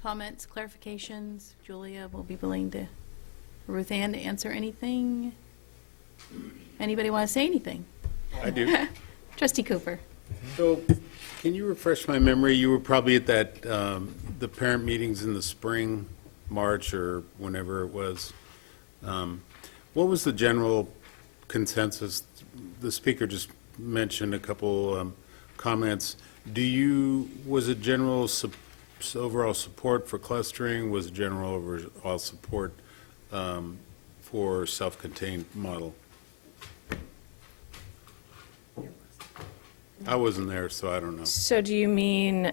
comments, clarifications. Julia will be willing to, Ruth Ann, to answer anything. Anybody want to say anything? I do. Trustee Cooper. So, can you refresh my memory? You were probably at that, the parent meetings in the spring, March, or whenever it was. What was the general consensus? The speaker just mentioned a couple comments. Was it general overall support for clustering? Was it general overall support for self-contained model? I wasn't there, so I don't know. So do you mean,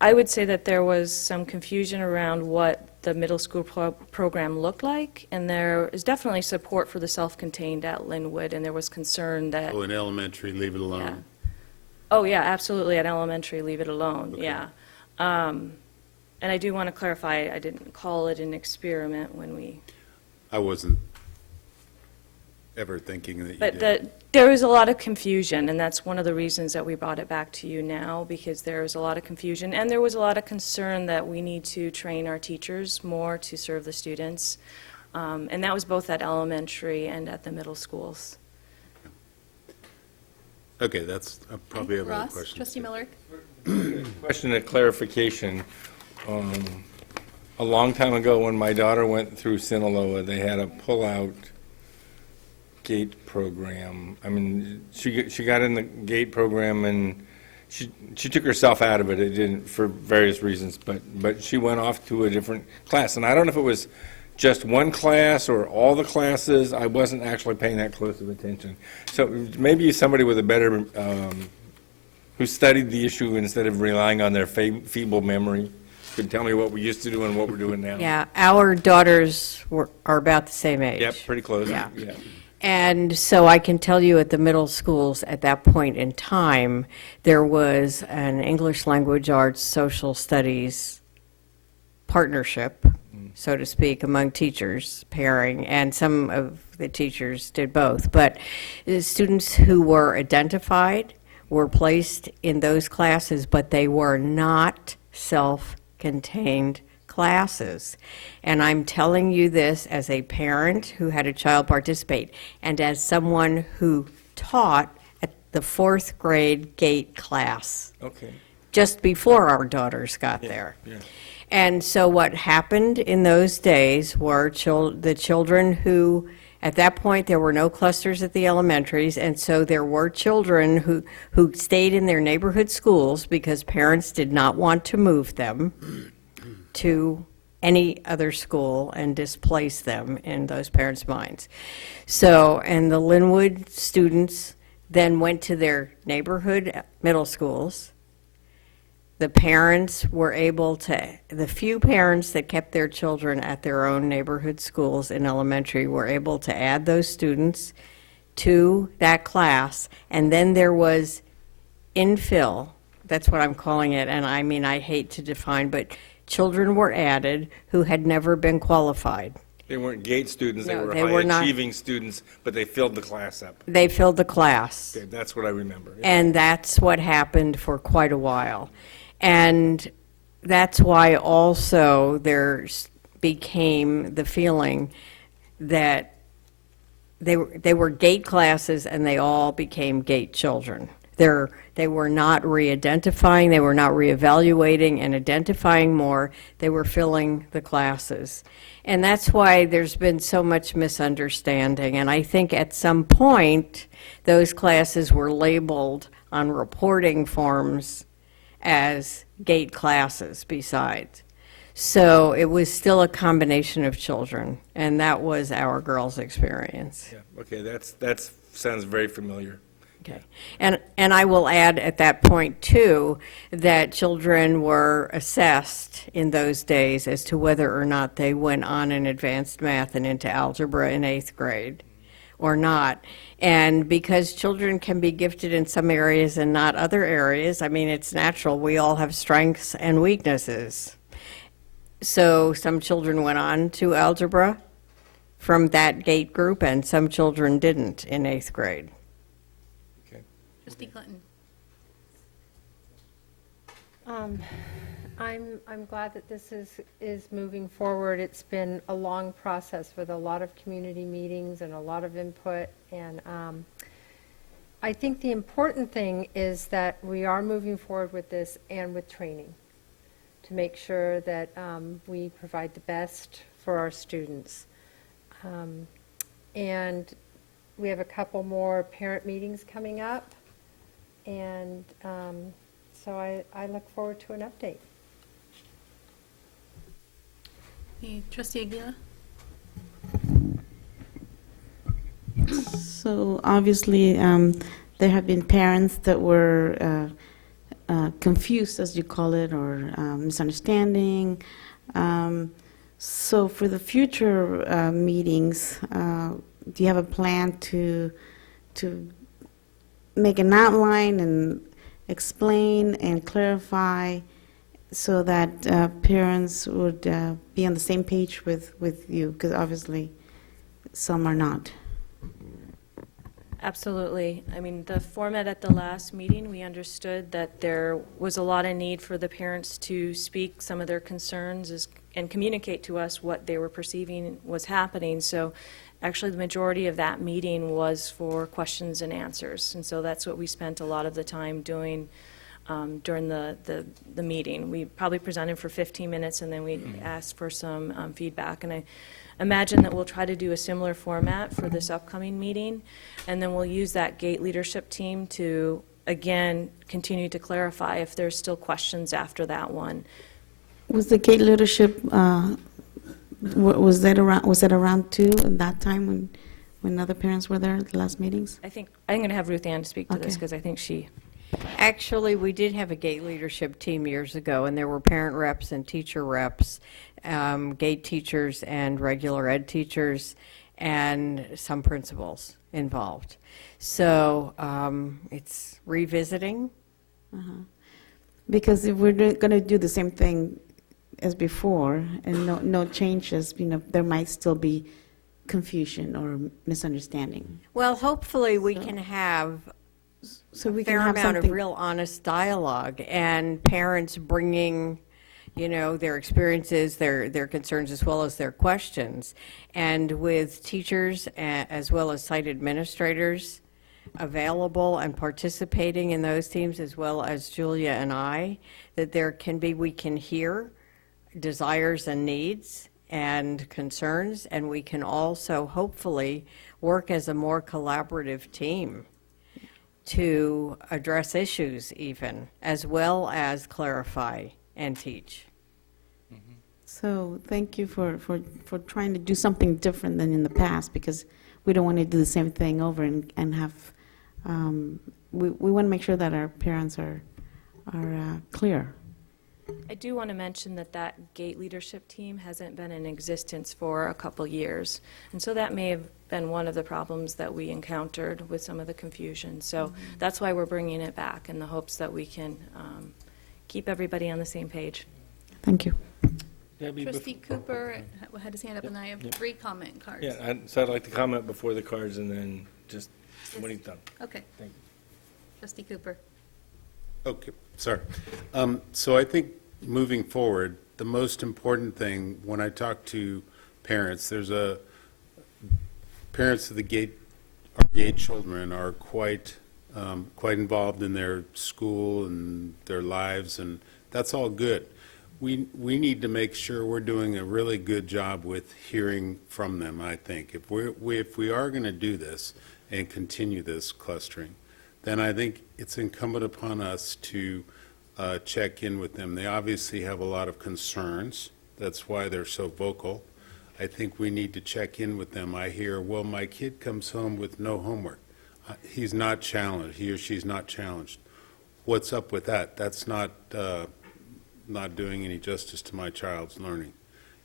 I would say that there was some confusion around what the middle school program looked like, and there is definitely support for the self-contained at Linwood, and there was concern that... Oh, in elementary, leave it alone. Yeah. Oh, yeah, absolutely, at elementary, leave it alone, Okay. yeah. And I do want to clarify, I didn't call it an experiment when we... I wasn't ever thinking that you But did. there was a lot of confusion, and that's one of the reasons that we brought it back to you now, because there was a lot of confusion, and there was a lot of concern that we need to train our teachers more to serve the students. And that was both at elementary and at the middle schools. Okay, that's, I probably have other Ross, questions. Trustee Miller. Question of clarification. A long time ago, when my daughter went through Sinaloa, they had a pull-out GATE program. I mean, she got in the GATE program, and she took herself out of it. It didn't, for various reasons, but she went off to a different class. And I don't know if it was just one class or all the classes. I wasn't actually paying that close of attention. So maybe somebody with a better, who studied the issue instead of relying on their feeble memory could tell me what we used to do and what we're doing now. Yeah, our daughters are about the same age. Yep, pretty close. Yeah. And so I can tell you at the middle schools at that point in time, there was an English language arts social studies partnership, so to speak, among teachers, pairing, and some of the teachers did both. But the students who were identified were placed in those classes, but they were not self-contained classes. And I'm telling you this as a parent who had a child participate and as someone who taught at the 4th grade GATE class. Okay. Just before our daughters got there. Yeah. And so what happened in those days were the children who At that point, there were no clusters at the elementaries, and so there were children who stayed in their neighborhood schools because parents did not want to move them to any other school and displace them in those parents' minds. So, and the Linwood students then went to their neighborhood middle schools. The parents were able to, the few parents that kept their children at their own neighborhood schools in elementary were able to add those students to that class, and then there was infill, that's what I'm calling it, and I mean, I hate to define, but children were added who had never been qualified. They weren't GATE students, they No, were they were not. high-achieving students, but they filled the class up. They filled the class. Okay, that's what I remember. And that's what happened for quite a while. And that's why also there became the feeling that they were GATE classes and they all became GATE children. They were not re-identifying, they were not re-evaluating and identifying more, they were filling the classes. And that's why there's been so much misunderstanding. And I think at some point, those classes were labeled on reporting forms as GATE classes besides. So it was still a combination of children, and that was our girls' experience. Yeah, okay, that sounds very familiar. Okay. And I will add at that point, too, that children were assessed in those days as to whether or not they went on in advanced math and into algebra in 8th grade or not. And because children can be gifted in some areas and not other areas, I mean, it's natural. We all have strengths and weaknesses. So some children went on to algebra from that GATE group, and some children didn't in 8th grade. Trustee Clinton. I'm glad that this is moving forward. It's been a long process with a lot of community meetings and a lot of input, and I think the important thing is that we are moving forward with this and with training to make sure that we provide the best for our students. And we have a couple more parent meetings coming up. And so I look forward to an update. Hey, Trustee Aguila? So obviously, there have been parents that were confused, as you call it, or misunderstanding. So for the future meetings, do you have a plan to make an outline and explain and clarify so that parents would be on the same page with you? Because obviously, some are not. Absolutely. I mean, the format at the last meeting, we understood that there was a lot of need for the parents to speak some of their concerns and communicate to us what they were perceiving was happening. So actually, the majority of that meeting was for questions and answers. And so that's what we spent a lot of the time doing during the meeting. We probably presented for 15 minutes, and then we asked for some feedback. And I imagine that we'll try to do a similar format for this upcoming meeting, and then we'll use that GATE leadership team to, again, continue to clarify if there's still questions after that one. Was the GATE leadership, was that around too at that time when other parents were there at the last meetings? I'm going to have Ruth Ann speak to this Okay. because I think she... Actually, we did have a GATE leadership team years ago, and there were parent reps and teacher reps, GATE teachers and regular ed teachers, and some principals involved. So it's revisiting. Because if we're going to do the same thing as before and no changes, there might still be confusion or misunderstanding. Well, hopefully we can have So we a can fair have amount of something. real honest dialogue, and parents bringing, their experiences, their concerns, as well as their questions. And with teachers as well as site administrators available and participating in those teams, as well as Julia and I, that we can hear desires and needs and concerns, and we can also hopefully work as a more collaborative team to address issues even, as well as clarify and teach. So thank you for trying to do something different than in the past, because we don't want to do the same thing over and have, we want to make sure that our parents are clear. I do want to mention that that GATE leadership team hasn't been in existence for a couple years. And so that may have been one of the problems that we encountered with some of the confusion. So that's why we're bringing it back, in the hopes that we can keep everybody on the same page. Thank you. Debbie, Trustee Cooper had his hand up, and I have 3 comment cards. so I'd like to comment before the cards and then just when he's done. Okay. Thank you. Trustee Cooper. Okay, sorry. So I think moving forward, the most important thing, when I talk to parents, parents of our GATE children are quite involved in their school and their lives, and that's all good. We need to make sure we're doing a really good job with hearing from them, I think. If we are going to do this and continue this clustering, then I think it's incumbent upon us to check in with them. They obviously have a lot of concerns. That's why they're so vocal. I think we need to check in with them. I hear, well, my kid comes home with no homework. He's not challenged. He or she's not challenged. What's up with that? That's not doing any justice to my child's learning.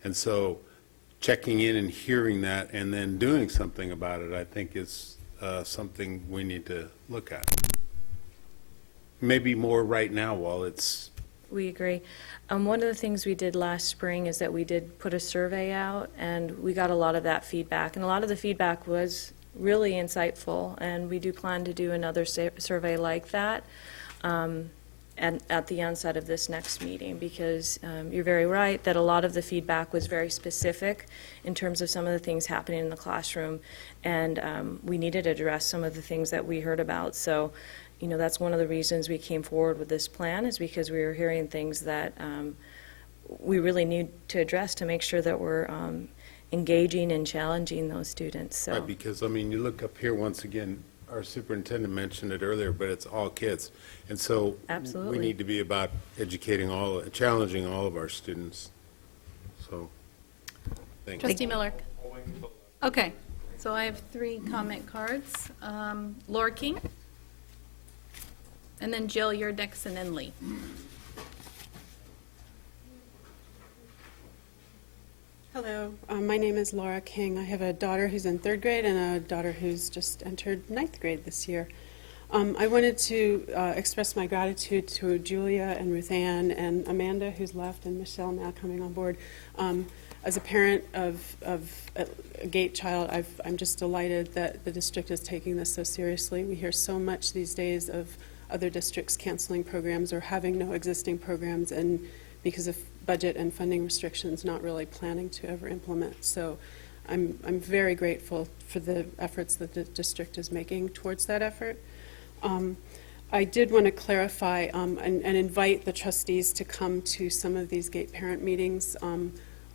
And so checking in and hearing that and then doing something about it, I think is something we need to look at. Maybe more right now while it's... We agree. One of the things we did last spring is that we did put a survey out, and we got a lot of that feedback. And a lot of the feedback was really insightful, and we do plan to do another survey like that and at the onset of this next meeting, because you're very right that a lot of the feedback was very specific in terms of some of the things happening in the classroom, and we needed to address some of the things that we heard about. So, you know, that's one of the reasons we came forward with this plan, is because we were hearing things that we really need to address to make sure that we're engaging and challenging those students. So. Right, because, I mean, you look up here, once again, our superintendent mentioned it earlier, but it's all kids. And so Absolutely. we need to be about educating challenging all of our students. So, thank you. Trustee Miller. Okay, so I have 3 comment cards. Laura King. And then Jill, you're next, and then Lee. Hello, my name is Laura King. I have a daughter who's in 3rd grade and a daughter who's just entered 9th grade this year. I wanted to express my gratitude to Julia and Ruth Ann and Amanda, who's left, and Michelle now coming on board. As a parent of a GATE child, I'm just delighted that the district is taking this so seriously. We hear so much these days of other districts canceling programs or having no existing programs, and because of budget and funding restrictions, not really planning to ever implement. So I'm very grateful for the efforts that the district is making towards that effort. I did want to clarify and invite the trustees to come to some of these GATE parent meetings.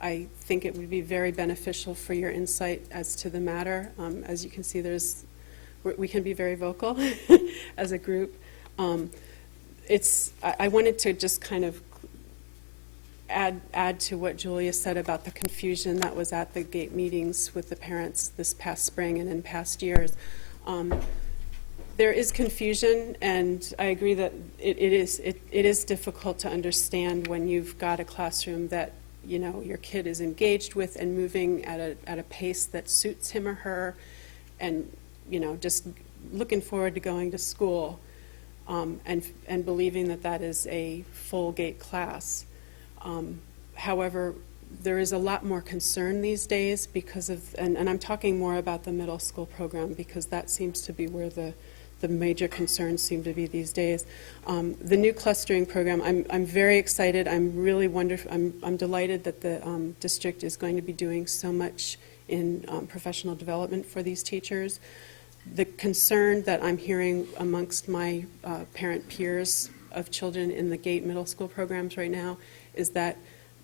I think it would be very beneficial for your insight as to the matter. As you can see, we can be very vocal as a group. I wanted to just kind of add to what Julia said about the confusion that was at the GATE meetings with the parents this past spring and in past years. There is confusion, and I agree that it is difficult to understand when you've got a classroom that, you know, your kid is engaged with and moving at a pace that suits him or her, and, you know, just looking forward to going to school, and believing that that is a full GATE class. However, there is a lot more concern these days because of, and I'm talking more about the middle school program, because that seems to be where the major concerns seem to be these days. The new clustering program, I'm very excited. I'm really wonderful. I'm delighted that the district is going to be doing so much in professional development for these teachers. The concern that I'm hearing amongst my parent peers of children in the GATE middle school programs right now is that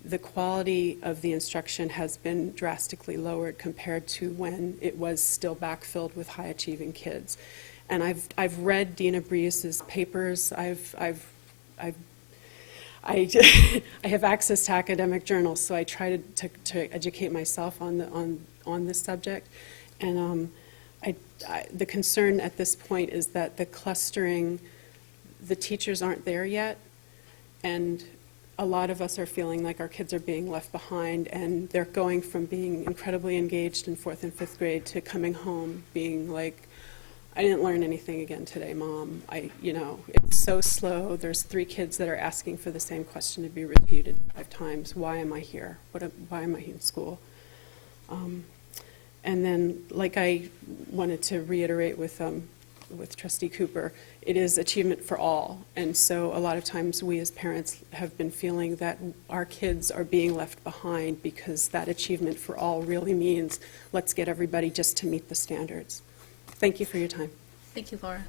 the quality of the instruction has been drastically lowered compared to when it was still backfilled with high-achieving kids. And I've read Dina Brius's papers. I have access to academic journals, so I try to educate myself on this subject. And the concern at this point is that the clustering, the teachers aren't there yet, and a lot of us are feeling like our kids are being left behind, and they're going from being incredibly engaged in 4th and 5th grade to coming home being like, I didn't learn anything again today, Mom. It's so slow. There's 3 kids that are asking for the same question to be repeated 5 times. Why am I here? Why am I in school? And then, like I wanted to reiterate with Trustee Cooper, it is achievement for all. And so a lot of times we as parents have been feeling that our kids are being left behind because that achievement for all really means let's get everybody just to meet the standards. Thank you for your time. Thank you, Laura.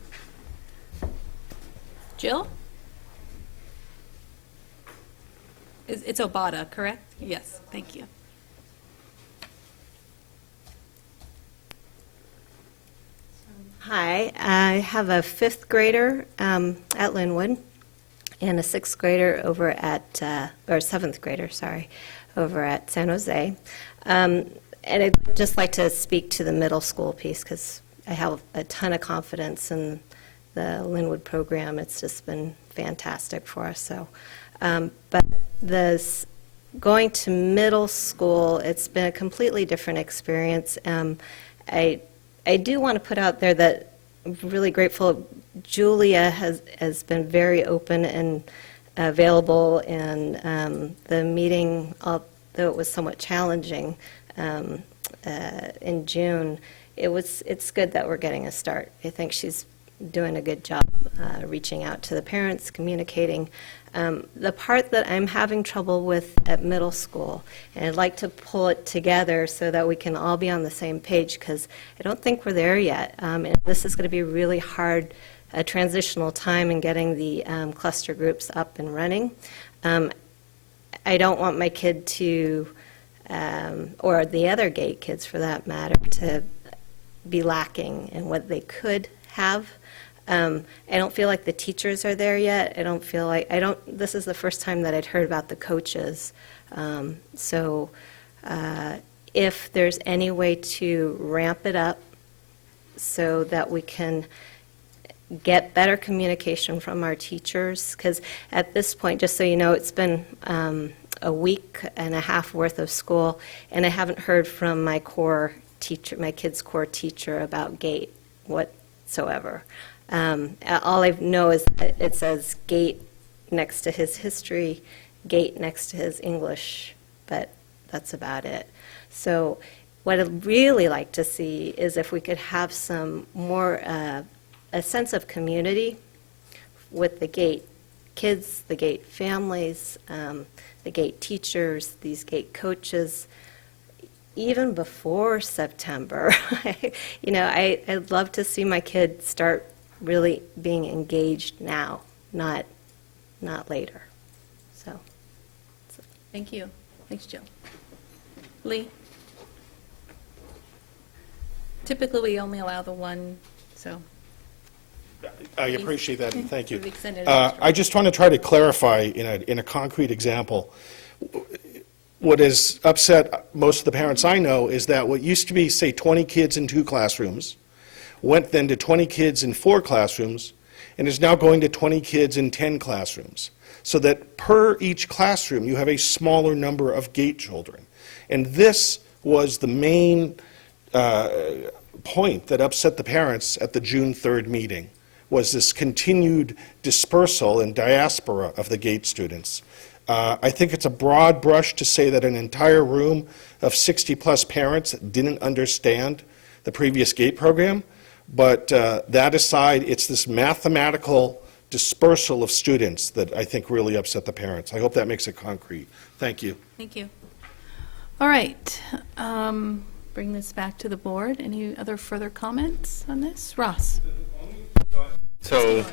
Jill? It's Obata, correct? Yes, thank you. Hi, I have a 5th grader at Linwood and a 6th grader over at, or 7th grader, sorry, over at San Jose. And I'd just like to speak to the middle school piece because I have a ton of confidence in the Linwood program. It's just been fantastic for us. So, but going to middle school, it's been a completely different experience. I do want to put out there that I'm really grateful. Julia has been very open and available, and the meeting, although it was somewhat challenging in June, it's good that we're getting a start. I think she's doing a good job reaching out to the parents, communicating. The part that I'm having trouble with at middle school, and I'd like to pull it together so that we can all be on the same page, because I don't think we're there yet. And this is going to be a really hard transitional time in getting the cluster groups up and running. I don't want my kid to, or the other GATE kids for that matter, to be lacking in what they could have. I don't feel like the teachers are there yet. This is the first time that I'd heard about the coaches. So if there's any way to ramp it up so that we can get better communication from our teachers, because at this point, just so you know, it's been a week and a half worth of school, and I haven't heard from my core teacher, my kids' core teacher about GATE whatsoever. All I know is that it says GATE next to his history, GATE next to his English, but that's about it. So what I'd really like to see is if we could have some more, a sense of community with the GATE kids, the GATE families, the GATE teachers, these GATE coaches, even before September. I'd love to see my kids start really being engaged now, not later. So. Thank you. Thanks, Jill. Lee? Typically, we only allow the one, so. I appreciate that, and thank you. We've extended it I just want to try to clarify in a concrete example. What has upset most of the parents I know is that what used to be, say, 20 kids in 2 classrooms went then to 20 kids in 4 classrooms, and is now going to 20 kids in 10 classrooms. So that per each classroom, you have a smaller number of GATE children. And this was the main point that upset the parents at the June 3rd meeting, was this continued dispersal and diaspora of the GATE students. I think it's a broad brush to say that an entire room of 60-plus parents didn't understand the previous GATE program, but that aside, it's this mathematical dispersal of students that I think really upset the parents. I hope that makes it concrete. Thank you. Thank you. All right. Bring this back to the board. Any other further comments on this? Ross? So,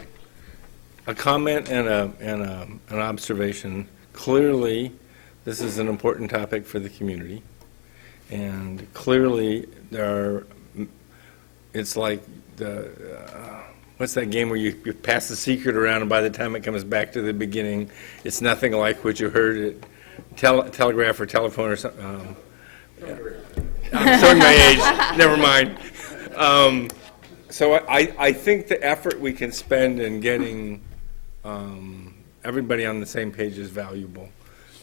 a comment and an observation. Clearly, This is an important topic for the community. And clearly, it's like what's that game where you pass the secret around, and by the time it comes back to the beginning, it's nothing like what you heard at telegraph or telephone or something. I'm showing my age, never mind. So I think the effort we can spend in getting everybody on the same page is valuable.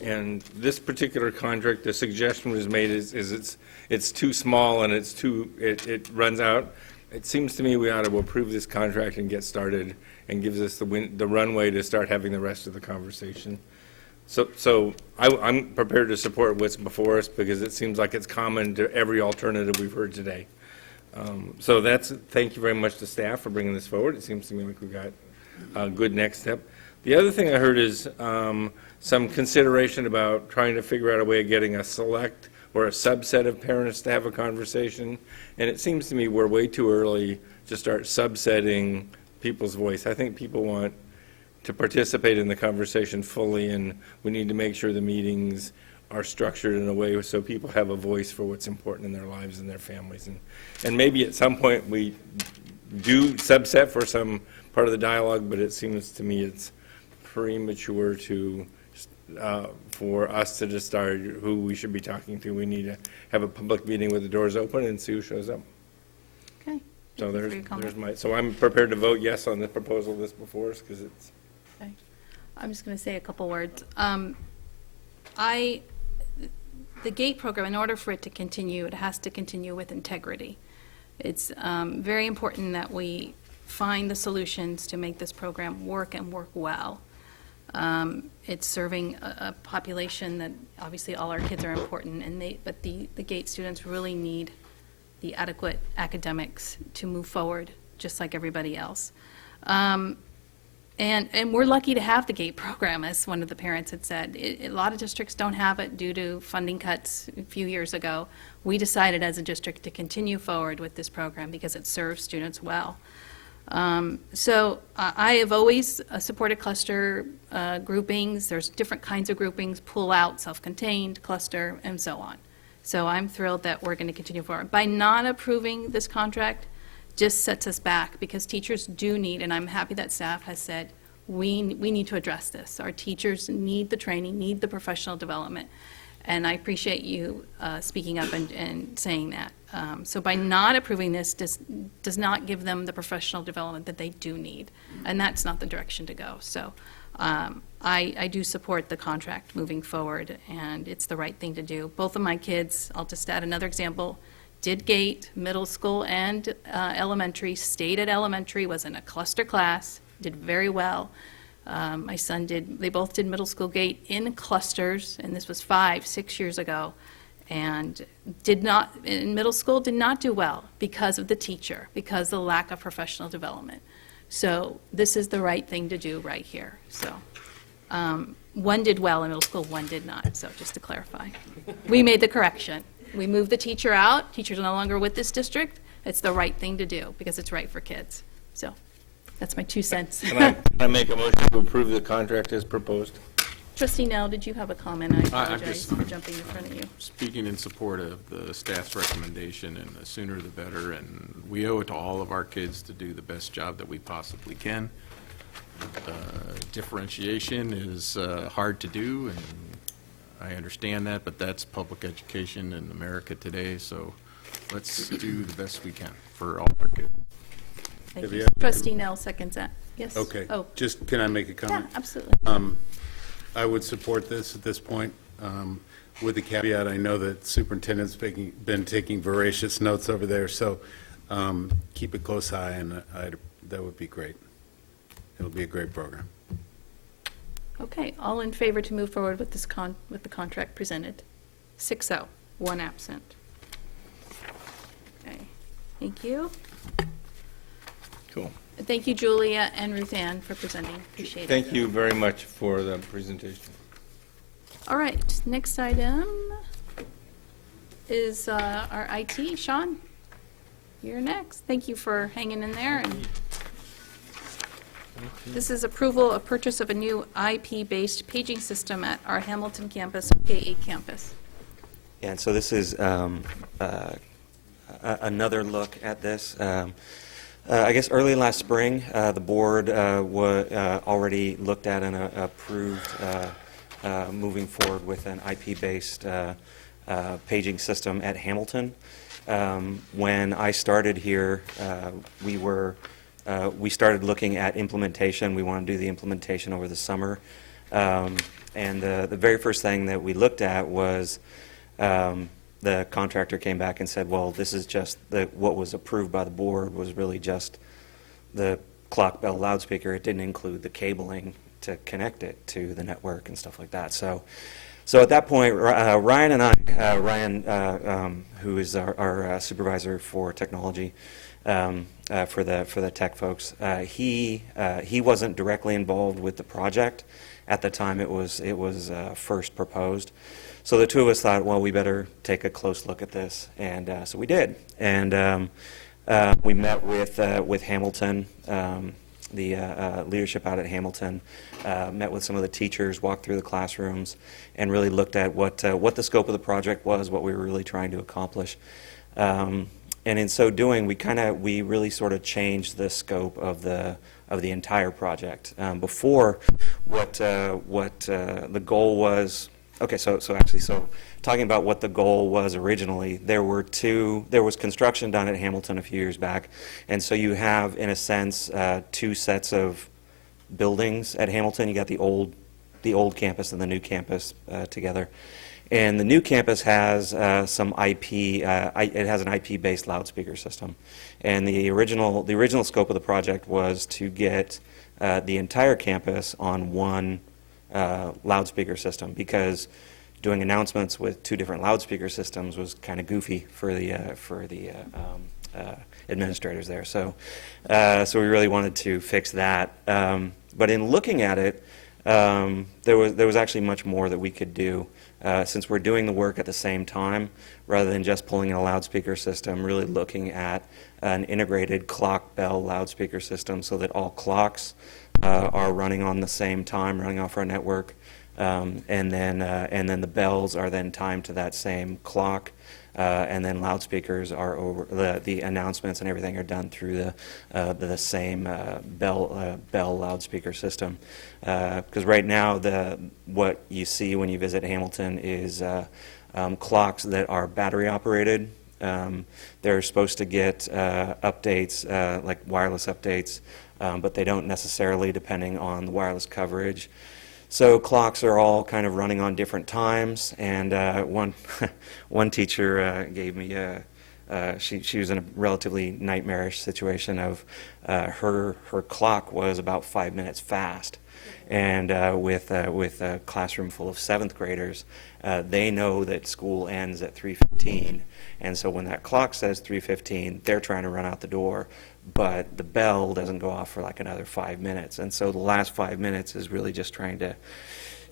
And this particular contract, the suggestion was made is it's too small and it runs out. It seems to me we ought to approve this contract and get started, and gives us the runway to start having the rest of the conversation. So I'm prepared to support what's before us, because it seems like it's common to every alternative we've heard today. So thank you very much to staff for bringing this forward. It seems to me like we got a good next step. The other thing I heard is some consideration about trying to figure out a way of getting a select or a subset of parents to have a conversation. And it seems to me we're way too early to start subsetting people's voice. I think people want to participate in the conversation fully, and we need to make sure the meetings are structured in a way so people have a voice for what's important in their lives and their families. And maybe at some point we do subset for some part of the dialogue, but it seems to me it's premature for us to decide who we should be talking to. We need to have a public meeting with the doors open and see who shows up. Okay. So Thank you for your comment. so I'm prepared to vote yes on the proposal that's before us, because it's. Okay. I'm just going to say a couple words. The GATE program, in order for it to continue, it has to continue with integrity. It's very important that we find the solutions to make this program work and work well. It's serving a population that, obviously, all our kids are important, but the GATE students really need the adequate academics to move forward, just like everybody else. And we're lucky to have the GATE program, as one of the parents had said. A lot of districts don't have it due to funding cuts a few years ago. We decided as a district to continue forward with this program because it serves students well. So I have always supported cluster groupings. There's different kinds of groupings: pull out, self-contained, cluster, and so on. So I'm thrilled that we're going to continue forward. By not approving this contract just sets us back, because teachers do need, and I'm happy that staff has said, we need to address this. Our teachers need the training, need the professional development. And I appreciate you speaking up and saying that. So by not approving this does not give them the professional development that they do need. And that's not the direction to go. So I do support the contract moving forward, and it's the right thing to do. Both of my kids, I'll just add another example, did GATE, middle school and elementary, stayed at elementary, was in a cluster class, did very well. My son they both did middle school GATE in clusters, and this was 5-6 years ago, and in middle school did not do well because of the teacher, because of the lack of professional development. So this is the right thing to do right here. So one did well in middle school, one did not, so just to clarify. We made the correction. We moved the teacher out. Teacher's no longer with this district. It's the right thing to do because it's right for kids. So that's my 2 cents. Can I make a motion to approve the contract as proposed? Trustee Nell, did you have a comment? I I'm apologize just for jumping in front of you. speaking in support of the staff's recommendation, and the sooner the better, and we owe it to all of our kids to do the best job that we possibly can. Differentiation is hard to do, and I understand that, but that's public education in America today, so let's do the best we can for all our kids. Thank you. Trustee Nell seconds that. Yes? Okay. Oh, Just, can I make a yeah, comment? absolutely. I would support this at this point, with the caveat, I know that superintendent's been taking voracious notes over there, so keep a close eye, and that would be great. It'll be a great program. Okay, all in favor to move forward with this with the contract presented? 6-0, 1 absent. Okay, thank you. Cool. Thank you, Julia and Ruth Ann, for presenting. Appreciate it. Thank you very much for the presentation. All right, next item is our IT. Sean, you're next. Thank you for hanging in there. And This is approval of purchase of a new IP-based paging system at our Hamilton campus, K-8 campus. And so this is another look at this. I guess early last spring, the board already looked at and approved moving forward with an IP-based paging system at Hamilton. When I started here, we started looking at implementation. We wanted to do the implementation over the summer. And the very first thing that we looked at was the contractor came back and said, well, this is just what was approved by the board was really just the clock bell loudspeaker. It didn't include the cabling to connect it to the network and stuff like that. So at that point, Ryan and I, Ryan, who is our supervisor for technology, for the tech folks, he wasn't directly involved with the project at the time it was first proposed. So the two of us thought, well, we better take a close look at this, and so we did. And we met with Hamilton, the leadership out at Hamilton, met with some of the teachers, walked through the classrooms, and really looked at what the scope of the project was, what we were really trying to accomplish. And in so doing, we really sort of changed the scope of the entire project. Before, what the goal was. Okay, so talking about what the goal was originally, there was construction done at Hamilton a few years back, and so you have, in a sense, two sets of buildings at Hamilton. You got the old campus and the new campus together, and the new campus has some IP. It has an IP-based loudspeaker system, and the original scope of the project was to get the entire campus on one loudspeaker system, because doing announcements with two different loudspeaker systems was kind of goofy for the administrators there. So we really wanted to fix that. But in looking at it, there was actually much more that we could do. Since we're doing the work at the same time, rather than just pulling in a loudspeaker system, really looking at an integrated clock bell loudspeaker system so that all clocks are running on the same time, running off our network, and then the bells are then timed to that same clock, and then loudspeakers are over the announcements and everything are done through the same bell loudspeaker system. Because right now what you see when you visit Hamilton is clocks that are battery operated. They're supposed to get updates, like wireless updates, but they don't necessarily, depending on the wireless coverage. So clocks are all kind of running on different times, and one teacher gave me she was in a relatively nightmarish situation of her clock was about 5 minutes fast, and with a classroom full of 7th graders, they know that school ends at 3:15, and so when that clock says 3:15, they're trying to run out the door, but the bell doesn't go off for like another 5 minutes, and so the last 5 minutes is really just trying to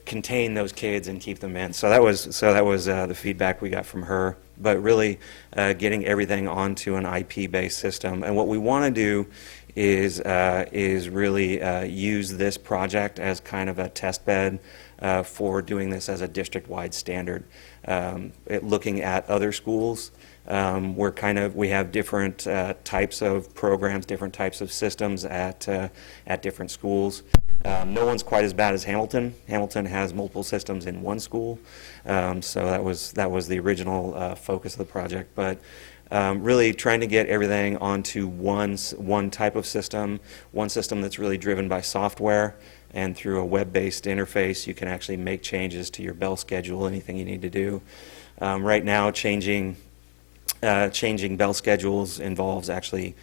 contain those kids and keep them in. So that was the feedback we got from her. But really, getting everything onto an IP-based system, and what we want to do is really use this project as kind of a test bed for doing this as a district-wide standard. Looking at other schools. We have different types of programs, different types of systems at different schools. No one's quite as bad as Hamilton. Hamilton has multiple systems in one school, so that was the original focus of the project. But really trying to get everything onto one type of system, one system that's really driven by software, and through a web-based interface, you can actually make changes to your bell schedule, anything you need to do. Right now, changing bell schedules involves actually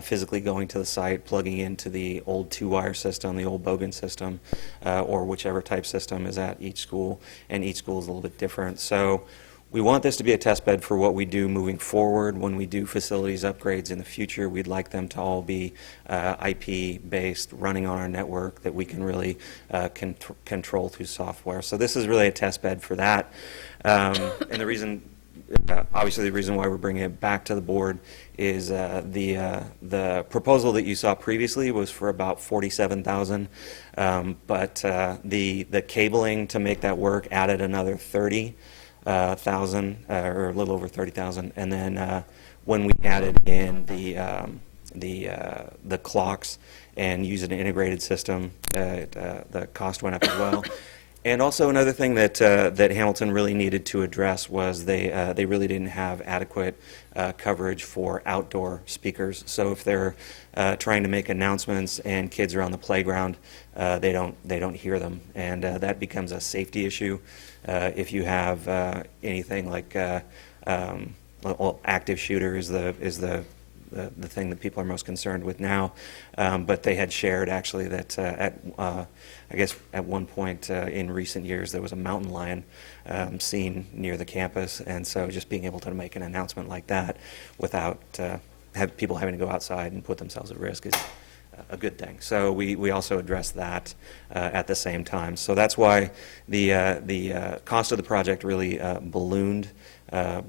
physically going to the site, plugging into the old 2-wire system, the old Bogan system, or whichever type system is at each school, and each school is a little bit different. So we want this to be a test bed for what we do moving forward. When we do facilities upgrades in the future, we'd like them to all be IP-based, running on our network that we can really control through software. So this is really a test bed for that. And the reason obviously the reason why we're bringing it back to the board is the proposal that you saw previously was for about 47,000, but the cabling to make that work added another 30,000 or a little over 30,000, and then when we added in the clocks and used an integrated system, the cost went up as well. And also another thing that that Hamilton really needed to address was they really didn't have adequate coverage for outdoor speakers. So if they're trying to make announcements and kids are on the playground, they don't hear them, and that becomes a safety issue. If you have anything like active shooter is the thing that people are most concerned with now, but they had shared actually that I guess at one point in recent years there was a mountain lion seen near the campus, and so just being able to make an announcement like that without have people having to go outside and put themselves at risk is a good thing. So we also addressed that at the same time. So that's why the cost of the project really ballooned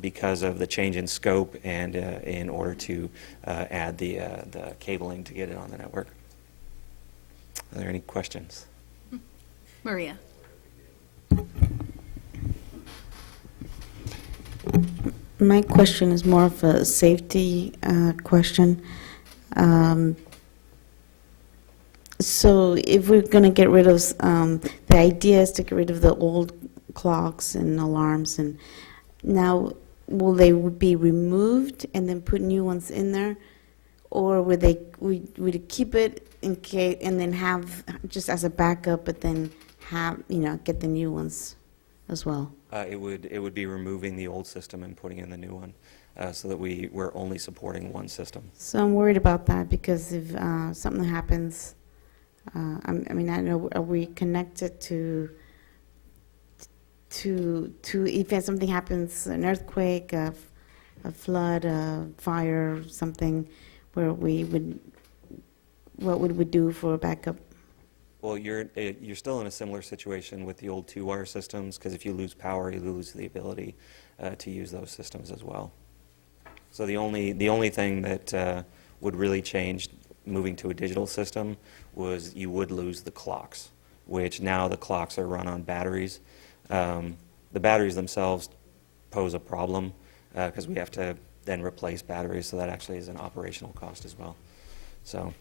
because of the change in scope and in order to add the cabling to get it on the network. Are there any questions? Maria. My question is more of a safety question. So if we're going to get rid of, the idea is to get rid of the old clocks and alarms, and now will they be removed and then put new ones in there? Or would it keep it in case, and then have just as a backup, but then have, get the new ones as well? It would be removing the old system and putting in the new one, so that we're only supporting one system. So I'm worried about that, because if something happens, I know, are we connected to if something happens, an earthquake, a flood, a fire, something, where what would we do for backup? Well, you're still in a similar situation with the old two-wire systems, because if you lose power, you lose the ability to use those systems as well. So the only thing that would really change moving to a digital system was you would lose the clocks, which now the clocks are run on batteries. The batteries themselves pose a problem because we have to then replace batteries, so that actually is an operational cost as well. So,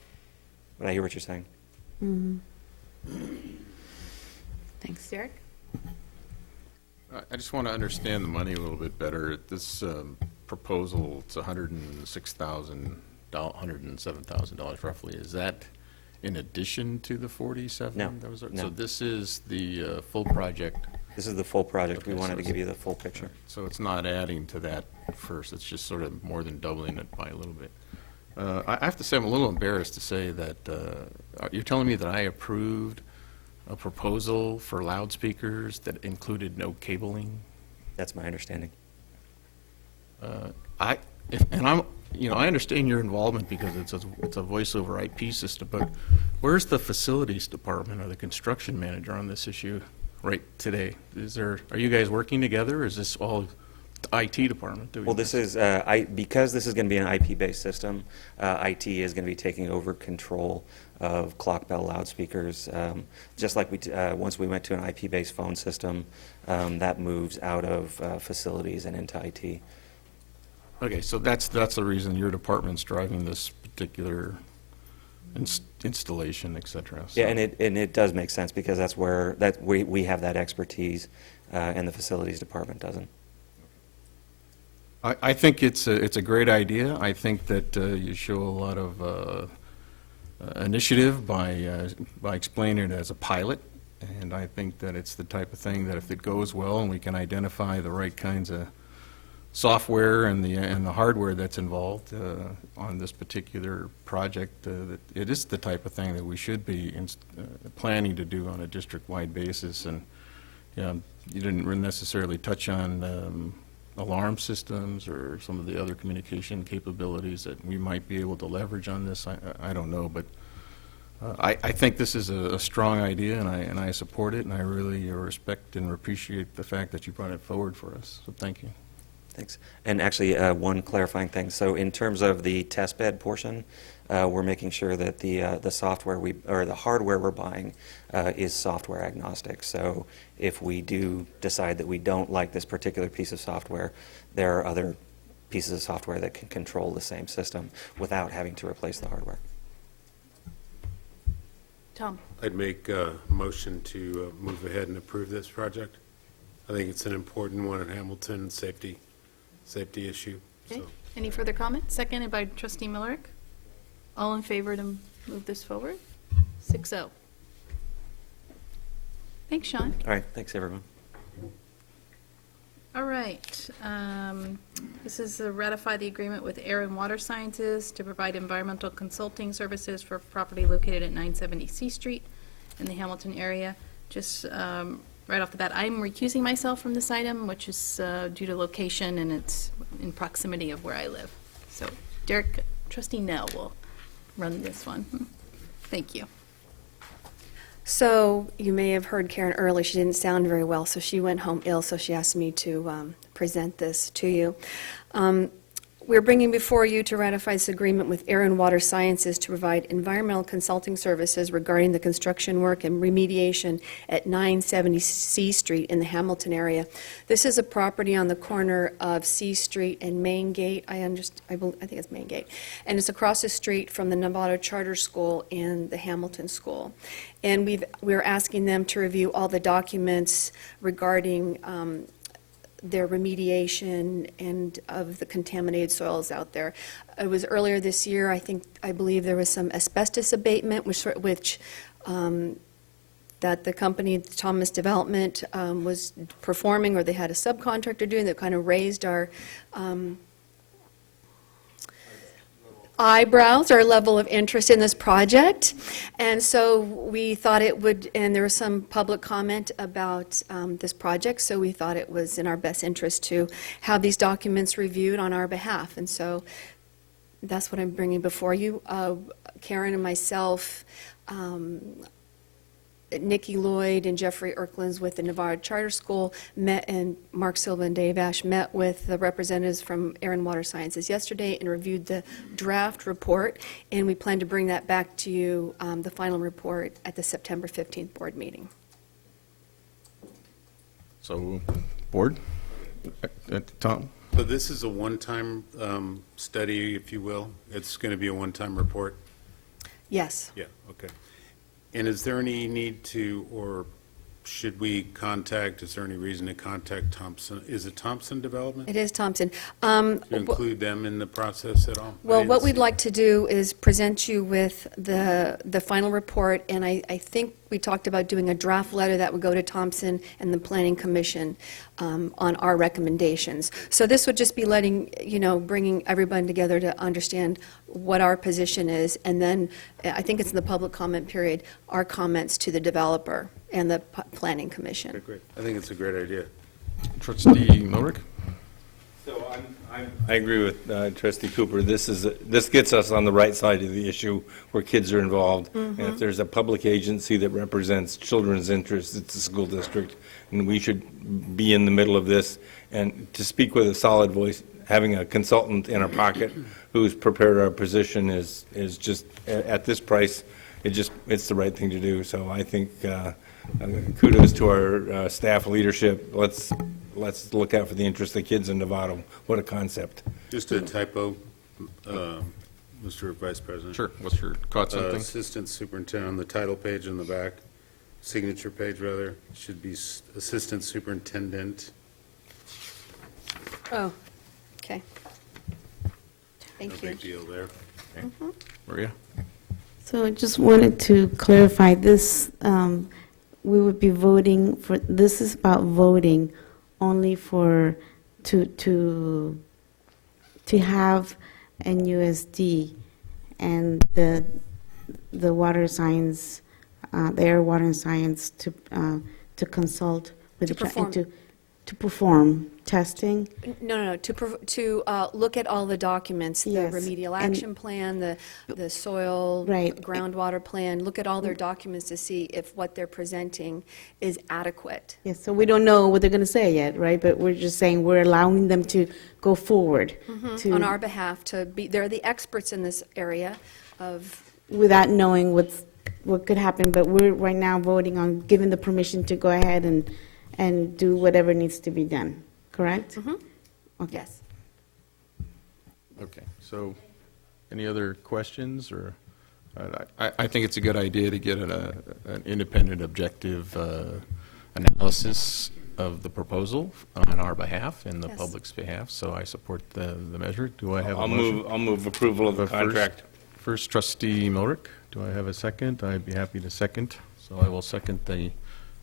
but I hear what you're saying. Mm-hmm. Thanks. Derek? I just want to understand the money a little bit better. This proposal, it's $107,000 roughly. Is that in addition to the 47? No. No. So this is the full project? This is the full project. Okay, We wanted so to give you the full picture. So it's not adding to that first, it's just sort of more than doubling it by a little bit. I have to say I'm a little embarrassed to say that you're telling me that I approved a proposal for loudspeakers that included no cabling? That's my understanding. I understand your involvement because it's a voice over IP system, but where's the facilities department or the construction manager on this issue right today? Are you guys working together, or is this all the IT department doing Well, this is, because this is going to be an IP-based system, IT is going to be taking over control of clock bell loudspeakers. Just like once we went to an IP-based phone system, that moves out of facilities and into IT. Okay, so that's the reason your department's driving this particular installation, et cetera. So. Yeah, and it does make sense because that's where we have that expertise, and the facilities department doesn't. I think it's a great idea. I think that you show a lot of initiative by explaining it as a pilot, and I think that it's the type of thing that if it goes well and we can identify the right kinds of software and the hardware that's involved on this particular project, that it is the type of thing that we should be planning to do on a district-wide basis. And you didn't necessarily touch on alarm systems or some of the other communication capabilities that we might be able to leverage on this. I don't know, but I think this is a strong idea, and I support it, and I really respect and appreciate the fact that you brought it forward for us. So thank you. Thanks. And actually, one clarifying thing. So in terms of the test bed portion, we're making sure that the software or the hardware we're buying is software agnostic. So if we do decide that we don't like this particular piece of software, there are other pieces of software that can control the same system without having to replace the hardware. Tom? I'd make a motion to move ahead and approve this project. I think it's an important one in Hamilton, safety issue. Okay. So, Any further comments? Seconded by Trustee Millerick. All in favor to move this forward? 6-0. Thanks, Sean. All right. Thanks, everyone. All right. This is to ratify the agreement with Air and Water Sciences to provide environmental consulting services for property located at 970 C Street in the Hamilton area. Just right off the bat, I'm recusing myself from this item, which is due to location and it's in proximity of where I live. So Derek, Trustee Nell will run this one. Thank you. So you may have heard Karen early. She didn't sound very well, so she went home ill, so she asked me to present this to you. We're bringing before you to ratify this agreement with Air and Water Sciences to provide environmental consulting services regarding the construction work and remediation at 970 C Street in the Hamilton area. This is a property on the corner of C Street and Main Gate. I think it's Main Gate. And it's across the street from the Novato Charter School and the Hamilton School. And we're asking them to review all the documents regarding their remediation and of the contaminated soils out there. It was earlier this year, I believe there was some asbestos abatement, which that the company, Thomas Development, was performing, or they had a subcontractor doing, that kind of raised our eyebrows, our level of interest in this project. And so we thought it would, and there was some public comment about this project, so we thought it was in our best interest to have these documents reviewed on our behalf. And so that's what I'm bringing before you. Karen and myself, Nikki Lloyd and Jeffrey Erklands with the Nevada Charter School met, and Mark Silva and Dave Ash met with the representatives from Air and Water Sciences yesterday and reviewed the draft report, and we plan to bring that back to you, the final report, at the September 15th board meeting. So, board? Tom? So this is a one-time study, if you will. It's going to be a one-time report? Yes. Yeah, okay. And is there any need to, or should we contact, is there any reason to contact Thompson? Is it Thompson Development? It is Thompson. To include them in the process at all? Well, what we'd like to do is present you with the final report, and I think we talked about doing a draft letter that would go to Thompson and the Planning Commission on our recommendations. So this would just be bringing everyone together to understand what our position is, and then I think it's in the public comment period, our comments to the developer and the Planning Commission. Okay, great. I think it's a great idea. Trustee Millerick? So I agree with Trustee Cooper. This gets us on the right side of the issue where kids are involved. And if there's a public agency that represents children's interests, it's the school district, and we should be in the middle of this. And to speak with a solid voice, having a consultant in our pocket who's prepared our position is just, at this price, it's the right thing to do. So I think kudos to our staff leadership. Let's look out for the interest of kids in Novato. What a concept. Just a typo, Mr. Vice President. Sure. What's your thoughts on things? Assistant Superintendent, on the title page in the back, signature page rather, should be Assistant Superintendent. Oh, okay. Thank you. No big deal there. Maria? So I just wanted to clarify this, we would be voting for, this is about voting only for, to have NUSD and the water science, the air, water and science to consult with To the, perform. to perform testing? No, to look at all the documents, the Yes, remedial and- action plan, the soil, Right. groundwater plan, look at all their documents to see if what they're presenting is adequate. Yes, so we don't know what they're going to say yet, right? But we're just saying we're allowing them to go forward. to- On our behalf, they're the experts in this area of, Without knowing what could happen, but we're right now voting on giving the permission to go ahead and do whatever needs to be done, correct? Okay. yes. Okay, so any other questions, or, I think it's a good idea to get an independent, objective analysis of the proposal on our behalf and the Yes. public's behalf, so I support the measure. Do I have a I'll motion? I'll move approval of the contract. First trustee Milrick, do I have a second? I'd be happy to second, so I will second the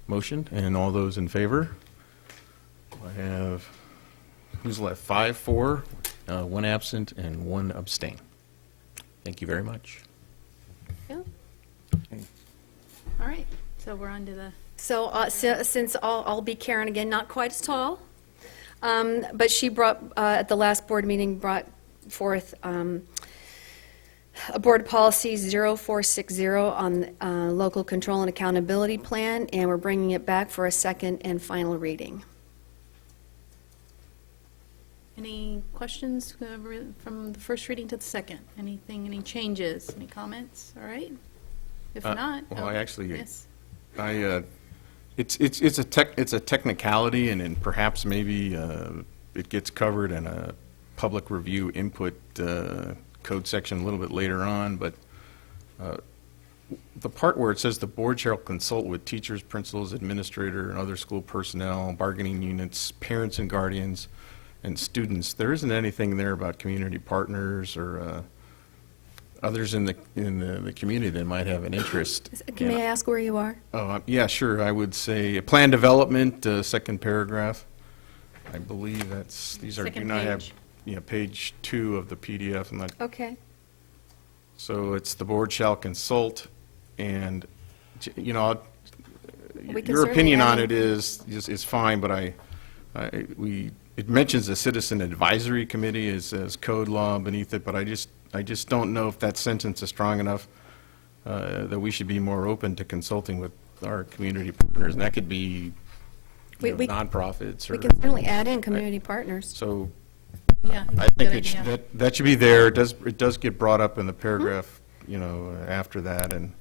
motion, and all those in favor? I have, who's left? 5-4, 1 absent, and 1 abstain. Thank you very much. Yeah. All right, so we're on to the, So, since I'll be Karen again, not quite as tall, but she brought, at the last board meeting, brought forth a board policy 0460 on local control and accountability plan, and we're bringing it back for a second and final reading. any questions from the first reading to the second? Anything, any changes, any comments? All right? If not. Well, oh, I actually, yes. it's a technicality, and perhaps maybe it gets covered in a public review input code section a little bit later on, but the part where it says the board shall consult with teachers, principals, administrator, and other school personnel, bargaining units, parents and guardians, and students, there isn't anything there about community partners or others in the community that might have an interest. May I ask where you are? Oh, yeah, sure. I would say plan development, second paragraph. I believe these are, do Second not have, page. page 2 of the PDF. I'm not, Okay. so it's the board shall consult, and, We can your certainly opinion add on in- it is fine, but it mentions a citizen advisory committee as code law beneath it, but I just don't know if that sentence is strong enough that we should be more open to consulting with our community partners, and that could be We nonprofits or. We can certainly add in community partners. So Yeah, I it's a think good idea. that should be there. It does get brought up in the paragraph, after that, and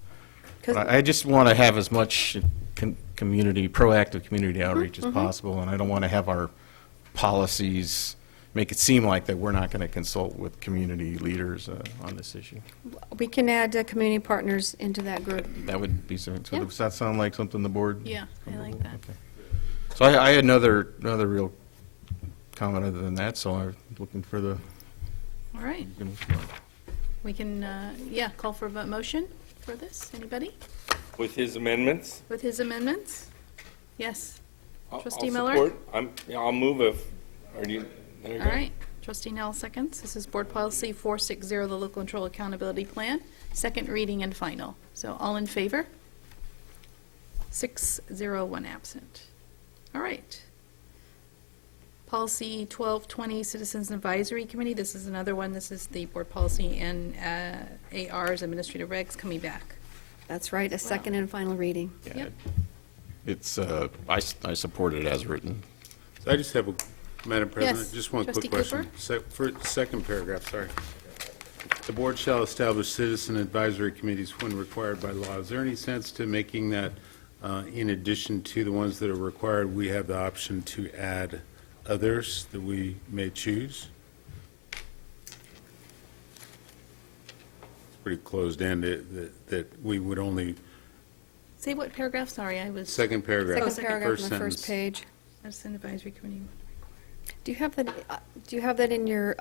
'Cause- but I just want to have as much proactive community outreach as possible, and I don't want to have our policies make it seem like that we're not going to consult with community leaders on this issue. We can add community partners into that group. That would be something. So Yeah. does that sound like something the board? Yeah, I like that. Okay. So I had another real comment other than that, so I'm looking for the. All right, we can, call for a motion for this. Anybody With his amendments? with his amendments? Yes. Trustee I'll Miller? support. I'll move there you All go. right. Trustee Nell seconds. This is Board Policy 460, the Local Control Accountability Plan. Second reading and final. So all in favor? 6-0, 1 absent. All right. Policy 1220, Citizens Advisory Committee. This is another one. This is the Board Policy and AR's Administrative Regs coming back. That's right, a second and final reading. Yeah, it's, I support it as written. So I just have Madam President, Yes. just one Trustee quick question. Second paragraph, sorry. The board shall establish citizen advisory committees when required by law. Is there any sense to making that, in addition to the ones that are required, we have the option to add others that we may choose? It's pretty closed-ended, that we would only, Say what paragraph? Sorry, I was. second paragraph. Second paragraph on the sentence. first page. Citizen Advisory Committee. Do you have that in your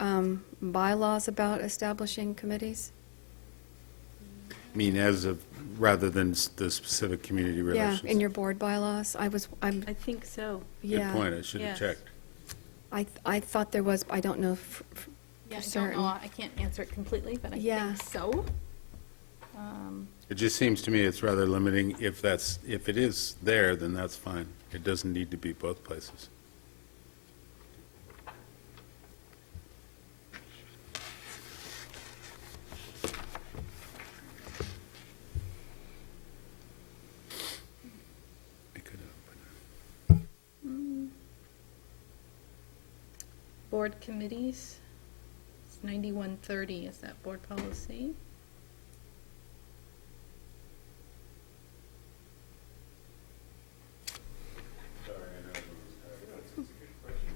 bylaws about establishing committees? I mean, rather than the specific community Yeah, relations. in your board bylaws? I think so. Yeah. Good point, I should have Yes. checked. I thought there was, I don't know Yeah, I don't certain. know. I can't answer it completely, but I Yeah. think so. It just seems to me it's rather limiting. If it is there, then that's fine. It doesn't need to be both places. board committees. It's 9130, is that board policy?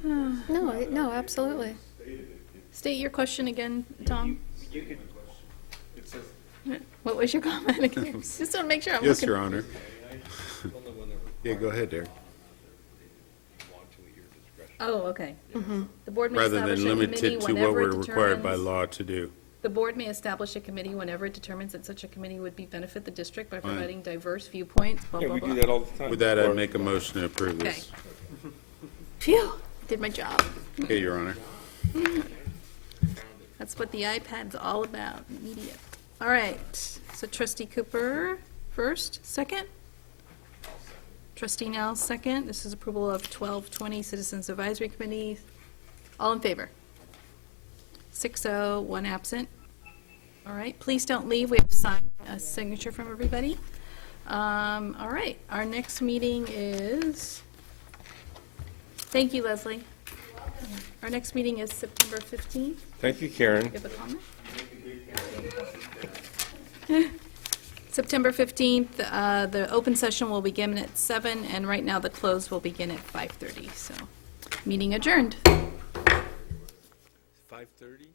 No, absolutely. State your question again, Tom. What was your comment again? Just want to make sure I'm Yes, looking. Your Honor. Yeah, go ahead, Derek. Oh, okay. The board may Rather establish than a limited committee to what whenever we're it required by determines. law to do. The board may establish a committee whenever it determines that such a committee would benefit the district by Fine. providing diverse viewpoints, blah, Yeah, blah, we blah. do that all the time. With that, I'd make a motion to approve Okay. this. Phew, did my job. Okay, Your Honor. That's what the iPad's all about, media. All right, so trustee Cooper first, second? Trustee Nell, second. This is approval of 1220 Citizens Advisory Committee. All in favor? 6-0, one absent. All right, please don't leave. We have to sign a signature from everybody. All right, our next meeting is, thank you, Leslie. Our next meeting is September 15th. Thank you, Karen. You have a comment? September 15th, the open session will begin at 7, and right now the close will begin at 5:30, so, meeting adjourned. 5:30?